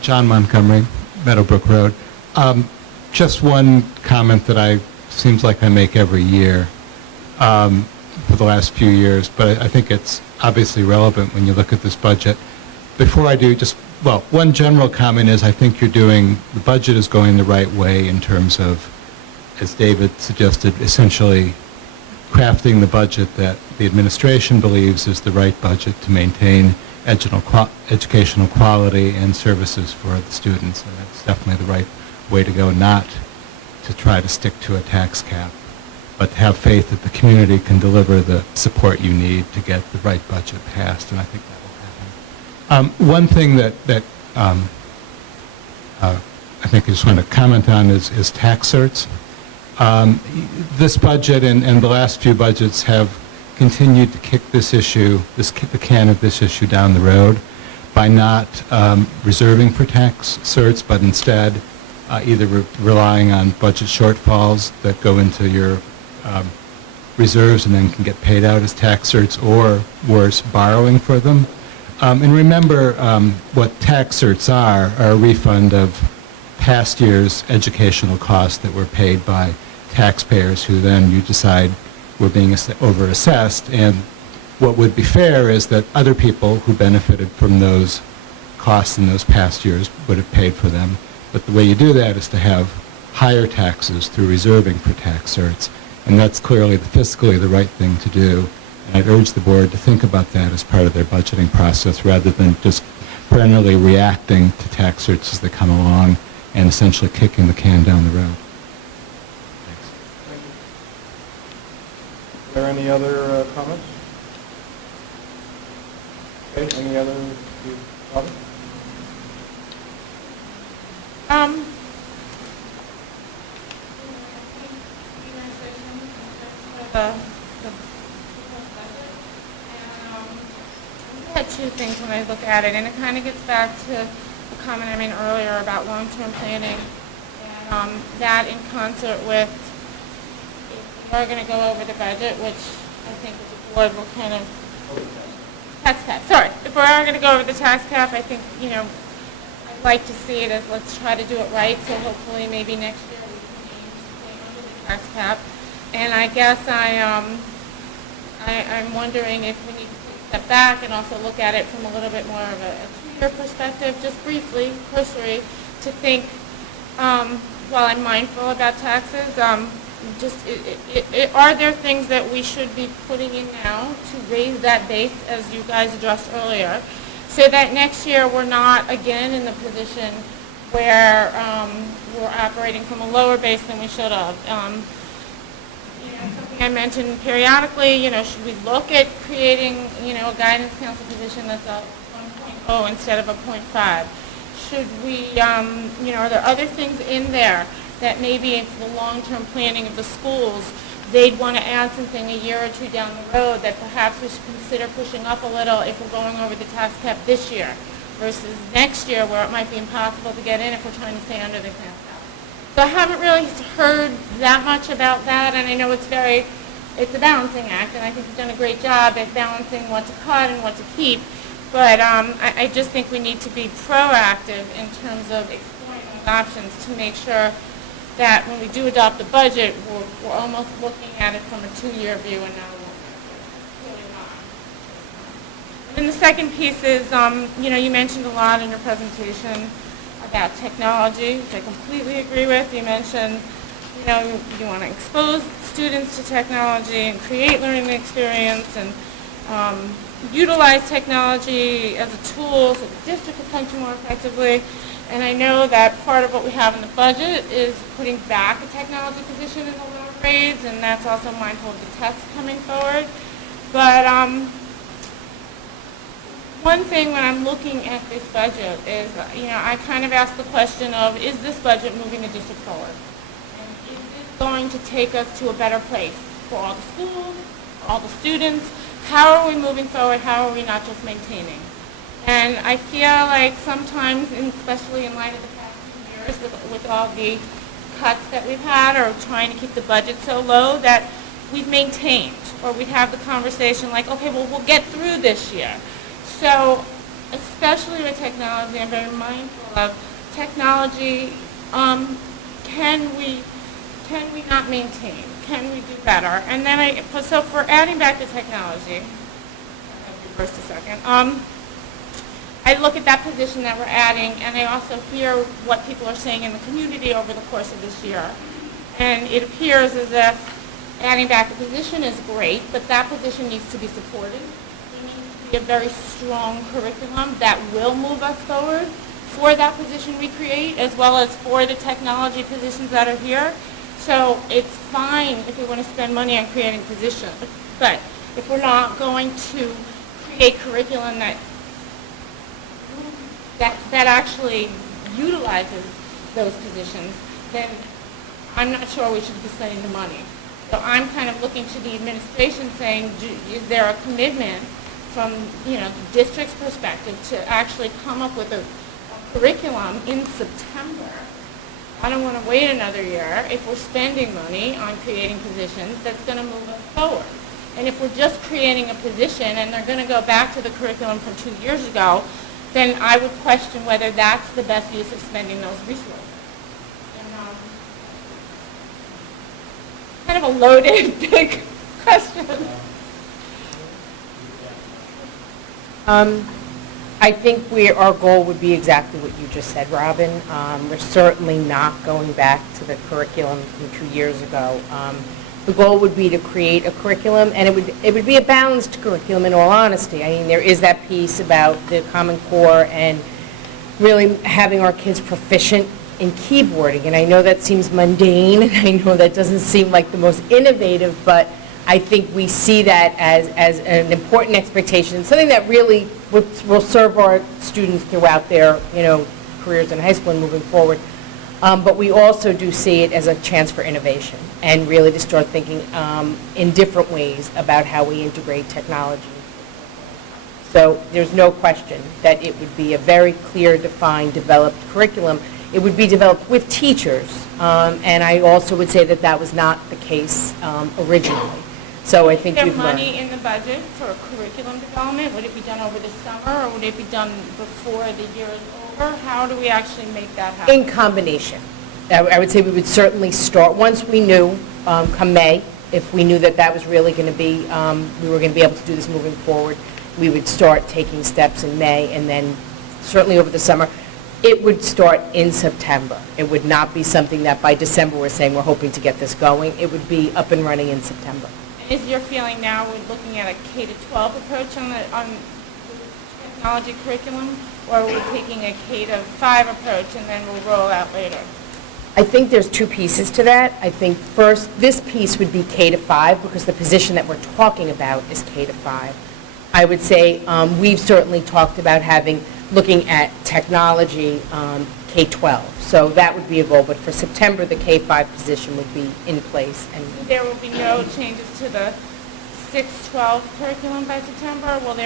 John Montgomery, Meadowbrook Road. Just one comment that seems like I make every year for the last few years, but I think it's obviously relevant when you look at this budget. Before I do, one general comment is I think the budget is going the right way in terms of, as David suggested, essentially crafting the budget that the administration believes is the right budget to maintain educational quality and services for the students. And that's definitely the right way to go, not to try to stick to a tax cap, but to have faith that the community can deliver the support you need to get the right budget passed, and I think that will happen. One thing that I think I just want to comment on is tax certs. This budget and the last few budgets have continued to kick this issue, the can of this issue down the road by not reserving for tax certs, but instead either relying on budget shortfalls that go into your reserves and then can get paid out as tax certs, or worse, borrowing for them. And remember, what tax certs are a refund of past year's educational costs that were paid by taxpayers who then you decide were being over-assessed. And what would be fair is that other people who benefited from those costs in those past years would have paid for them. But the way you do that is to have higher taxes through reserving for tax certs. And that's clearly fiscally the right thing to do. And I'd urge the board to think about that as part of their budgeting process rather than just perennially reacting to tax certs as they come along and essentially kicking the can down the road. Are there any other comments? Okay, any other comments? I had two things when I look at it, and it kind of gets back to the comment I made earlier about long-term planning, and that in concert with, if we are going to go over the budget, which I think as a board will kind of, tax cap, sorry, if we are going to go over the tax cap, I think, I'd like to see it as let's try to do it right, so hopefully maybe next year we can aim to stay under the tax cap. And I guess I'm wondering if we need to take a step back and also look at it from a little bit more of a two-year perspective, just briefly, cursory, to think, while I'm mindful about taxes, are there things that we should be putting in now to raise that base, as you guys addressed earlier, so that next year we're not again in the position where we're operating from a lower base than we should have. Something I mentioned periodically, should we look at creating, a guidance council position that's a 1.0 instead of a 0.5? Should we, are there other things in there that maybe for the long-term planning of the schools, they'd want to add something a year or two down the road that perhaps we should consider pushing up a little if we're going over the tax cap this year versus next year where it might be impossible to get in if we're trying to stay under the tax cap. So I haven't really heard that much about that, and I know it's a balancing act, and I think you've done a great job at balancing what to cut and what to keep, but I just think we need to be proactive in terms of exploring those options to make sure that when we do adopt the budget, we're almost looking at it from a two-year view and not a one-year view. And then the second piece is, you mentioned a lot in your presentation about technology, which I completely agree with. You mentioned, you want to expose students to technology and create learning experience and utilize technology as a tool so the district can function more effectively. And I know that part of what we have in the budget is putting back a technology position in the lower grades, and that's also mindful of the tests coming forward. But one thing when I'm looking at this budget is, I kind of ask the question of, is this budget moving the district forward? And is this going to take us to a better place for all the schools, for all the students? How are we moving forward? How are we not just maintaining? And I feel like sometimes, especially in light of the past few years with all the cuts that we've had or trying to keep the budget so low, that we've maintained, or we'd have the conversation like, okay, well, we'll get through this year. So, especially with technology, I'm very mindful of technology. Can we not maintain? Can we do better? And then so for adding back the technology, I'll reverse a second. I look at that position that we're adding, and I also hear what people are saying in the community over the course of this year. And it appears as if adding back a position is great, but that position needs to be supported. There needs to be a very strong curriculum that will move us forward for that position we create, as well as for the technology positions that are here. So it's fine if we want to spend money on creating positions, but if we're not going to create curriculum that actually utilizes those positions, then I'm not sure we should be spending the money. So I'm kind of looking to the administration saying, is there a commitment from, the district's perspective to actually come up with a curriculum in September? I don't want to wait another year if we're spending money on creating positions that's going to move us forward. And if we're just creating a position and they're going to go back to the curriculum from 2 years ago, then I would question whether that's the best use of spending those resources. And, kind of a loaded, big question. I think our goal would be exactly what you just said, Robin. We're certainly not going back to the curriculum from 2 years ago. The goal would be to create a curriculum, and it would be a balanced curriculum in all honesty. I mean, there is that piece about the Common Core and really having our kids proficient in keyboarding, and I know that seems mundane, and I know that doesn't seem like the most innovative, but I think we see that as an important expectation, something that really will serve our students throughout their, careers in high school and moving forward. But we also do see it as a chance for innovation and really to start thinking in different ways about how we integrate technology. So there's no question that it would be a very clear, defined, developed curriculum. It would be developed with teachers, and I also would say that was not the case originally. So I think Is we've there learned. money in the budget for curriculum development? Would it be done over the summer, or would it be done before the year is over? How do we actually make that happen? In combination. I would say we would certainly start, once we knew, come May, if we knew that was really going to be, we were going to be able to do this moving forward, we would start taking steps in May, and then certainly over the summer. It would start in September. It would not be something that by December we're saying we're hoping to get this going. It would be up and running in September. Is your feeling now we're looking at a K-12 approach on technology curriculum, or are we taking a K-5 approach and then we'll roll out later? I think there's two pieces to that. I think first, this piece would be K-5 because the position that we're talking about is K-5. I would say we've certainly talked about looking at technology K-12. So that would be a goal, but for September, the K-5 position would be in place. And there will be no changes to the 6-12 curriculum by September? Will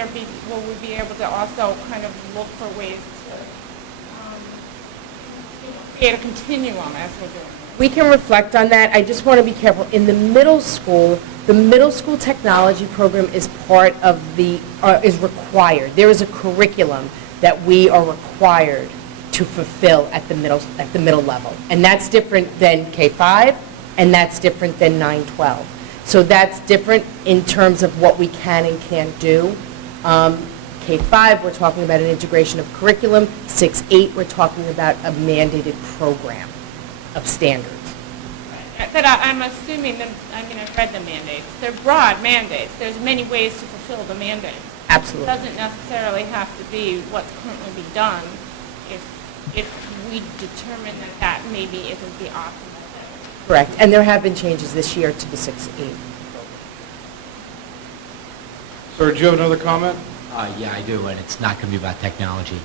we be able to also kind of look for ways to create a continuum as we're doing? We can reflect on that. I just want to be careful. In the middle school technology program is part of is required. There is a curriculum that we are required to fulfill at the middle level. And that's different than K-5, and that's different than 9-12. So that's different in terms of what we can and can't do. K-5, we're talking about an integration of curriculum. 6-8, we're talking about a mandated program of standards. But I'm assuming I've read the mandates. They're broad mandates. There's many ways to fulfill the mandates. Absolutely. It doesn't necessarily have to be what's currently being done if we determine that maybe isn't the optimal way. Correct. And there have been changes this year to the 6-8. Sir, do you have another comment? Yeah, I do, and it's not going to be about technology.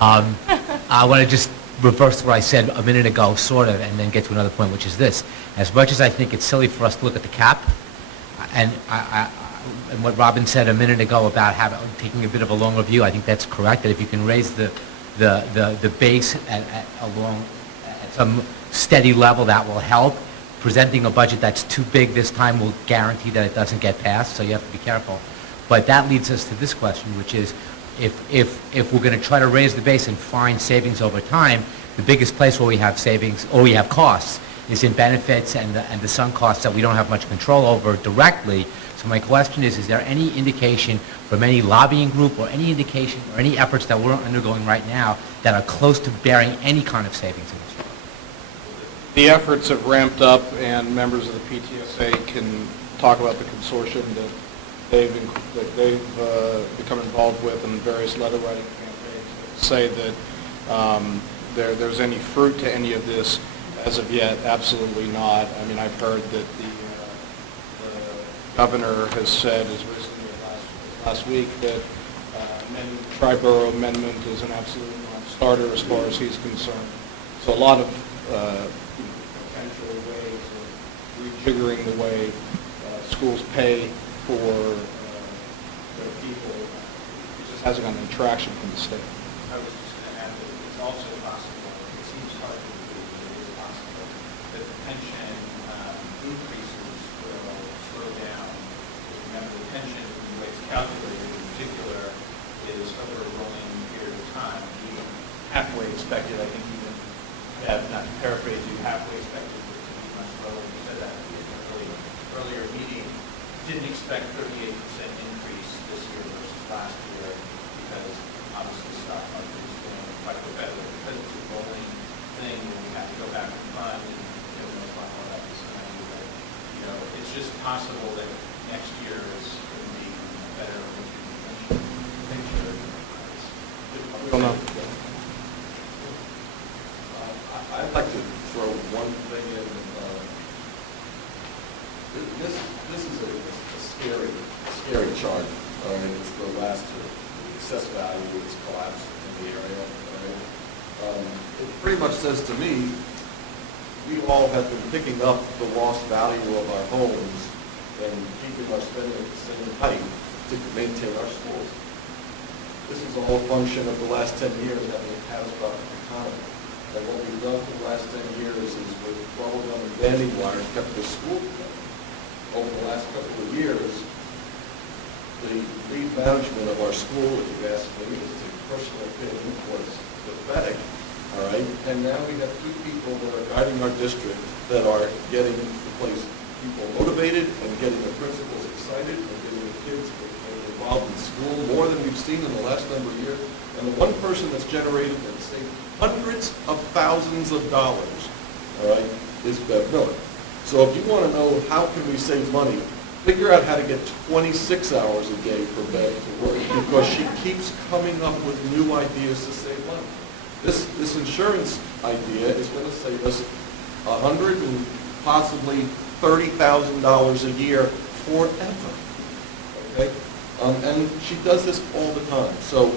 I want to just reverse what I said a minute ago, sort of, and then get to another point, which is this. As much as I think it's silly for us to look at the cap, and and what Robin said a minute ago about taking a bit of a longer view, I think that's correct, that if you can raise the base at some steady level, that will help. Presenting a budget that's too big this time will guarantee that it doesn't get passed, so you have to be careful. But that leads us to this question, which is, if we're going to try to raise the base and find savings over time, the biggest place where we have savings, or we have costs, is in benefits and the sunk costs that we don't have much control over directly. So my question is there any indication from any lobbying group or any indication or any efforts that we're undergoing right now that are close to bearing any kind of savings in this? the efforts have ramped up, and members of the PTSA can talk about the consortium that they've become involved with in various letter writing campaigns. Say that there's any fruit to any of this as of yet, absolutely not. I mean, I've heard that the governor has said as recently as last week that tri-borough amendment is an absolute non-starter as far as he's concerned. So a lot of potential ways of rejiggering the way schools pay for their people. It just hasn't gotten any traction from the state. I was just going to add that it's also possible, it seems hard to believe, but it is possible, that the pension increases will slow down. Remember, the pension, the way it's calculated in particular, is over a rolling period of time. Even halfway expected, I think even, not to paraphrase you, halfway expected it to be much lower. You said that in an earlier meeting. Didn't expect 38% increase this year versus last year because obviously the stock market is doing quite a bit better because it's a rolling thing where we have to go back and fund and knows what all that is going to do. But, it's just possible that next year is going to be better picture. We don't know. I'd like to throw one thing in. This is a scary chart. All right, it's the last excess value is collapsed in the area. All right? It pretty much says to me, we all have been picking up the lost value of our homes and keeping our spending at the same height to maintain our schools. This is a whole function of the last 10 years having a catastrophic economy. And what we've done for the last 10 years is with bubblegum and banding wire kept the school together. Over the last couple of years, the lead management of our school, if you ask me, is to personal opinion was pathetic. All right, and now we have two people that are guiding our district that are getting the place people motivated and getting the principals excited and getting the kids involved in school more than we've seen in the last number of years. And the one person that's generated and saved hundreds of thousands of dollars, all right, is Bev Miller. So if you want to know how can we save money, figure out how to get 26 hours a day for Bev to work because she keeps coming up with new ideas to save money. This insurance idea is going to save us $100,000 and possibly $30,000 a year forever. Okay, and she does this all the time. So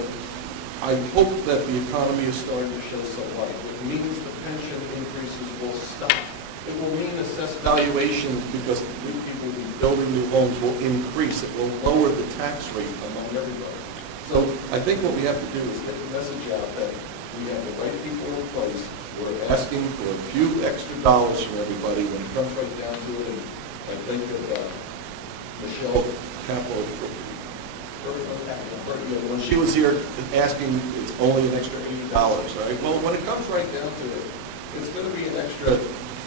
I hope that the economy is starting to show some light. It means the pension increases will stop. It will mean assessed valuation because new people who are building new homes will increase. It will lower the tax rate among everybody. So I think what we have to do is get the message out that we have the right people in place. We're asking for a few extra dollars from everybody when it comes right down to it. And I think that Michelle Capo, when she was here asking, it's only an extra $80, right? Well, when it comes right down to it, it's going to be an extra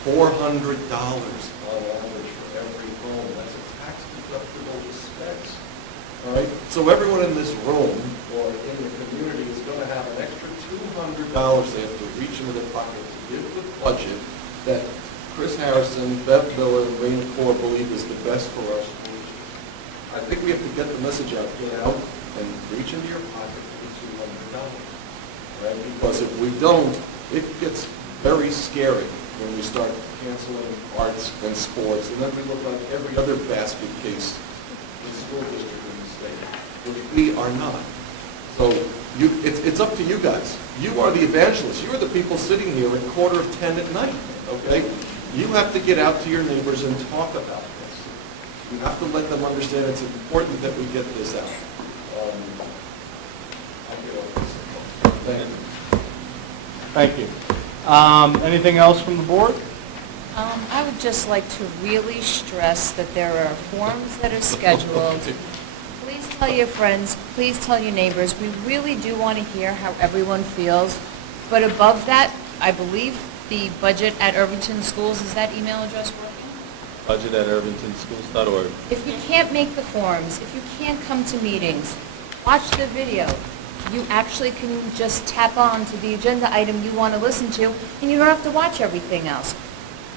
$400 on average for every home. That's a tax-deductible expense. All right? So everyone in this room or in the community is going to have an extra $200 they have to reach into their pocket to give the budget that Chris Harrison, Bev Miller, and Raina Kaur believe is the best for our schools. I think we have to get the message out, get out, and reach into your pocket for the $200. Right? Because if we don't, it gets very scary when we start canceling arts and sports, and then we look like every other basket case in the school district in the state, which we are not. So it's up to you guys. You are the evangelists. You are the people sitting here at 9:45 at night, okay? You have to get out to your neighbors and talk about this. You have to let them understand it's important that we get this out. I'll get off this. Thank you. Thank you. Anything else from the board? I would just like to really stress that there are forms that are scheduled. Please tell your friends, please tell your neighbors. We really do want to hear how everyone feels. But above that, I believe the budget at Irvington Schools, is that email address working? budget@irvingtonschools.org. If you can't make the forms, if you can't come to meetings, watch the video. You actually can just tap on to the agenda item you want to listen to, and you don't have to watch everything else.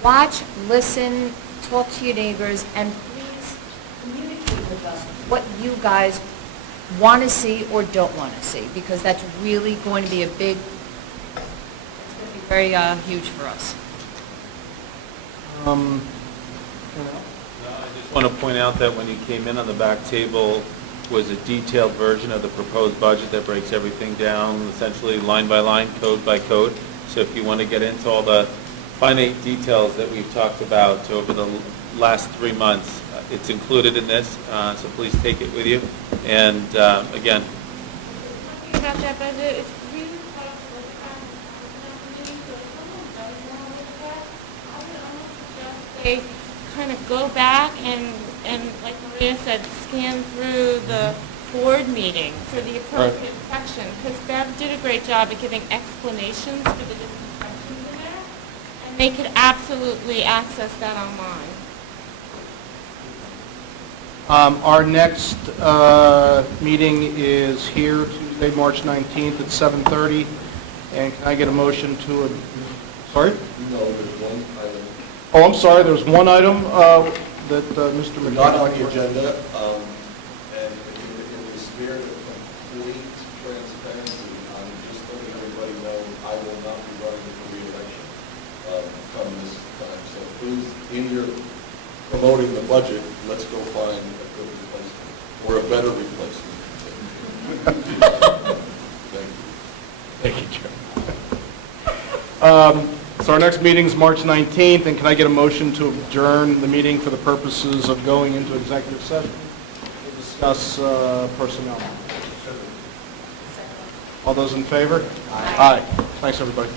watch, listen, talk to your neighbors, and please communicate with us what you guys want to see or don't want to see, because that's really going to be it's going to be very huge for us. I just want to point out that when you came in on the back table was a detailed version of the proposed budget that breaks everything down, essentially line by line, code by code. So if you want to get into all the finite details that we've talked about over the last 3 months, it's included in this, so please take it with you. And again, Talking about that budget, it's really tough to look at, so if someone does want to look at that, I would almost suggest they kind of go back and like Maria said, scan through the board meeting for the appropriate section, because Bev did a great job at giving explanations for the different sections in there, and they could absolutely access that online. Our next meeting is here Tuesday, March 19th at 7:30. And can I get a motion to, sorry? No, there's one item. Oh, I'm sorry, there's one item that Mr. McDonald. Not on the agenda, and in the spirit of complete transparency, I'm just letting everybody know I will not be running for re-election come this time. So please, in your promoting the budget, let's go find a good replacement, or a better replacement. Thank you. Thank you, Chair. So our next meeting is March 19th, and can I get a motion to adjourn the meeting for the purposes of going into executive session to discuss personnel? All those in favor? Aye. Thanks, everybody.